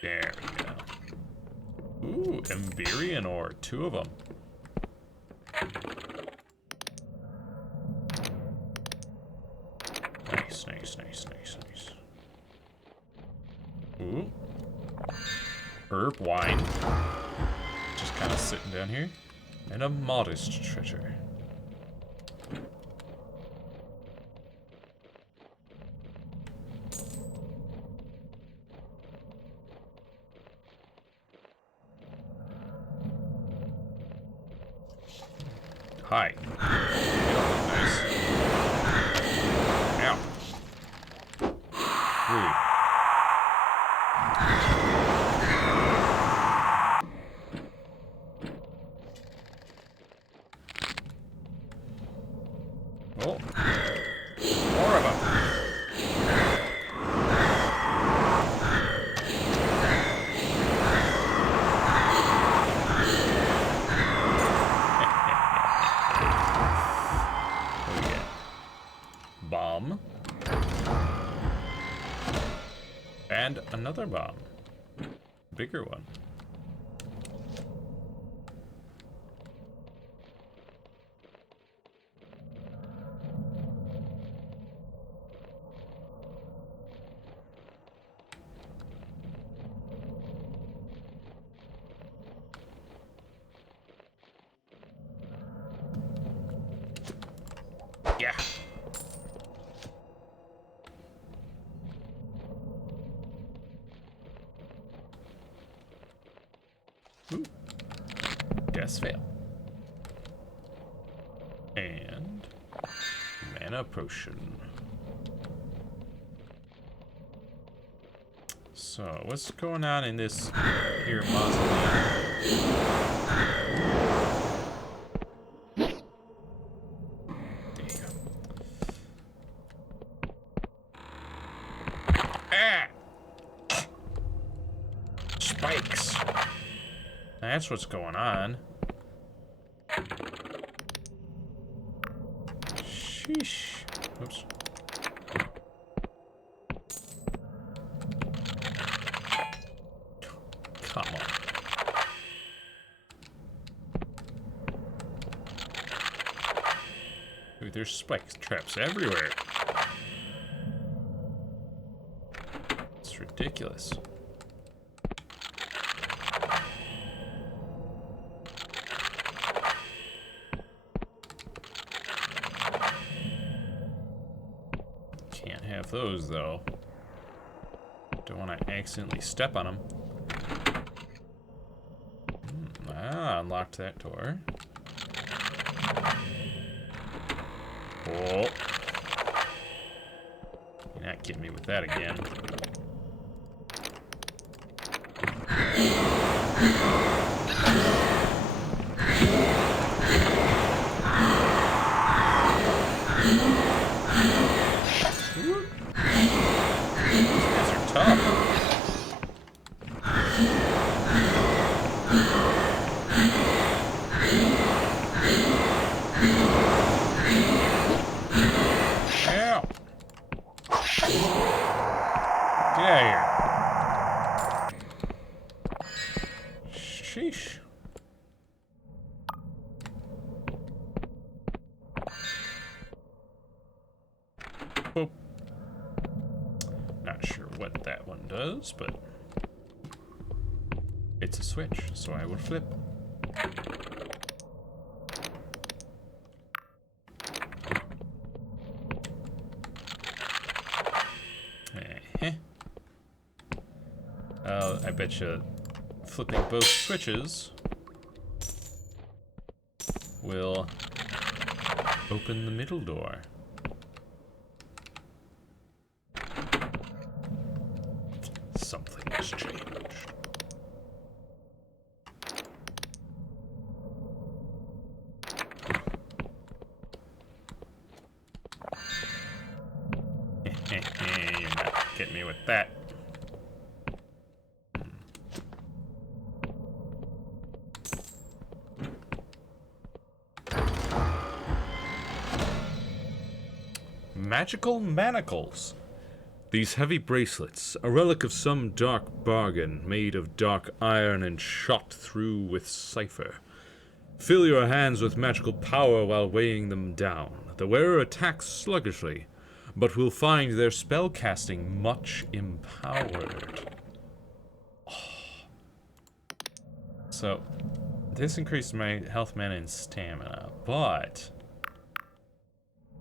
There we go. Ooh, Emberian ore, 2 of them. Nice, nice, nice, nice, nice. Ooh. Herb wine. Just kind of sitting down here. And a modest treasure. Hi. Nice. Ow. Rude. Oh. More of them. Bomb. And another bomb. Bigger one. Yeah. Ooh. Death fail. And mana potion. So, what's going on in this here mausoleum? There you go. Ah! Spikes. That's what's going on. Sheesh. Oops. Come on. Dude, there's spike traps everywhere. It's ridiculous. Can't have those, though. Don't want to accidentally step on them. Unlocked that door. Oh. You're not getting me with that again. Ooh. These guys are tough. Ow. Get out of here. Sheesh. Boop. Not sure what that one does, but It's a switch, so I will flip. I bet you flipping both switches will open the middle door. Something has changed. You're not getting me with that. Magical manacles. These heavy bracelets, a relic of some dark bargain, made of dark iron and shot through with cipher. Fill your hands with magical power while weighing them down. The wearer attacks sluggishly, but will find their spellcasting much empowered. So, this increased my health, mana, and stamina, but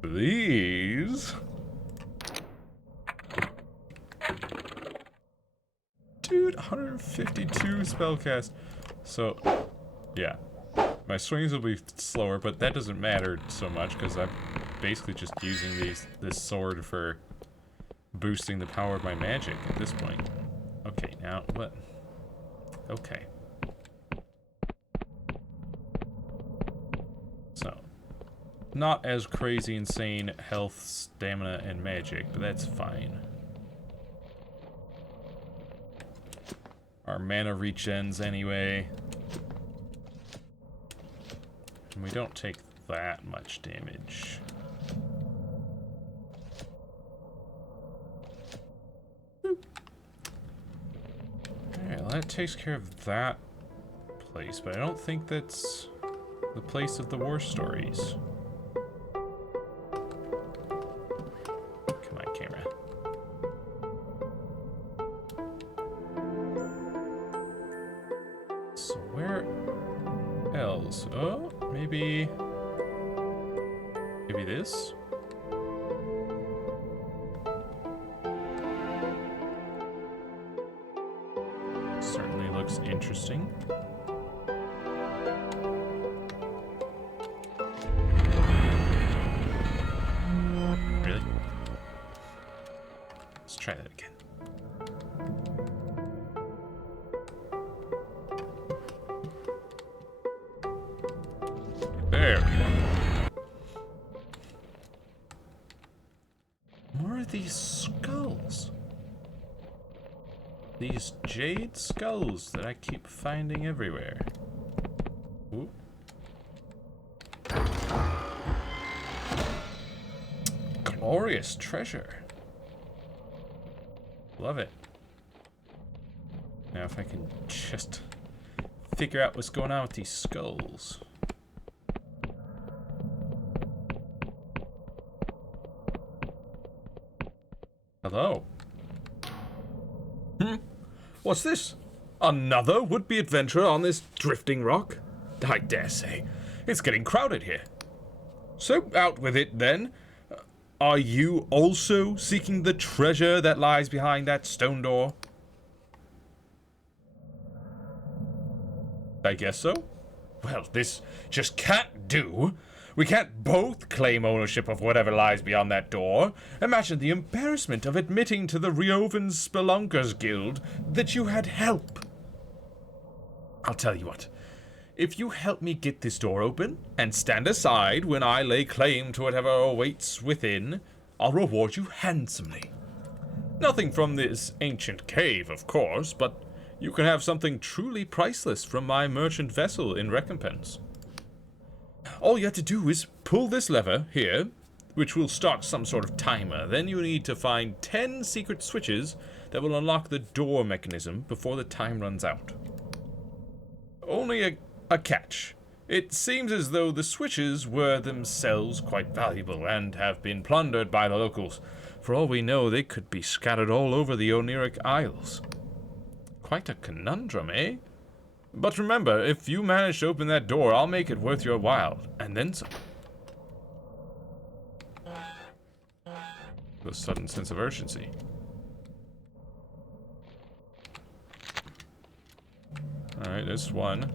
these... Dude, 152 spellcast. So, yeah. My swings will be slower, but that doesn't matter so much because I'm basically just using this sword for boosting the power of my magic at this point. Okay, now what? Okay. So, not as crazy insane health, stamina, and magic, but that's fine. Our mana regens anyway. And we don't take that much damage. Alright, well, that takes care of that place, but I don't think that's the place of the war stories. Come on, camera. So where else? Oh, maybe this? Certainly looks interesting. Really? Let's try that again. There we go. More of these skulls. These jade skulls that I keep finding everywhere. Ooh. Glorious treasure. Love it. Now if I can just figure out what's going on with these skulls. Hello. What's this? Another would-be adventurer on this drifting rock? I dare say. It's getting crowded here. So out with it, then. Are you also seeking the treasure that lies behind that stone door? I guess so. Well, this just can't do. We can't both claim ownership of whatever lies beyond that door. Imagine the embarrassment of admitting to the Riovan Spelunkers Guild that you had help. I'll tell you what. If you help me get this door open, and stand aside when I lay claim to whatever awaits within, I'll reward you handsomely. Nothing from this ancient cave, of course, but you can have something truly priceless from my merchant vessel in recompense. All you have to do is pull this lever here, which will start some sort of timer. Then you need to find 10 secret switches that will unlock the door mechanism before the time runs out. Only a catch. It seems as though the switches were themselves quite valuable and have been plundered by the locals. For all we know, they could be scattered all over the Oniric Isles. Quite a conundrum, eh? But remember, if you manage to open that door, I'll make it worth your while. And then some. A sudden sense of urgency. Alright, there's one.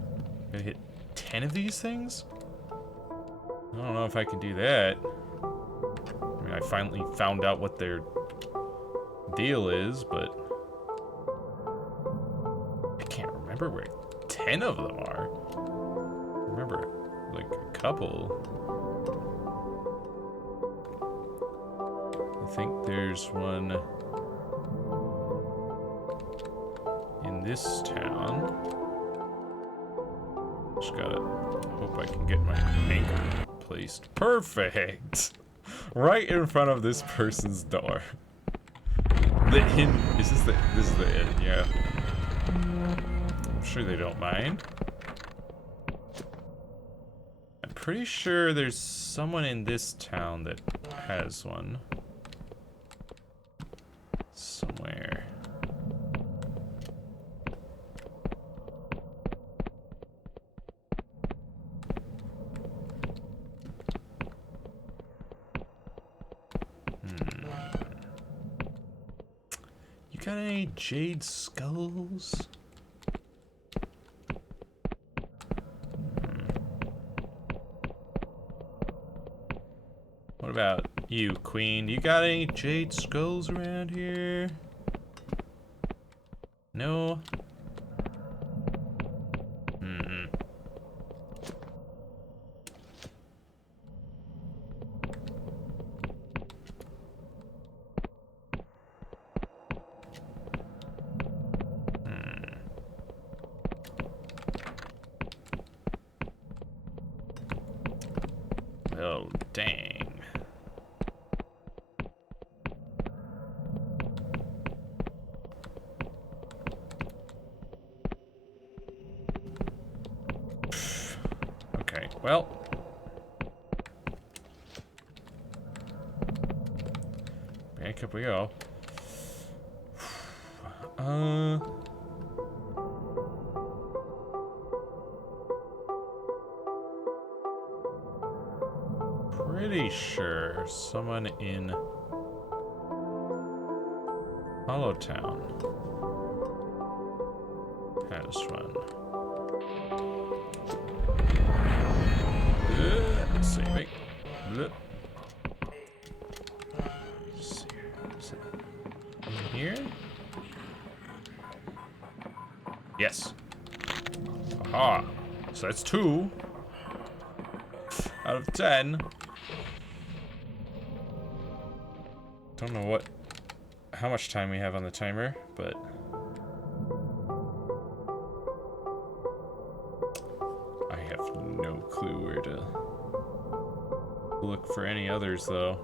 Gonna hit 10 of these things? I don't know if I can do that. I mean, I finally found out what their deal is, but I can't remember where 10 of them are. I remember, like, a couple. I think there's one in this town. Just gotta hope I can get my anchor placed. Perfect! Right in front of this person's door. The inn. This is the inn, yeah. I'm sure they don't mind. I'm pretty sure there's someone in this town that has one. Somewhere. You got any jade skulls? What about you, Queen? You got any jade skulls around here? No? Well, dang. Okay, well. Back up we go. Pretty sure someone in Hollowtown has one. Let's see, wait. Let's see. Is it here? Yes. Aha. So that's 2 out of 10. Don't know how much time we have on the timer, but I have no clue where to look for any others, though.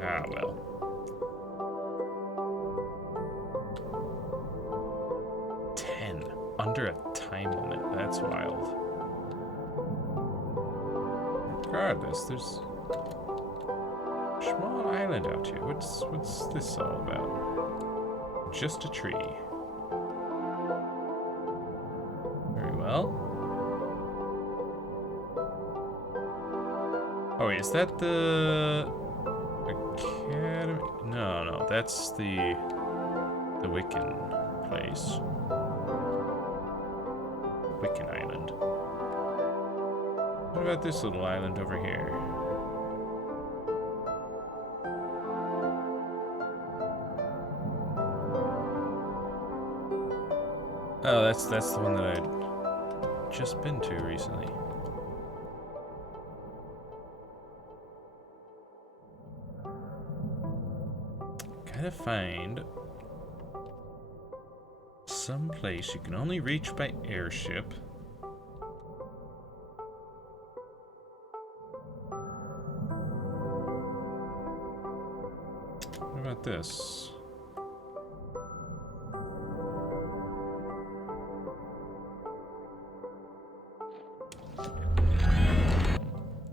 Ah, well. Under a time limit. That's wild. Regardless, there's a small island out here. What's this all about? Just a tree. Very well. Oh wait, is that the academy? No, that's the Wiccan place. Wiccan Island. What about this little island over here? Oh, that's the one that I'd just been to recently. Gotta find some place you can only reach by airship. What about this?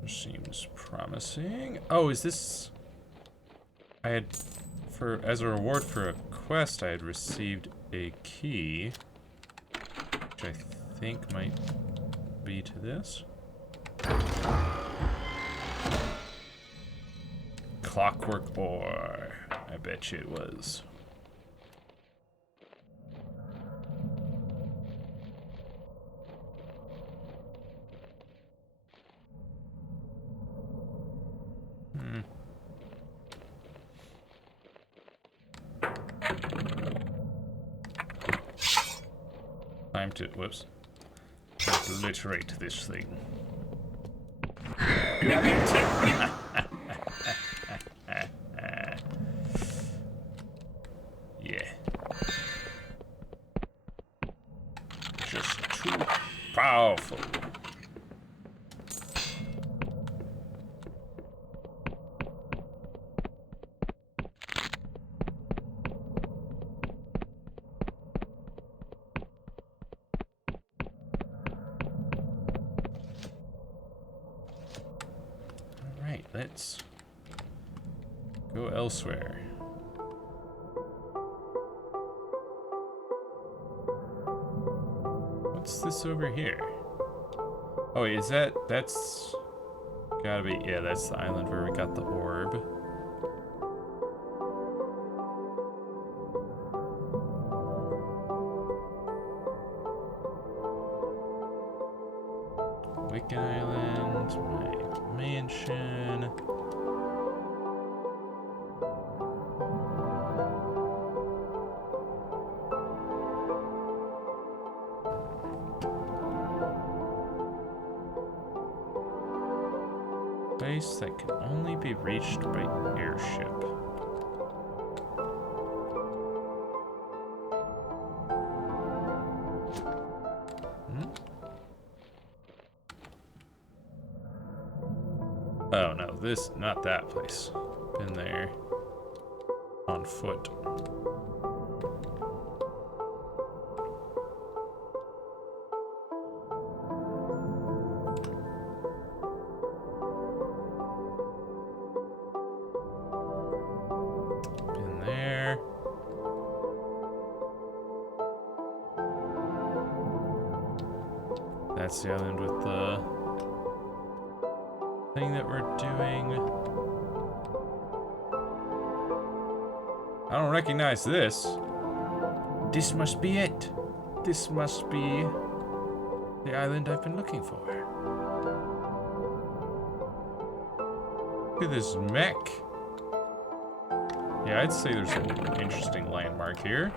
Seems promising. Oh, is this... I had as a reward for a quest, I had received a key, which I think might be to this. Clockwork ore. I bet you it was. Time to, whoops, obliterate this thing. Yeah. Just too powerful. Alright, let's go elsewhere. What's this over here? Oh, is that's gotta be, yeah, that's the island where we got the orb. Wicked Island, my mansion. Place that can only be reached by airship. Oh no, this, not that place. Been there. On foot. Been there. That's the island with the thing that we're doing. I don't recognize this. This must be it. This must be the island I've been looking for. Look at this mech. Yeah, I'd say there's an interesting landmark here.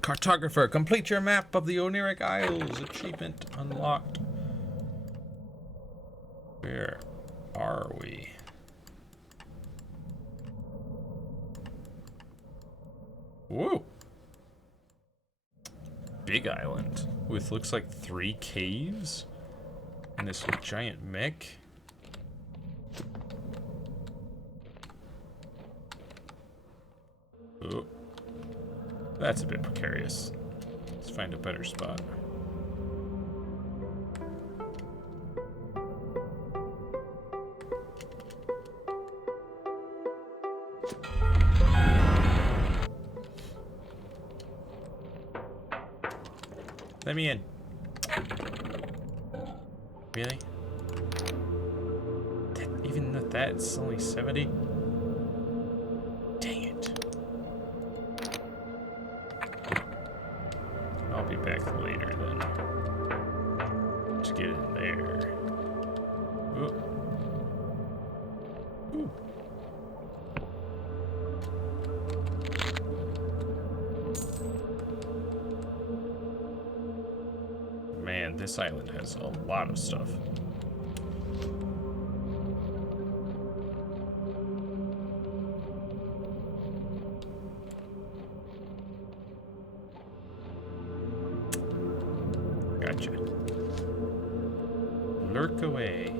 Cartographer, complete your map of the Oniric Isles. Achievement unlocked. Where are we? Whoa. Big island with looks like 3 caves and this giant mech. Oh. That's a bit precarious. Let's find a better spot. Let me in. Really? Even at that, it's only 70? Dang it. I'll be back later then. Let's get in there. Ooh. Ooh. Man, this island has a lot of stuff. Gotcha. Lurk away.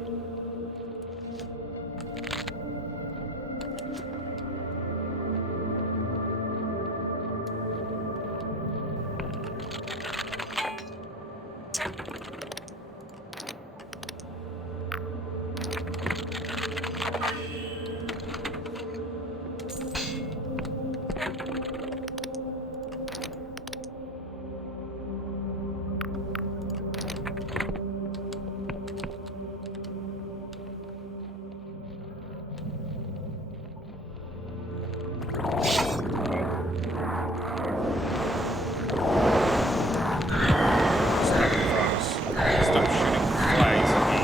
Stop shooting flags at me.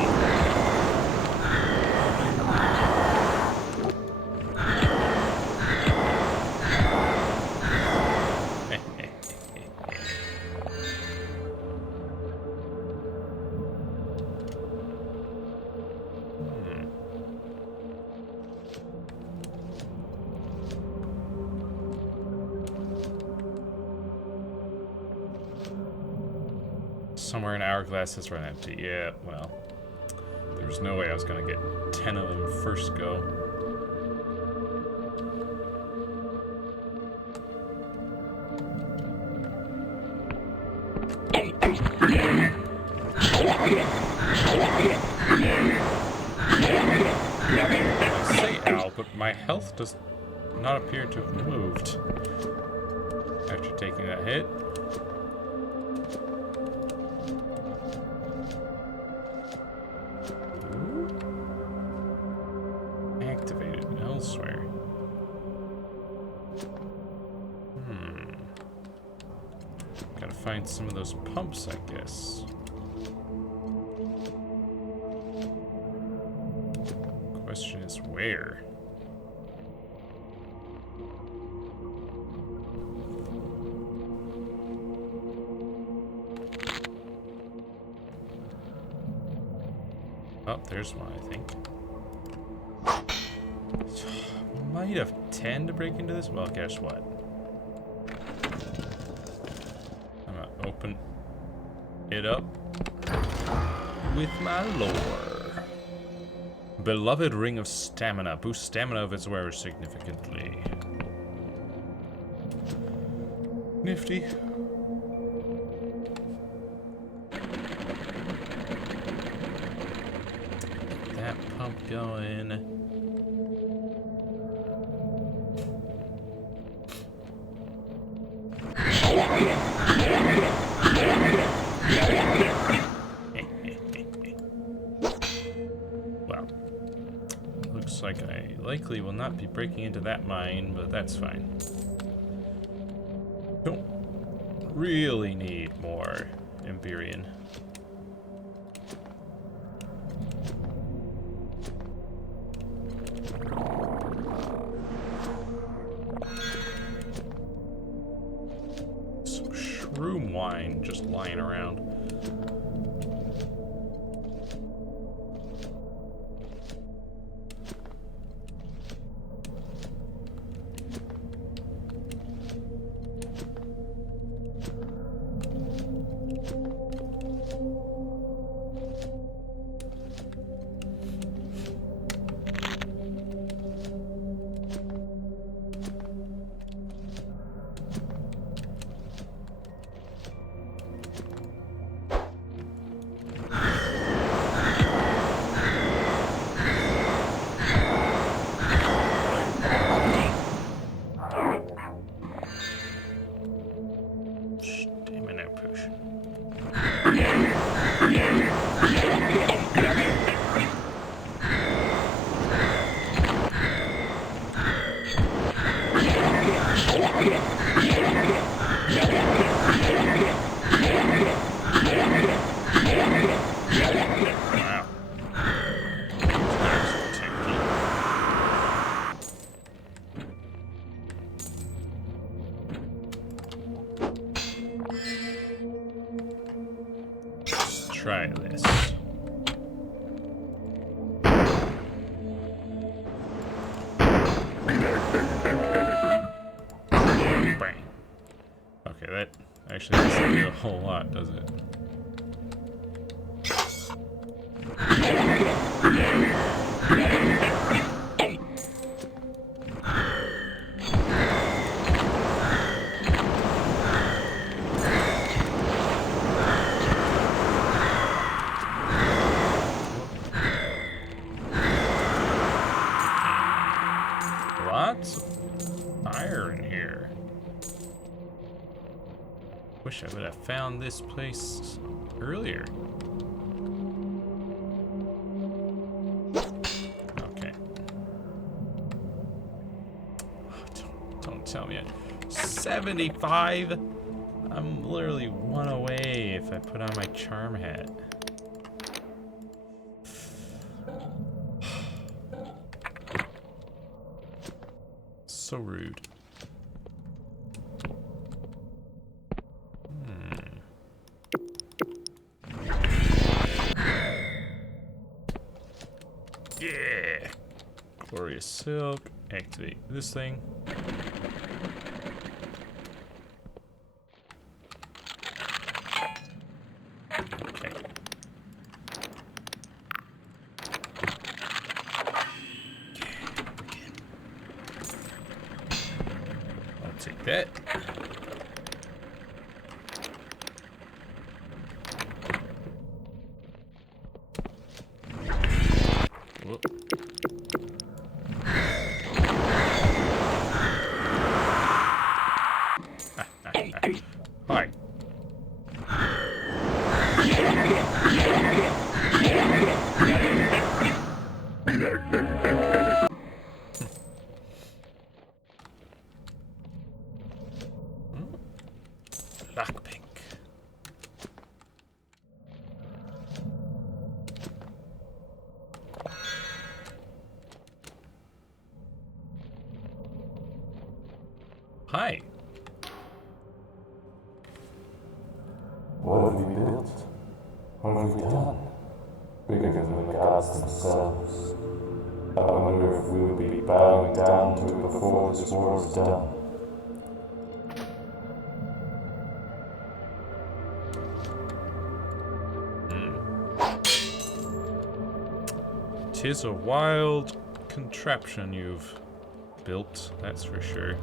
Somewhere in Hourglass has run empty. Yeah, well, there was no way I was gonna get 10 of them first go. I say ow, but my health does not appear to have moved after taking that hit. Activated elsewhere. Gotta find some of those pumps, I guess. Question is where? Oh, there's one, I think. Might have 10 to break into this. Well, guess what? I'm gonna open it up with my lore. Beloved Ring of Stamina. Boost stamina of its wearer significantly. Nifty. Get that pump going. Well, looks like I likely will not be breaking into that mine, but that's fine. Don't really need more Empyrean. Some shroom wine just lying around. Stamina potion. Wow. That's tempting. Let's try this. Bang. Okay, that actually doesn't do a whole lot, does it? lots of fire in here. Wish I would have found this place earlier. Okay. Don't tell me. 75? I'm literally one away if I put on my charm hat. So rude. Yeah! Glorious Silk. Activate this thing. Okay. I'll take that. Whoop. Hi. Lockpick. Hi. What have we built? What have we done? Bigger than the gods themselves. I wonder if we will be bowing down to it before this war is done. Tis a wild contraption you've built, that's for sure.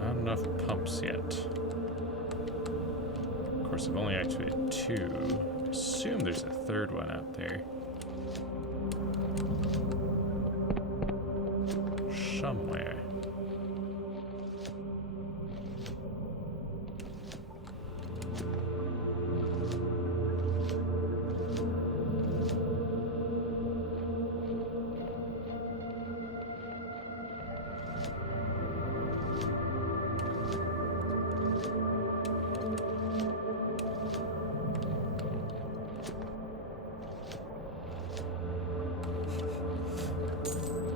Not enough pumps yet. Of course, I've only activated 2. I assume there's a third one out there. Somewhere.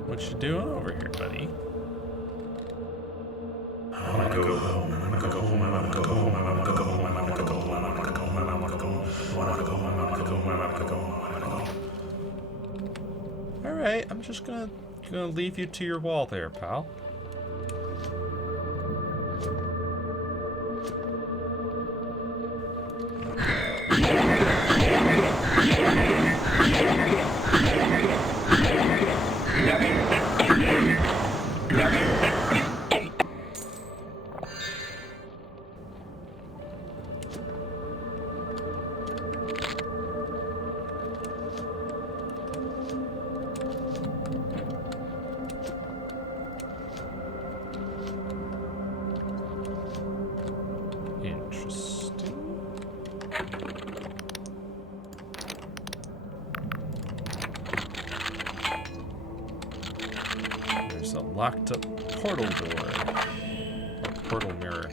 What you doing over here, buddy? I wanna go home. I wanna go home. I wanna go home. I wanna go home. I wanna go home. I wanna go home. I wanna go home. I wanna go home. I wanna go home. I wanna go home. I wanna go home. All right, I'm just gonna leave you to your wall there, pal. Interesting. There's a locked up portal door. Or portal mirror.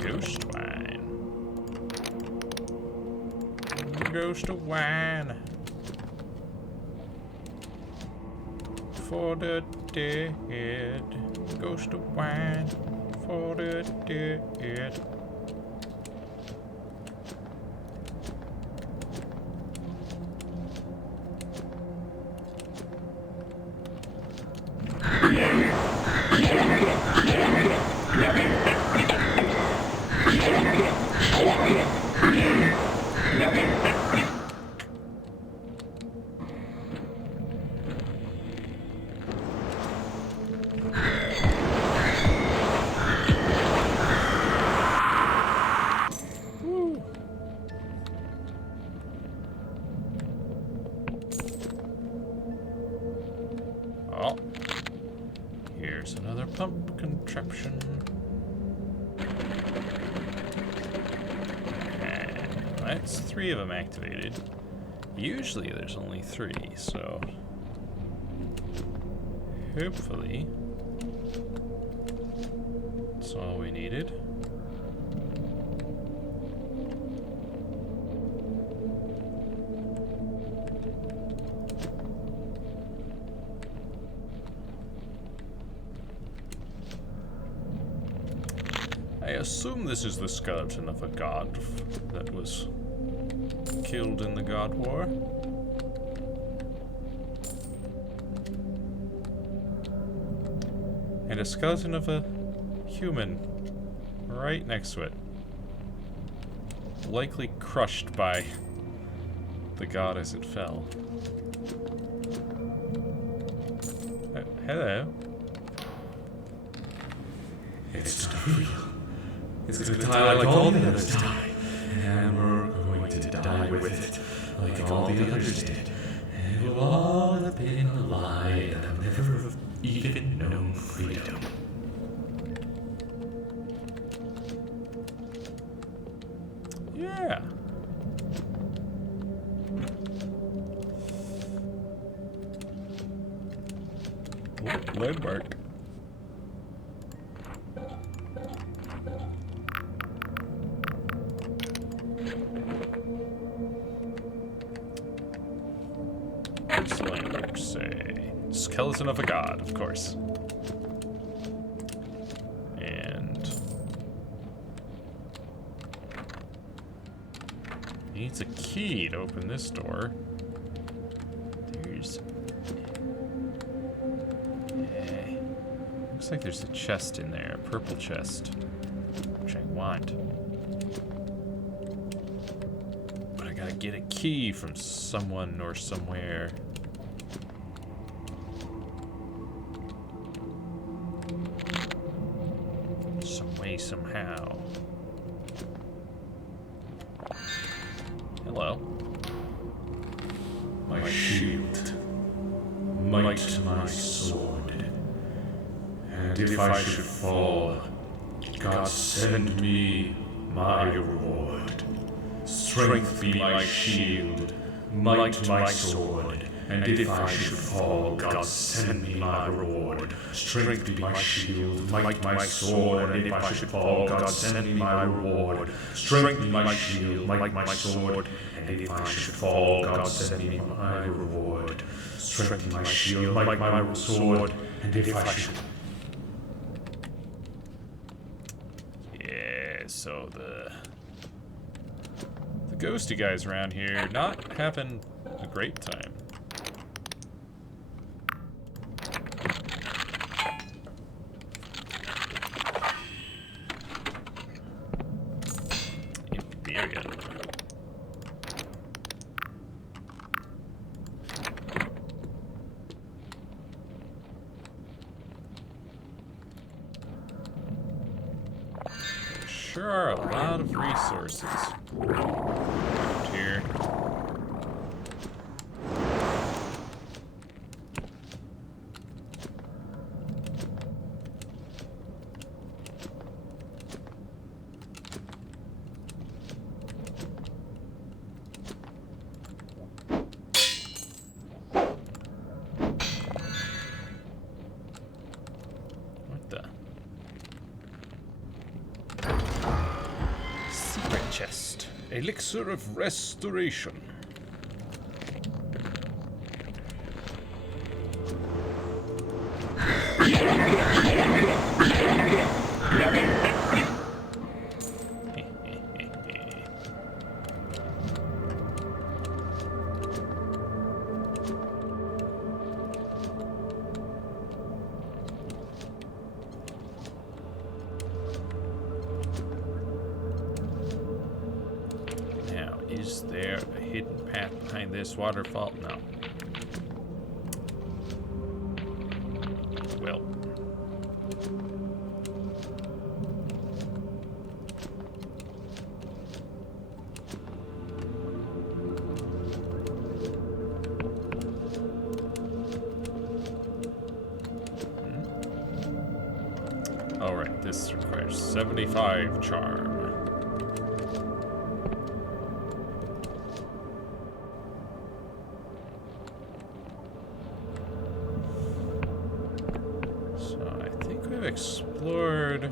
Ghost wine. Ghost of wine. For the dead. Ghost of wine for the dead. Oh, here's another pump contraption. And that's 3 of them activated. Usually there's only 3, so hopefully that's all we needed. I assume this is the skeleton of a god that was killed in the God War. And a skeleton of a human right next to it. Likely crushed by the god as it fell. Hello. It's not real. It's going to die like all the others died. And we're going to die with it, like all the others did. And we'll all have been a lie, and I'll never have even known freedom. Yeah. Oh, landmark. What's the landmark say? Skeleton of a god, of course. And needs a key to open this door. There's looks like there's a chest in there, a purple chest, which I want. But I gotta get a key from someone or somewhere. Some way, somehow. Hello. My shield, might to my sword. And if I should fall, God send me my reward. Strength be my shield, might my sword. And if I should fall, God send me my reward. Strength be my shield, might my sword. And if I should fall, God send me my reward. Strength be my shield, might my sword. And if I should fall, God send me my reward. Strength be my shield, might my sword. And if I should... Yeah, so the ghosty guys around here not having a great time. Imperial. Sure are a lot of resources around here. What the? Secret chest. Elixir of restoration. behind this waterfall? No. Well. Alright, this requires 75 charm. Explored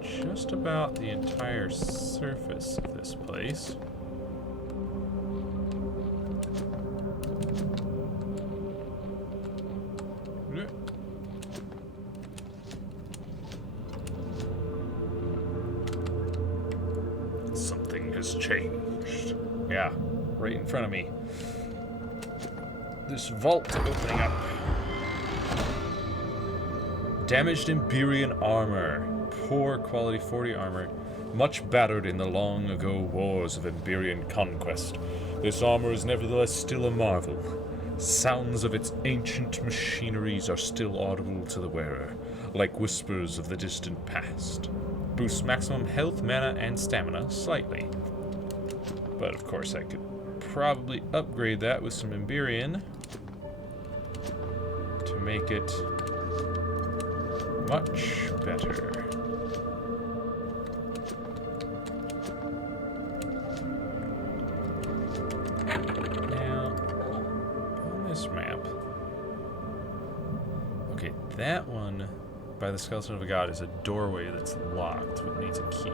just about the entire surface of this place. Something has changed. Yeah, right in front of me. This vault opening up. Damaged Emberian armor. Poor quality 40 armor. Much battered in the long ago wars of Emberian conquest. This armor is nevertheless still a marvel. Sounds of its ancient machineries are still audible to the wearer, like whispers of the distant past. Boosts maximum health, mana, and stamina slightly. But of course I could probably upgrade that with some Emberian to make it much better. Now, on this map, okay, that one by the skeleton of a god is a doorway that's locked, but needs a key.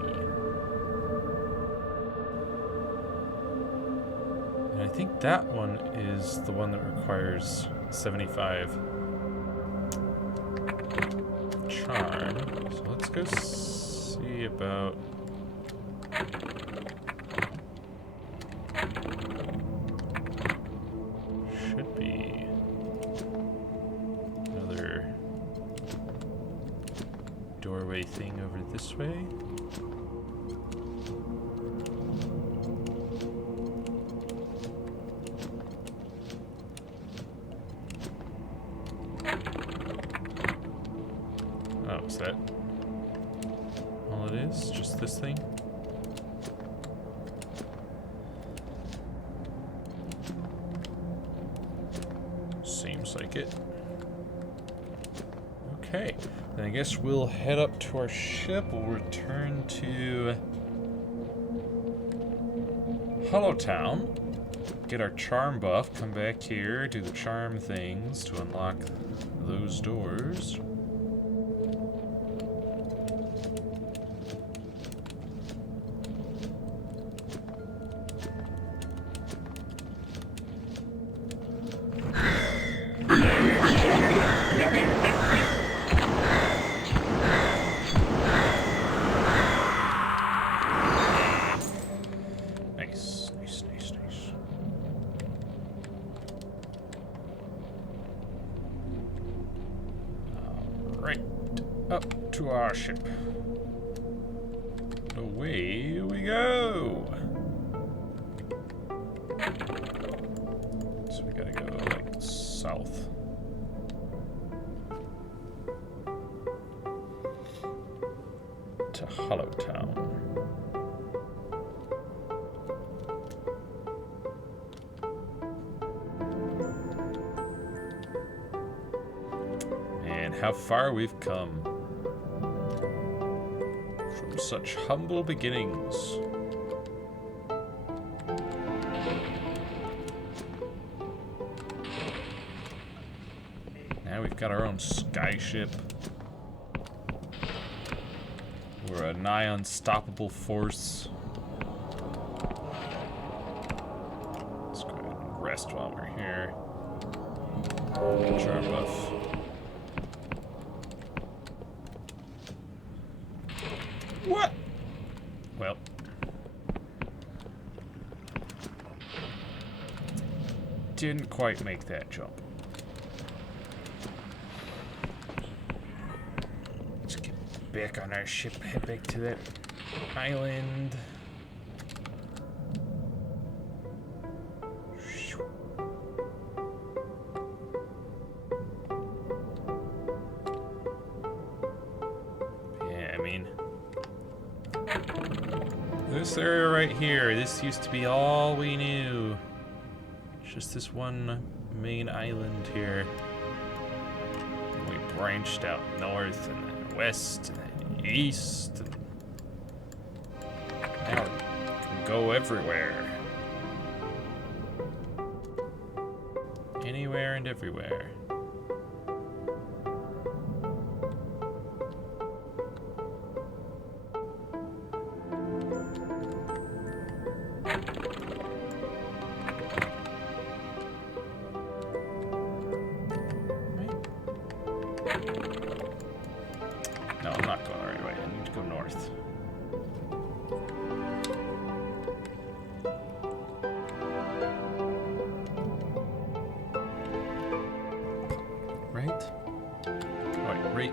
And I think that one is the one that requires 75 charm. So let's go see about should be another doorway thing over this way. Oh, is that all it is? Just this thing? Seems like it. Okay, then I guess we'll head up to our ship. We'll return to Hollowtown, get our charm buff, come back here, do the charm things to unlock those doors. Up to our ship. Away we go. So we gotta go like south. To Hollowtown. And how far we've come. From such humble beginnings. Now we've got our own skyship. We're a nigh unstoppable force. Let's go ahead and rest while we're here. Charm buff. What? Well. Didn't quite make that jump. Let's get back on our ship, head back to that island. mean. This area right here, this used to be all we knew. Just this one main island here. We branched out north and then west and then east. And now we can go everywhere. Anywhere and everywhere. No, I'm not going the right way. I need to go north. Right? Wait, right.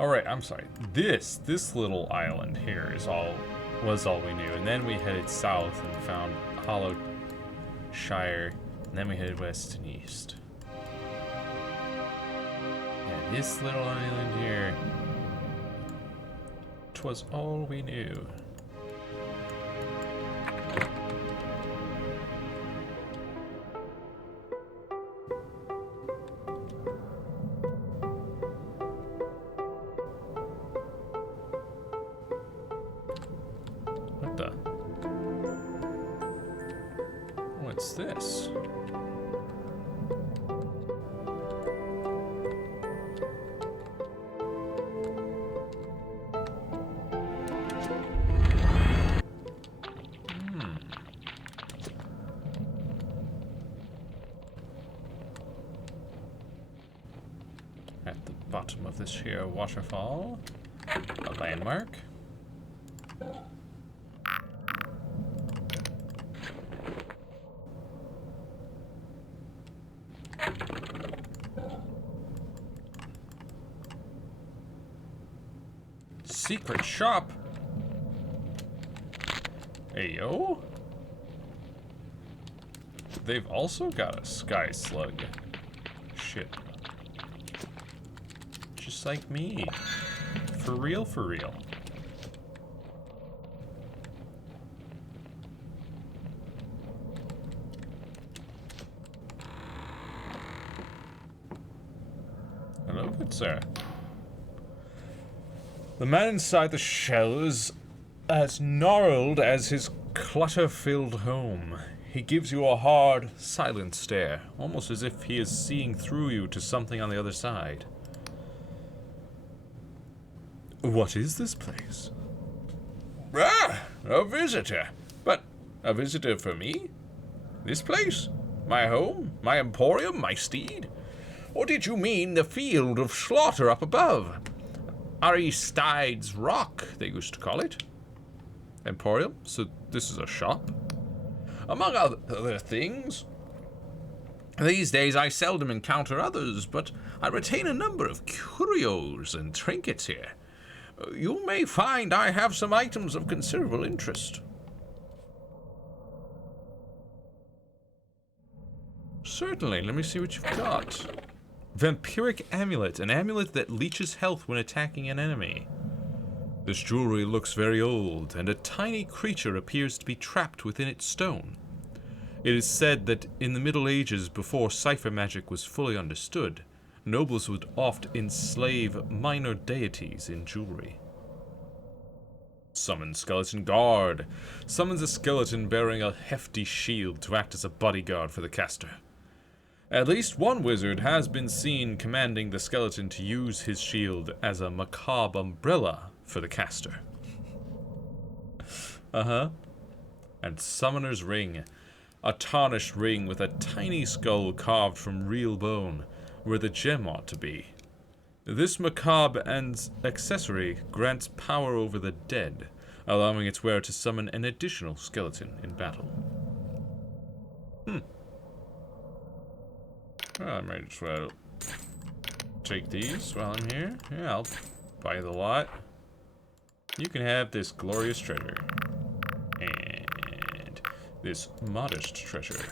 Alright, I'm sorry. This little island here was all we knew. And then we headed south and found Hollow Shire. And then we headed west and east. Yeah, this little island here. 'Twas all we knew. What the? What's this? At the bottom of this here waterfall, a landmark. Secret shop. Hey, yo. They've also got a sky slug. Shit. Just like me. For real, for real. Hello, good sir. The man inside the shell is as gnarled as his clutter-filled home. He gives you a hard, silent stare, almost as if he is seeing through you to something on the other side. What is this place? Ah, a visitor. But a visitor for me? This place? My home? My emporium? My steed? Or did you mean the field of slaughter up above? Aristides Rock, they used to call it. Emporium? So this is a shop? Among other things. These days I seldom encounter others, but I retain a number of curios and trinkets here. You may find I have some items of considerable interest. Certainly, let me see what you've got. Vampiric amulet, an amulet that leeches health when attacking an enemy. This jewelry looks very old, and a tiny creature appears to be trapped within its stone. It is said that in the Middle Ages, before cipher magic was fully understood, nobles would oft enslave minor deities in jewelry. Summon skeleton guard. Summons a skeleton bearing a hefty shield to act as a bodyguard for the caster. At least one wizard has been seen commanding the skeleton to use his shield as a macabre umbrella for the caster. And Summoner's Ring. A tarnished ring with a tiny skull carved from real bone, where the gem ought to be. This macabre and accessory grants power over the dead, allowing its wearer to summon an additional skeleton in battle. Well, I might as well take these while I'm here. Yeah, I'll buy the lot. You can have this glorious treasure. And this modest treasure.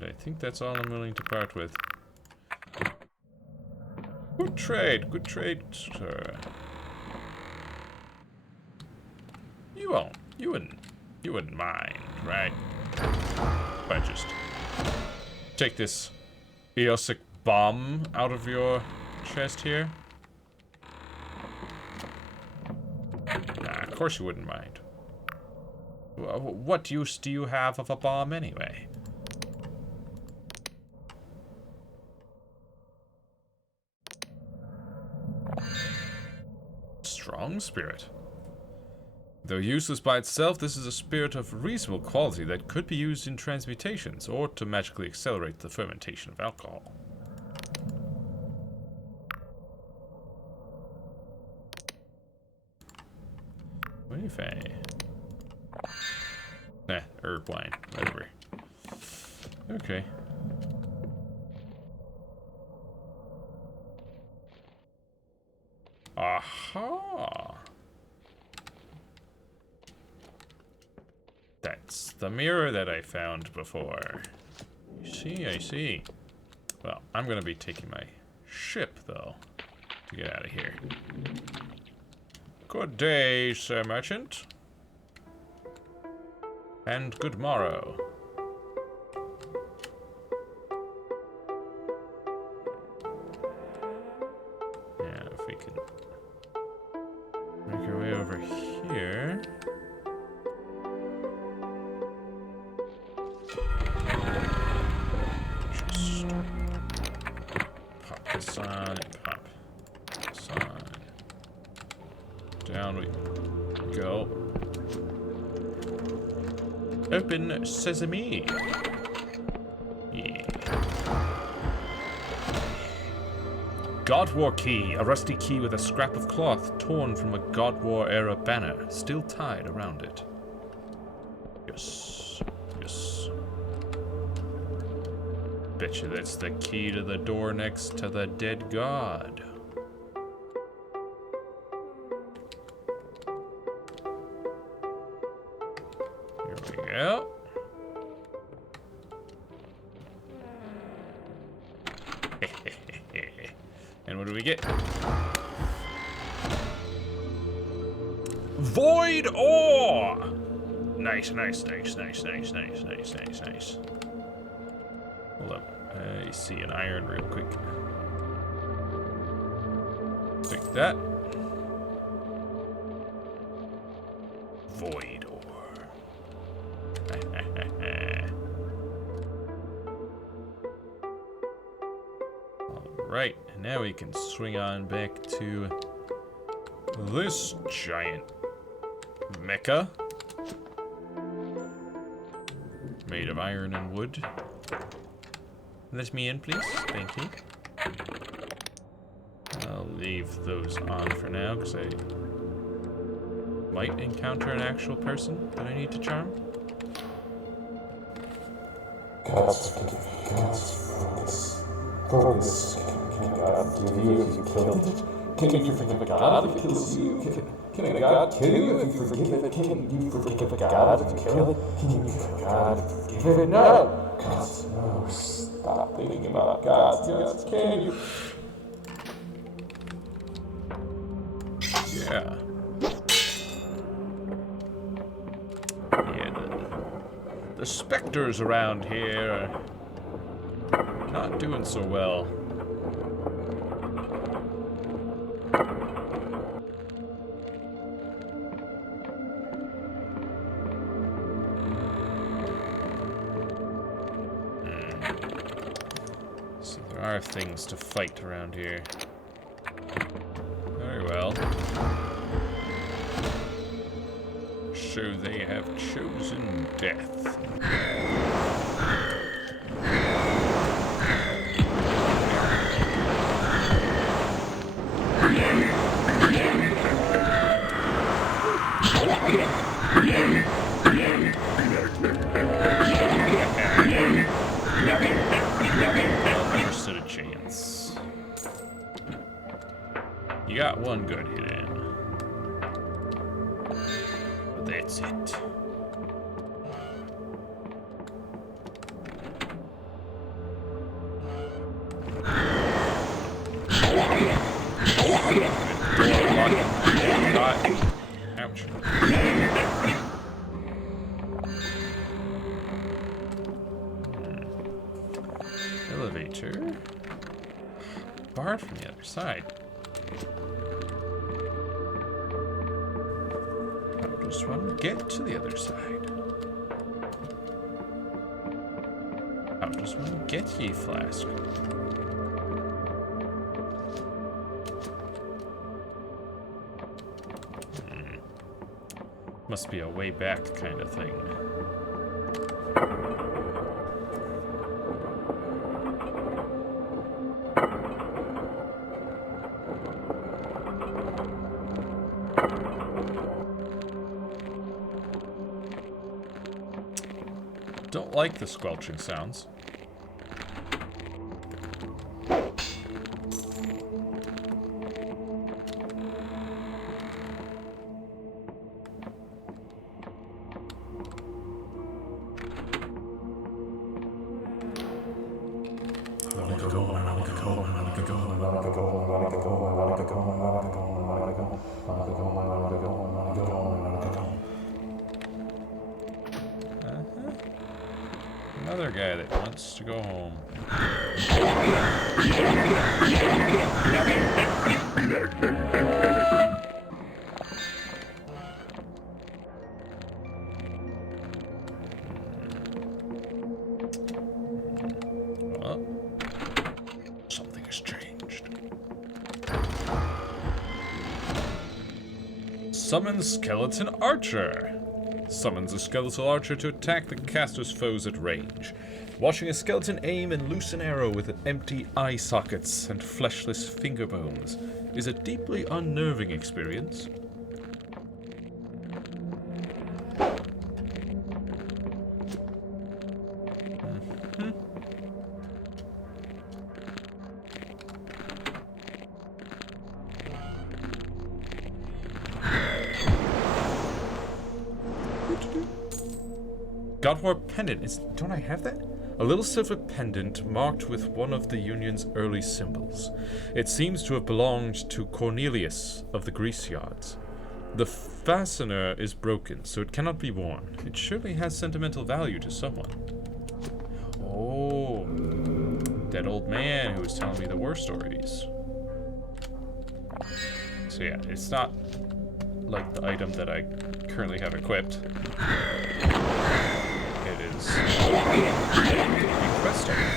And I think that's all I'm willing to part with. Good trade, sir. You wouldn't mind, right? If I just take this Eosic bomb out of your chest here? Nah, of course you wouldn't mind. What use do you have of a bomb anyway? Strong spirit. Though useless by itself, this is a spirit of reasonable quality that could be used in transmutations or to magically accelerate the fermentation of alcohol. What if I... Nah, herb wine, whatever. Okay. Aha! That's the mirror that I found before. I see. Well, I'm gonna be taking my ship, though, to get out of here. Good day, Sir Merchant. And good morrow. Yeah, if we can make our way over here. Just pop this on and pop this on. Down we go. Open sesame. Yeah. God War key. A rusty key with a scrap of cloth torn from a God War era banner, still tied around it. Yes. Betcha that's the key to the door next to the dead god. Here we go. And what do we get? Void ore! Nice. Hold up. I see an iron real quick. Take that. Void ore. Alright, and now we can swing on back to this giant mecha. Made of iron and wood. Let me in, please. Thank you. I'll leave those on for now, because I might encounter an actual person that I need to charm. God's focus. Focus. Can God give you if you killed it? Can you forgive a God if he kills you? Can a God kill you if you forgive it? Can you forgive a God if you kill it? Can you forgive a God if you forgive it? No! God, no. Stop thinking about God. Yes, can you? Yeah. The specters around here are not doing so well. So there are things to fight around here. Very well. So they have chosen death. Never stood a chance. You got one good hit in. But that's it. barred from the other side. I just want to get to the other side. I just want to get ye, Flask. Must be a way back kind of thing. Don't like the squelching sounds. Another guy that wants to go home. Well, something has changed. Summon Skeleton Archer. Summons a skeletal archer to attack the caster's foes at range. Watching a skeleton aim and loose an arrow with empty eye sockets and fleshless finger bones is a deeply unnerving experience. Godwar pendant. Don't I have that? A little silver pendant marked with one of the Union's early symbols. It seems to have belonged to Cornelius of the Grease Yards. The fastener is broken, so it cannot be worn. It surely has sentimental value to someone. Oh, that old man who was telling me the war stories. So yeah, it's not like the item that I currently have equipped. It is a quest item.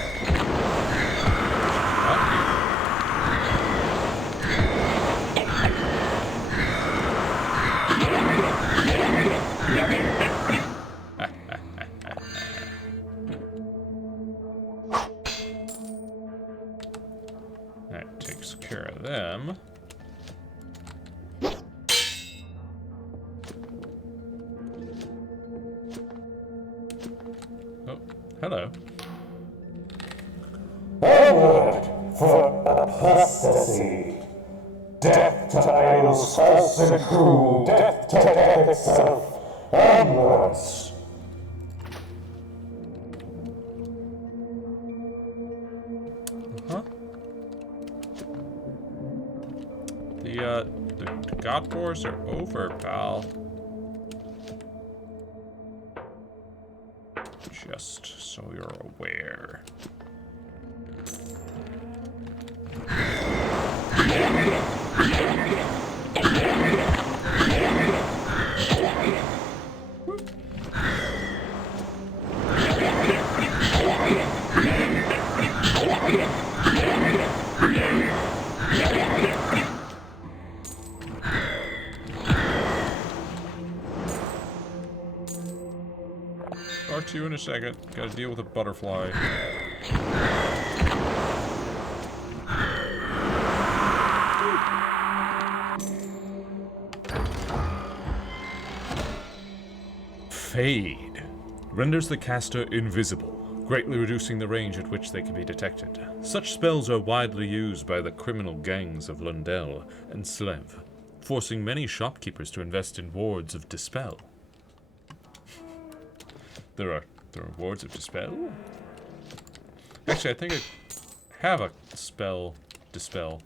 That takes care of them. Oh, hello. Onward for apostasy. Death to idols false and cruel. Death to death itself. Onwards. Huh? The God Wars are over, pal. Just so you're aware. Talk to you in a second. Gotta deal with a butterfly. Fade. Renders the caster invisible, greatly reducing the range at which they can be detected. Such spells are widely used by the criminal gangs of Lundell and Slev, forcing many shopkeepers to invest in wards of Dispel. There are wards of Dispel? Actually, I think I have a spell Dispel.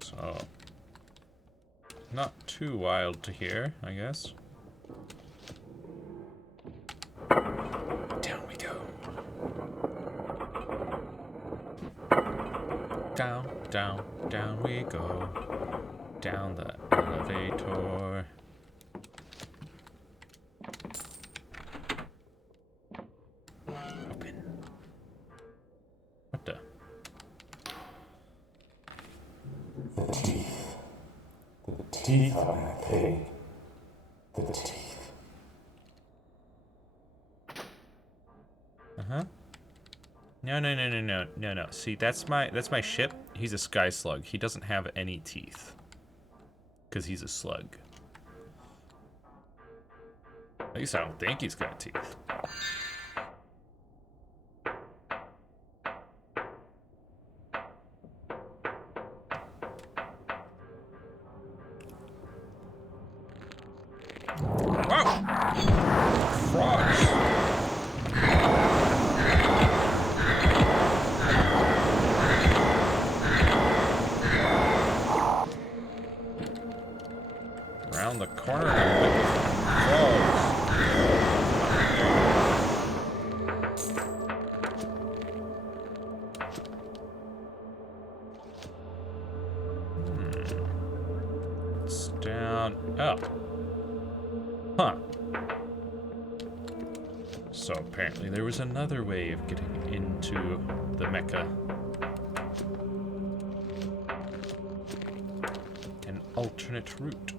So, not too wild to hear, I guess. down, down, down we go. Down the elevator. Open. What the? The teeth. The teeth are my pain. The teeth. Uh-huh. No. See, that's my ship. He's a sky slug. He doesn't have any teeth. Because he's a slug. At least I don't think he's got teeth. Whoa! Frogs! Around the corner and met with frogs. It's down. Oh. Huh. So apparently there was another way of getting into the Mecca. An alternate route.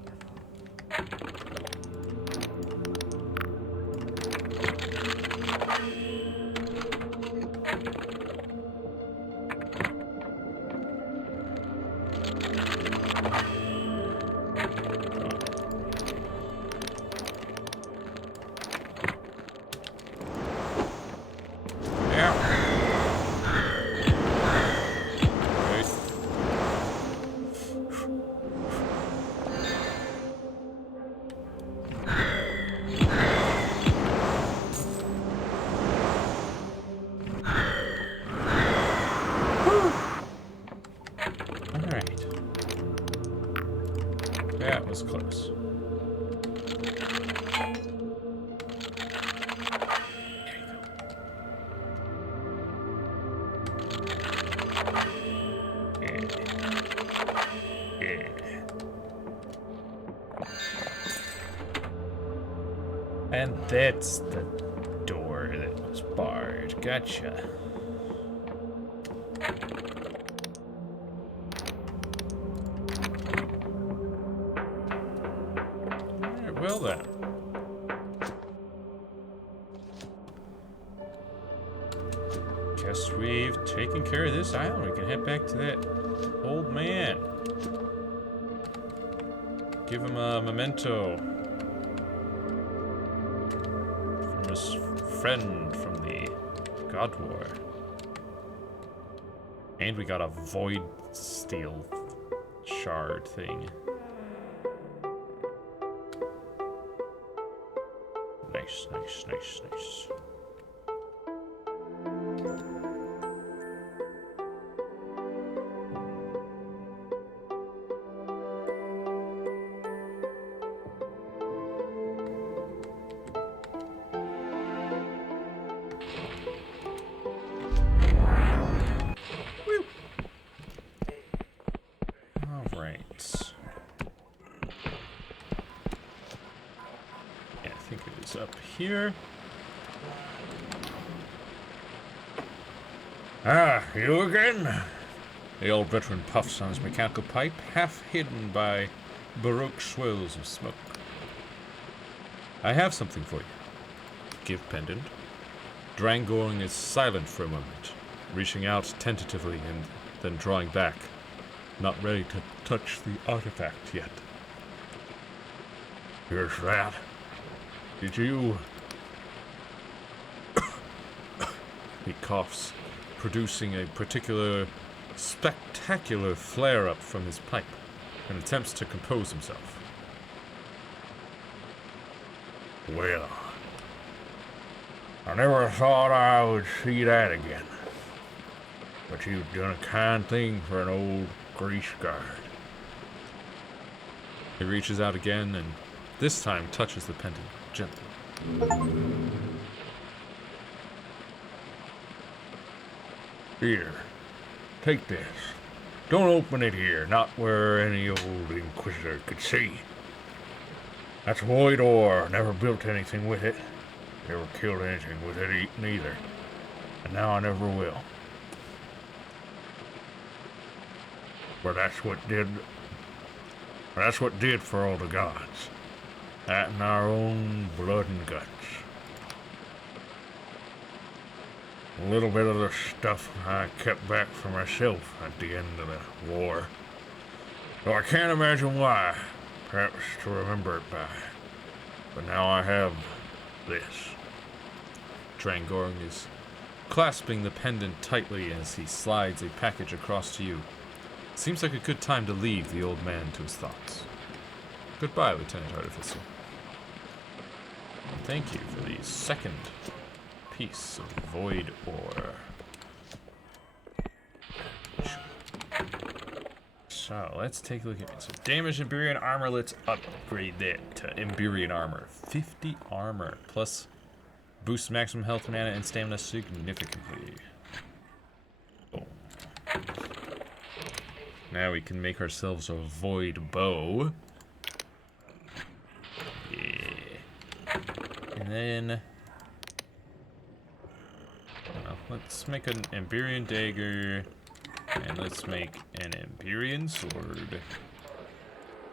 That was close. There you go. Yeah. And that's the door that was barred. Gotcha. Well then. Guess we've taken care of this island. We can head back to that old man. Give him a memento from his friend from the God War. And we got a void steel shard thing. Nice. Woo. All right. Yeah, I think it is up here. Ah, you again? The old veteran puffs on his mechanical pipe, half hidden by baroque swirls of smoke. I have something for you. Give pendant. Drangorn is silent for a moment, reaching out tentatively and then drawing back, not ready to touch the artifact yet. Here's that. Did you... He coughs, producing a particular spectacular flare-up from his pipe, and attempts to compose himself. Well, I never thought I would see that again. But you've done a kind thing for an old grease guard. He reaches out again and this time touches the pendant gently. Here, take this. Don't open it here, not where any old Inquisitor could see. That's void ore. Never built anything with it. Never killed anything with it neither. And now I never will. But that's what did for all the gods. That and our own blood and guts. A little bit of the stuff I kept back for myself at the end of the war. Though I can't imagine why. Perhaps to remember it by. But now I have this. Drangorn is clasping the pendant tightly as he slides a package across to you. Seems like a good time to leave the old man to his thoughts. Goodbye, Lieutenant Artificer. And thank you for the second piece of void ore. So, let's take a look at it. So, damaged Emberian armor, let's upgrade that to Emberian armor. 50 armor, plus boost maximum health, mana, and stamina significantly. Boom. Now we can make ourselves a void bow. Yeah. And then... let's make an Emberian dagger. And let's make an Emberian sword.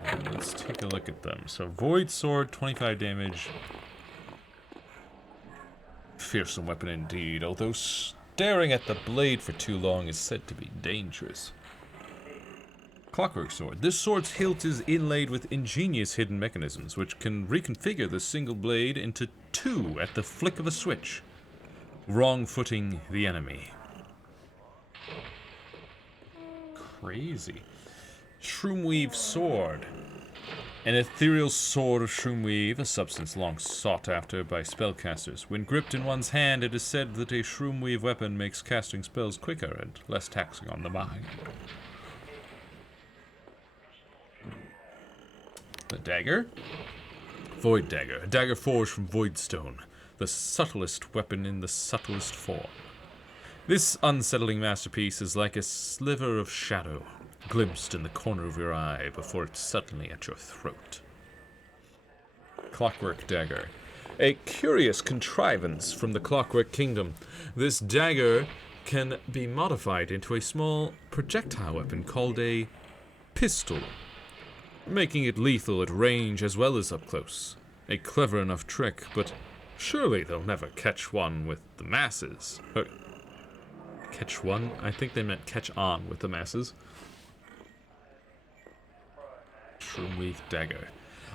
And let's take a look at them. So, Void Sword, 25 damage. Fearsome weapon indeed, although staring at the blade for too long is said to be dangerous. Clockwork Sword. This sword's hilt is inlaid with ingenious hidden mechanisms, which can reconfigure the single blade into two at the flick of a switch, wrong-footing the enemy. Crazy. Shroomweave Sword. An ethereal sword of Shroomweave, a substance long sought after by spellcasters. When gripped in one's hand, it is said that a Shroomweave weapon makes casting spells quicker and less taxing on the mind. The dagger. Void Dagger. A dagger forged from Voidstone. The subtlest weapon in the subtlest form. This unsettling masterpiece is like a sliver of shadow, glimpsed in the corner of your eye before it's suddenly at your throat. Clockwork Dagger. A curious contrivance from the Clockwork Kingdom. This dagger can be modified into a small projectile weapon called a pistol, making it lethal at range as well as up close. A clever enough trick, but surely they'll never catch one with the masses. Catch one? I think they meant catch on with the masses. Shroomweave Dagger.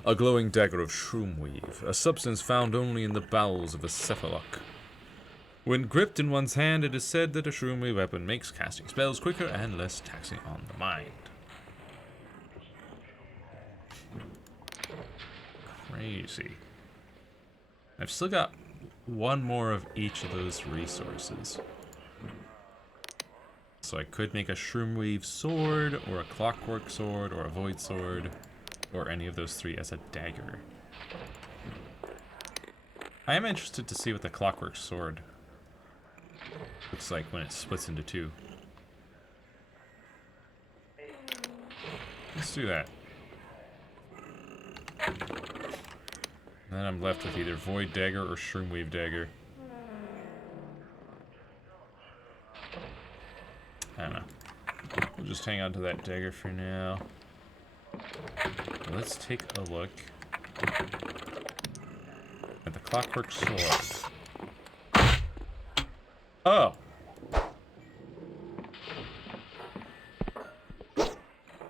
A glowing dagger of Shroomweave, a substance found only in the bowels of a Cephalok. When gripped in one's hand, it is said that a Shroomweave weapon makes casting spells quicker and less taxing on the mind. Crazy. I've still got one more of each of those resources. So I could make a Shroomweave sword, or a Clockwork sword, or a Void sword, or any of those three as a dagger. I am interested to see what the Clockwork sword looks like when it splits into two. Let's do that. And then I'm left with either Void Dagger or Shroomweave Dagger. I don't know. We'll just hang on to that dagger for now. Let's take a look at the Clockwork sword. Oh!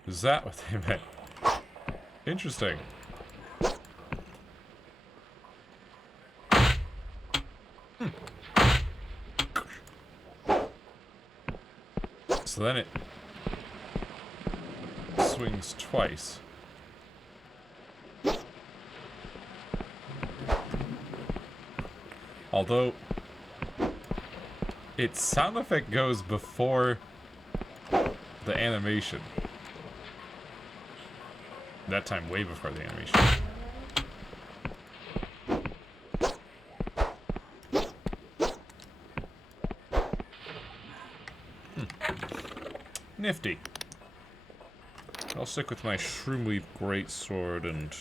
Is that what they meant? Interesting. So then it swings twice. Although its sound effect goes before the animation. That time way before the animation. Nifty. I'll stick with my Shroomweave Greatsword and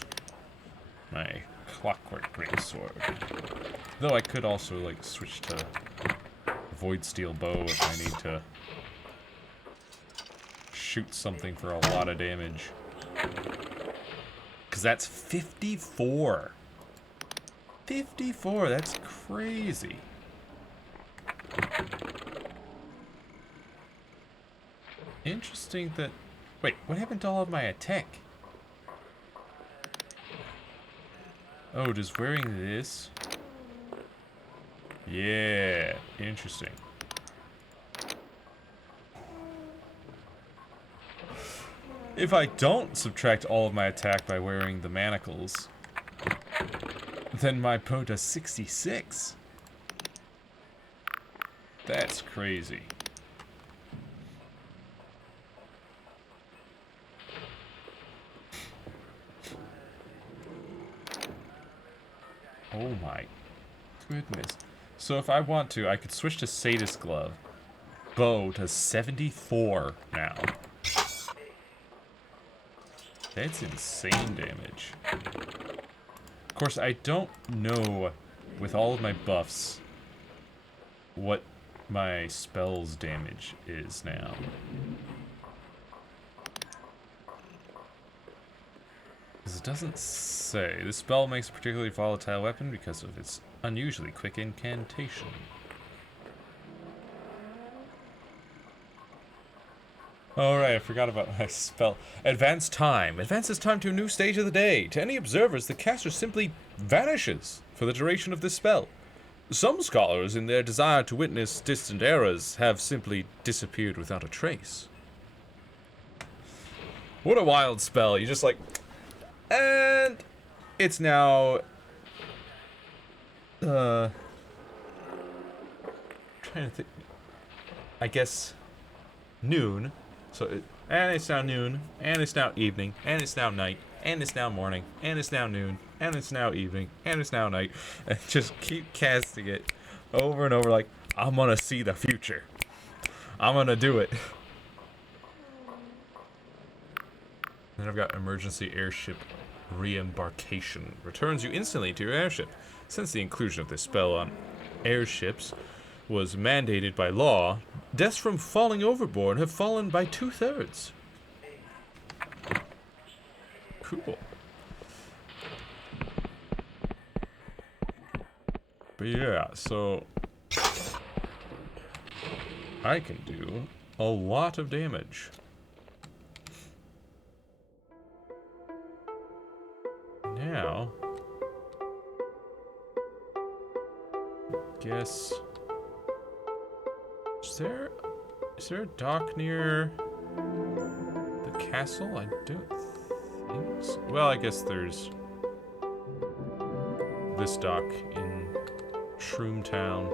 my Clockwork Greatsword. Though I could also, like, switch to Void Steel Bow if I need to shoot something for a lot of damage. Because that's 54. 54, that's crazy. Interesting that... Wait, what happened to all of my attack? Oh, just wearing this? Yeah, interesting. If I don't subtract all of my attack by wearing the manacles, then my bow does 66. That's crazy. Oh my goodness. So if I want to, I could switch to Sadist Glove. Bow does 74 now. That's insane damage. Of course, I don't know, with all of my buffs, what my spell's damage is now. Because it doesn't say. This spell makes a particularly volatile weapon because of its unusually quick incantation. Alright, I forgot about my spell. Advance time. Advances time to a new stage of the day. To any observers, the caster simply vanishes for the duration of this spell. Some scholars, in their desire to witness distant eras, have simply disappeared without a trace. What a wild spell. You just like... And... It's now... trying to think... I guess... Noon. And it's now noon, and it's now evening, and it's now night, and it's now morning, and it's now noon, and it's now evening, and it's now night. And just keep casting it over and over like, I'm gonna see the future. I'm gonna do it. Then I've got emergency airship re-embarkation. Returns you instantly to your airship. Since the inclusion of this spell on airships was mandated by law, deaths from falling overboard have fallen by 2/3. Cool. But yeah, so I can do a lot of damage. Now, guess... Is there a dock near the castle? I don't think so. Well, I guess there's this dock in Shroomtown.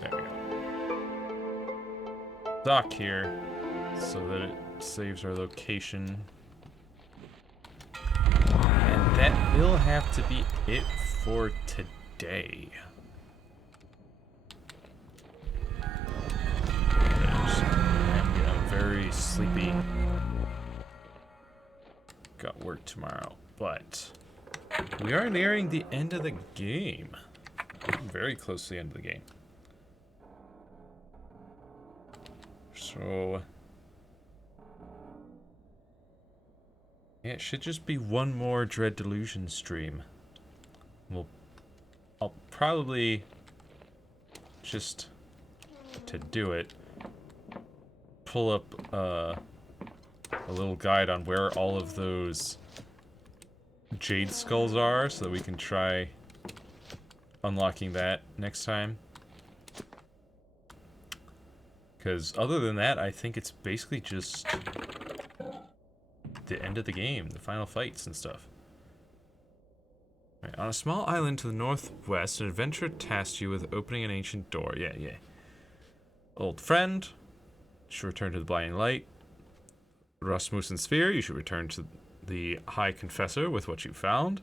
There we go. Dock here, so that it saves our location. And that will have to be it for today. I'm very sleepy. Got work tomorrow, but we are nearing the end of the game. Very close to the end of the game. So... yeah, it should just be one more Dread Delusion stream. I'll probably just, to do it, pull up a little guide on where all of those Jade Skulls are, so that we can try unlocking that next time. Because other than that, I think it's basically just the end of the game, the final fights and stuff. Right, on a small island to the northwest, an adventurer tasked you with opening an ancient door. Yeah. Old friend, you should return to the Blinding Light. Rasmussen Sphere, you should return to the High Confessor with what you found.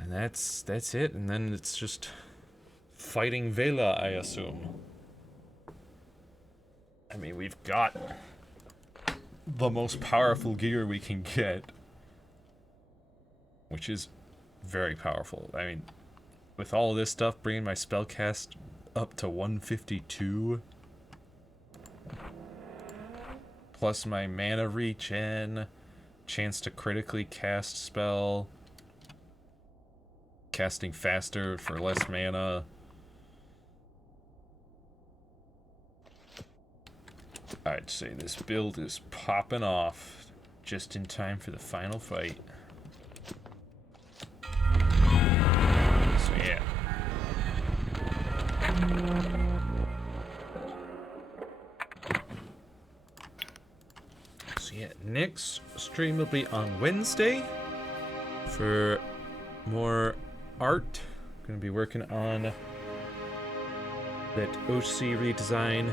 And that's it. And then it's just fighting Vela, I assume. I mean, we've got the most powerful gear we can get, which is very powerful. I mean, with all of this stuff, bringing my spellcast up to 152, plus my mana regen, chance to critically cast spell, casting faster for less mana. I'd say this build is popping off just in time for the final fight. So yeah. So yeah, next stream will be on Wednesday for more art. I'm gonna be working on that OC redesign.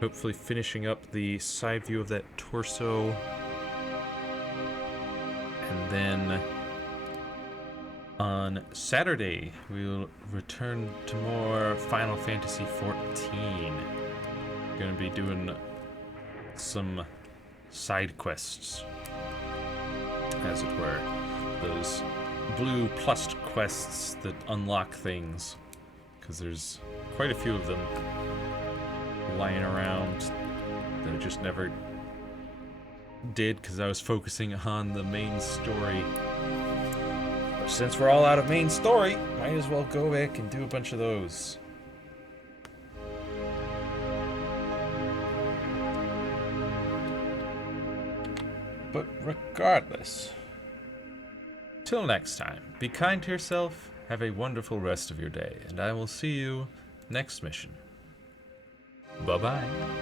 Hopefully finishing up the side view of that torso. And then on Saturday, we'll return to more Final Fantasy XIV. Gonna be doing some side quests, as it were. Those blue plus quests that unlock things. Because there's quite a few of them lying around that I just never did because I was focusing on the main story. But since we're all out of main story, might as well go back and do a bunch of those. But regardless, till next time, be kind to yourself, have a wonderful rest of your day, and I will see you next mission. Bye-bye.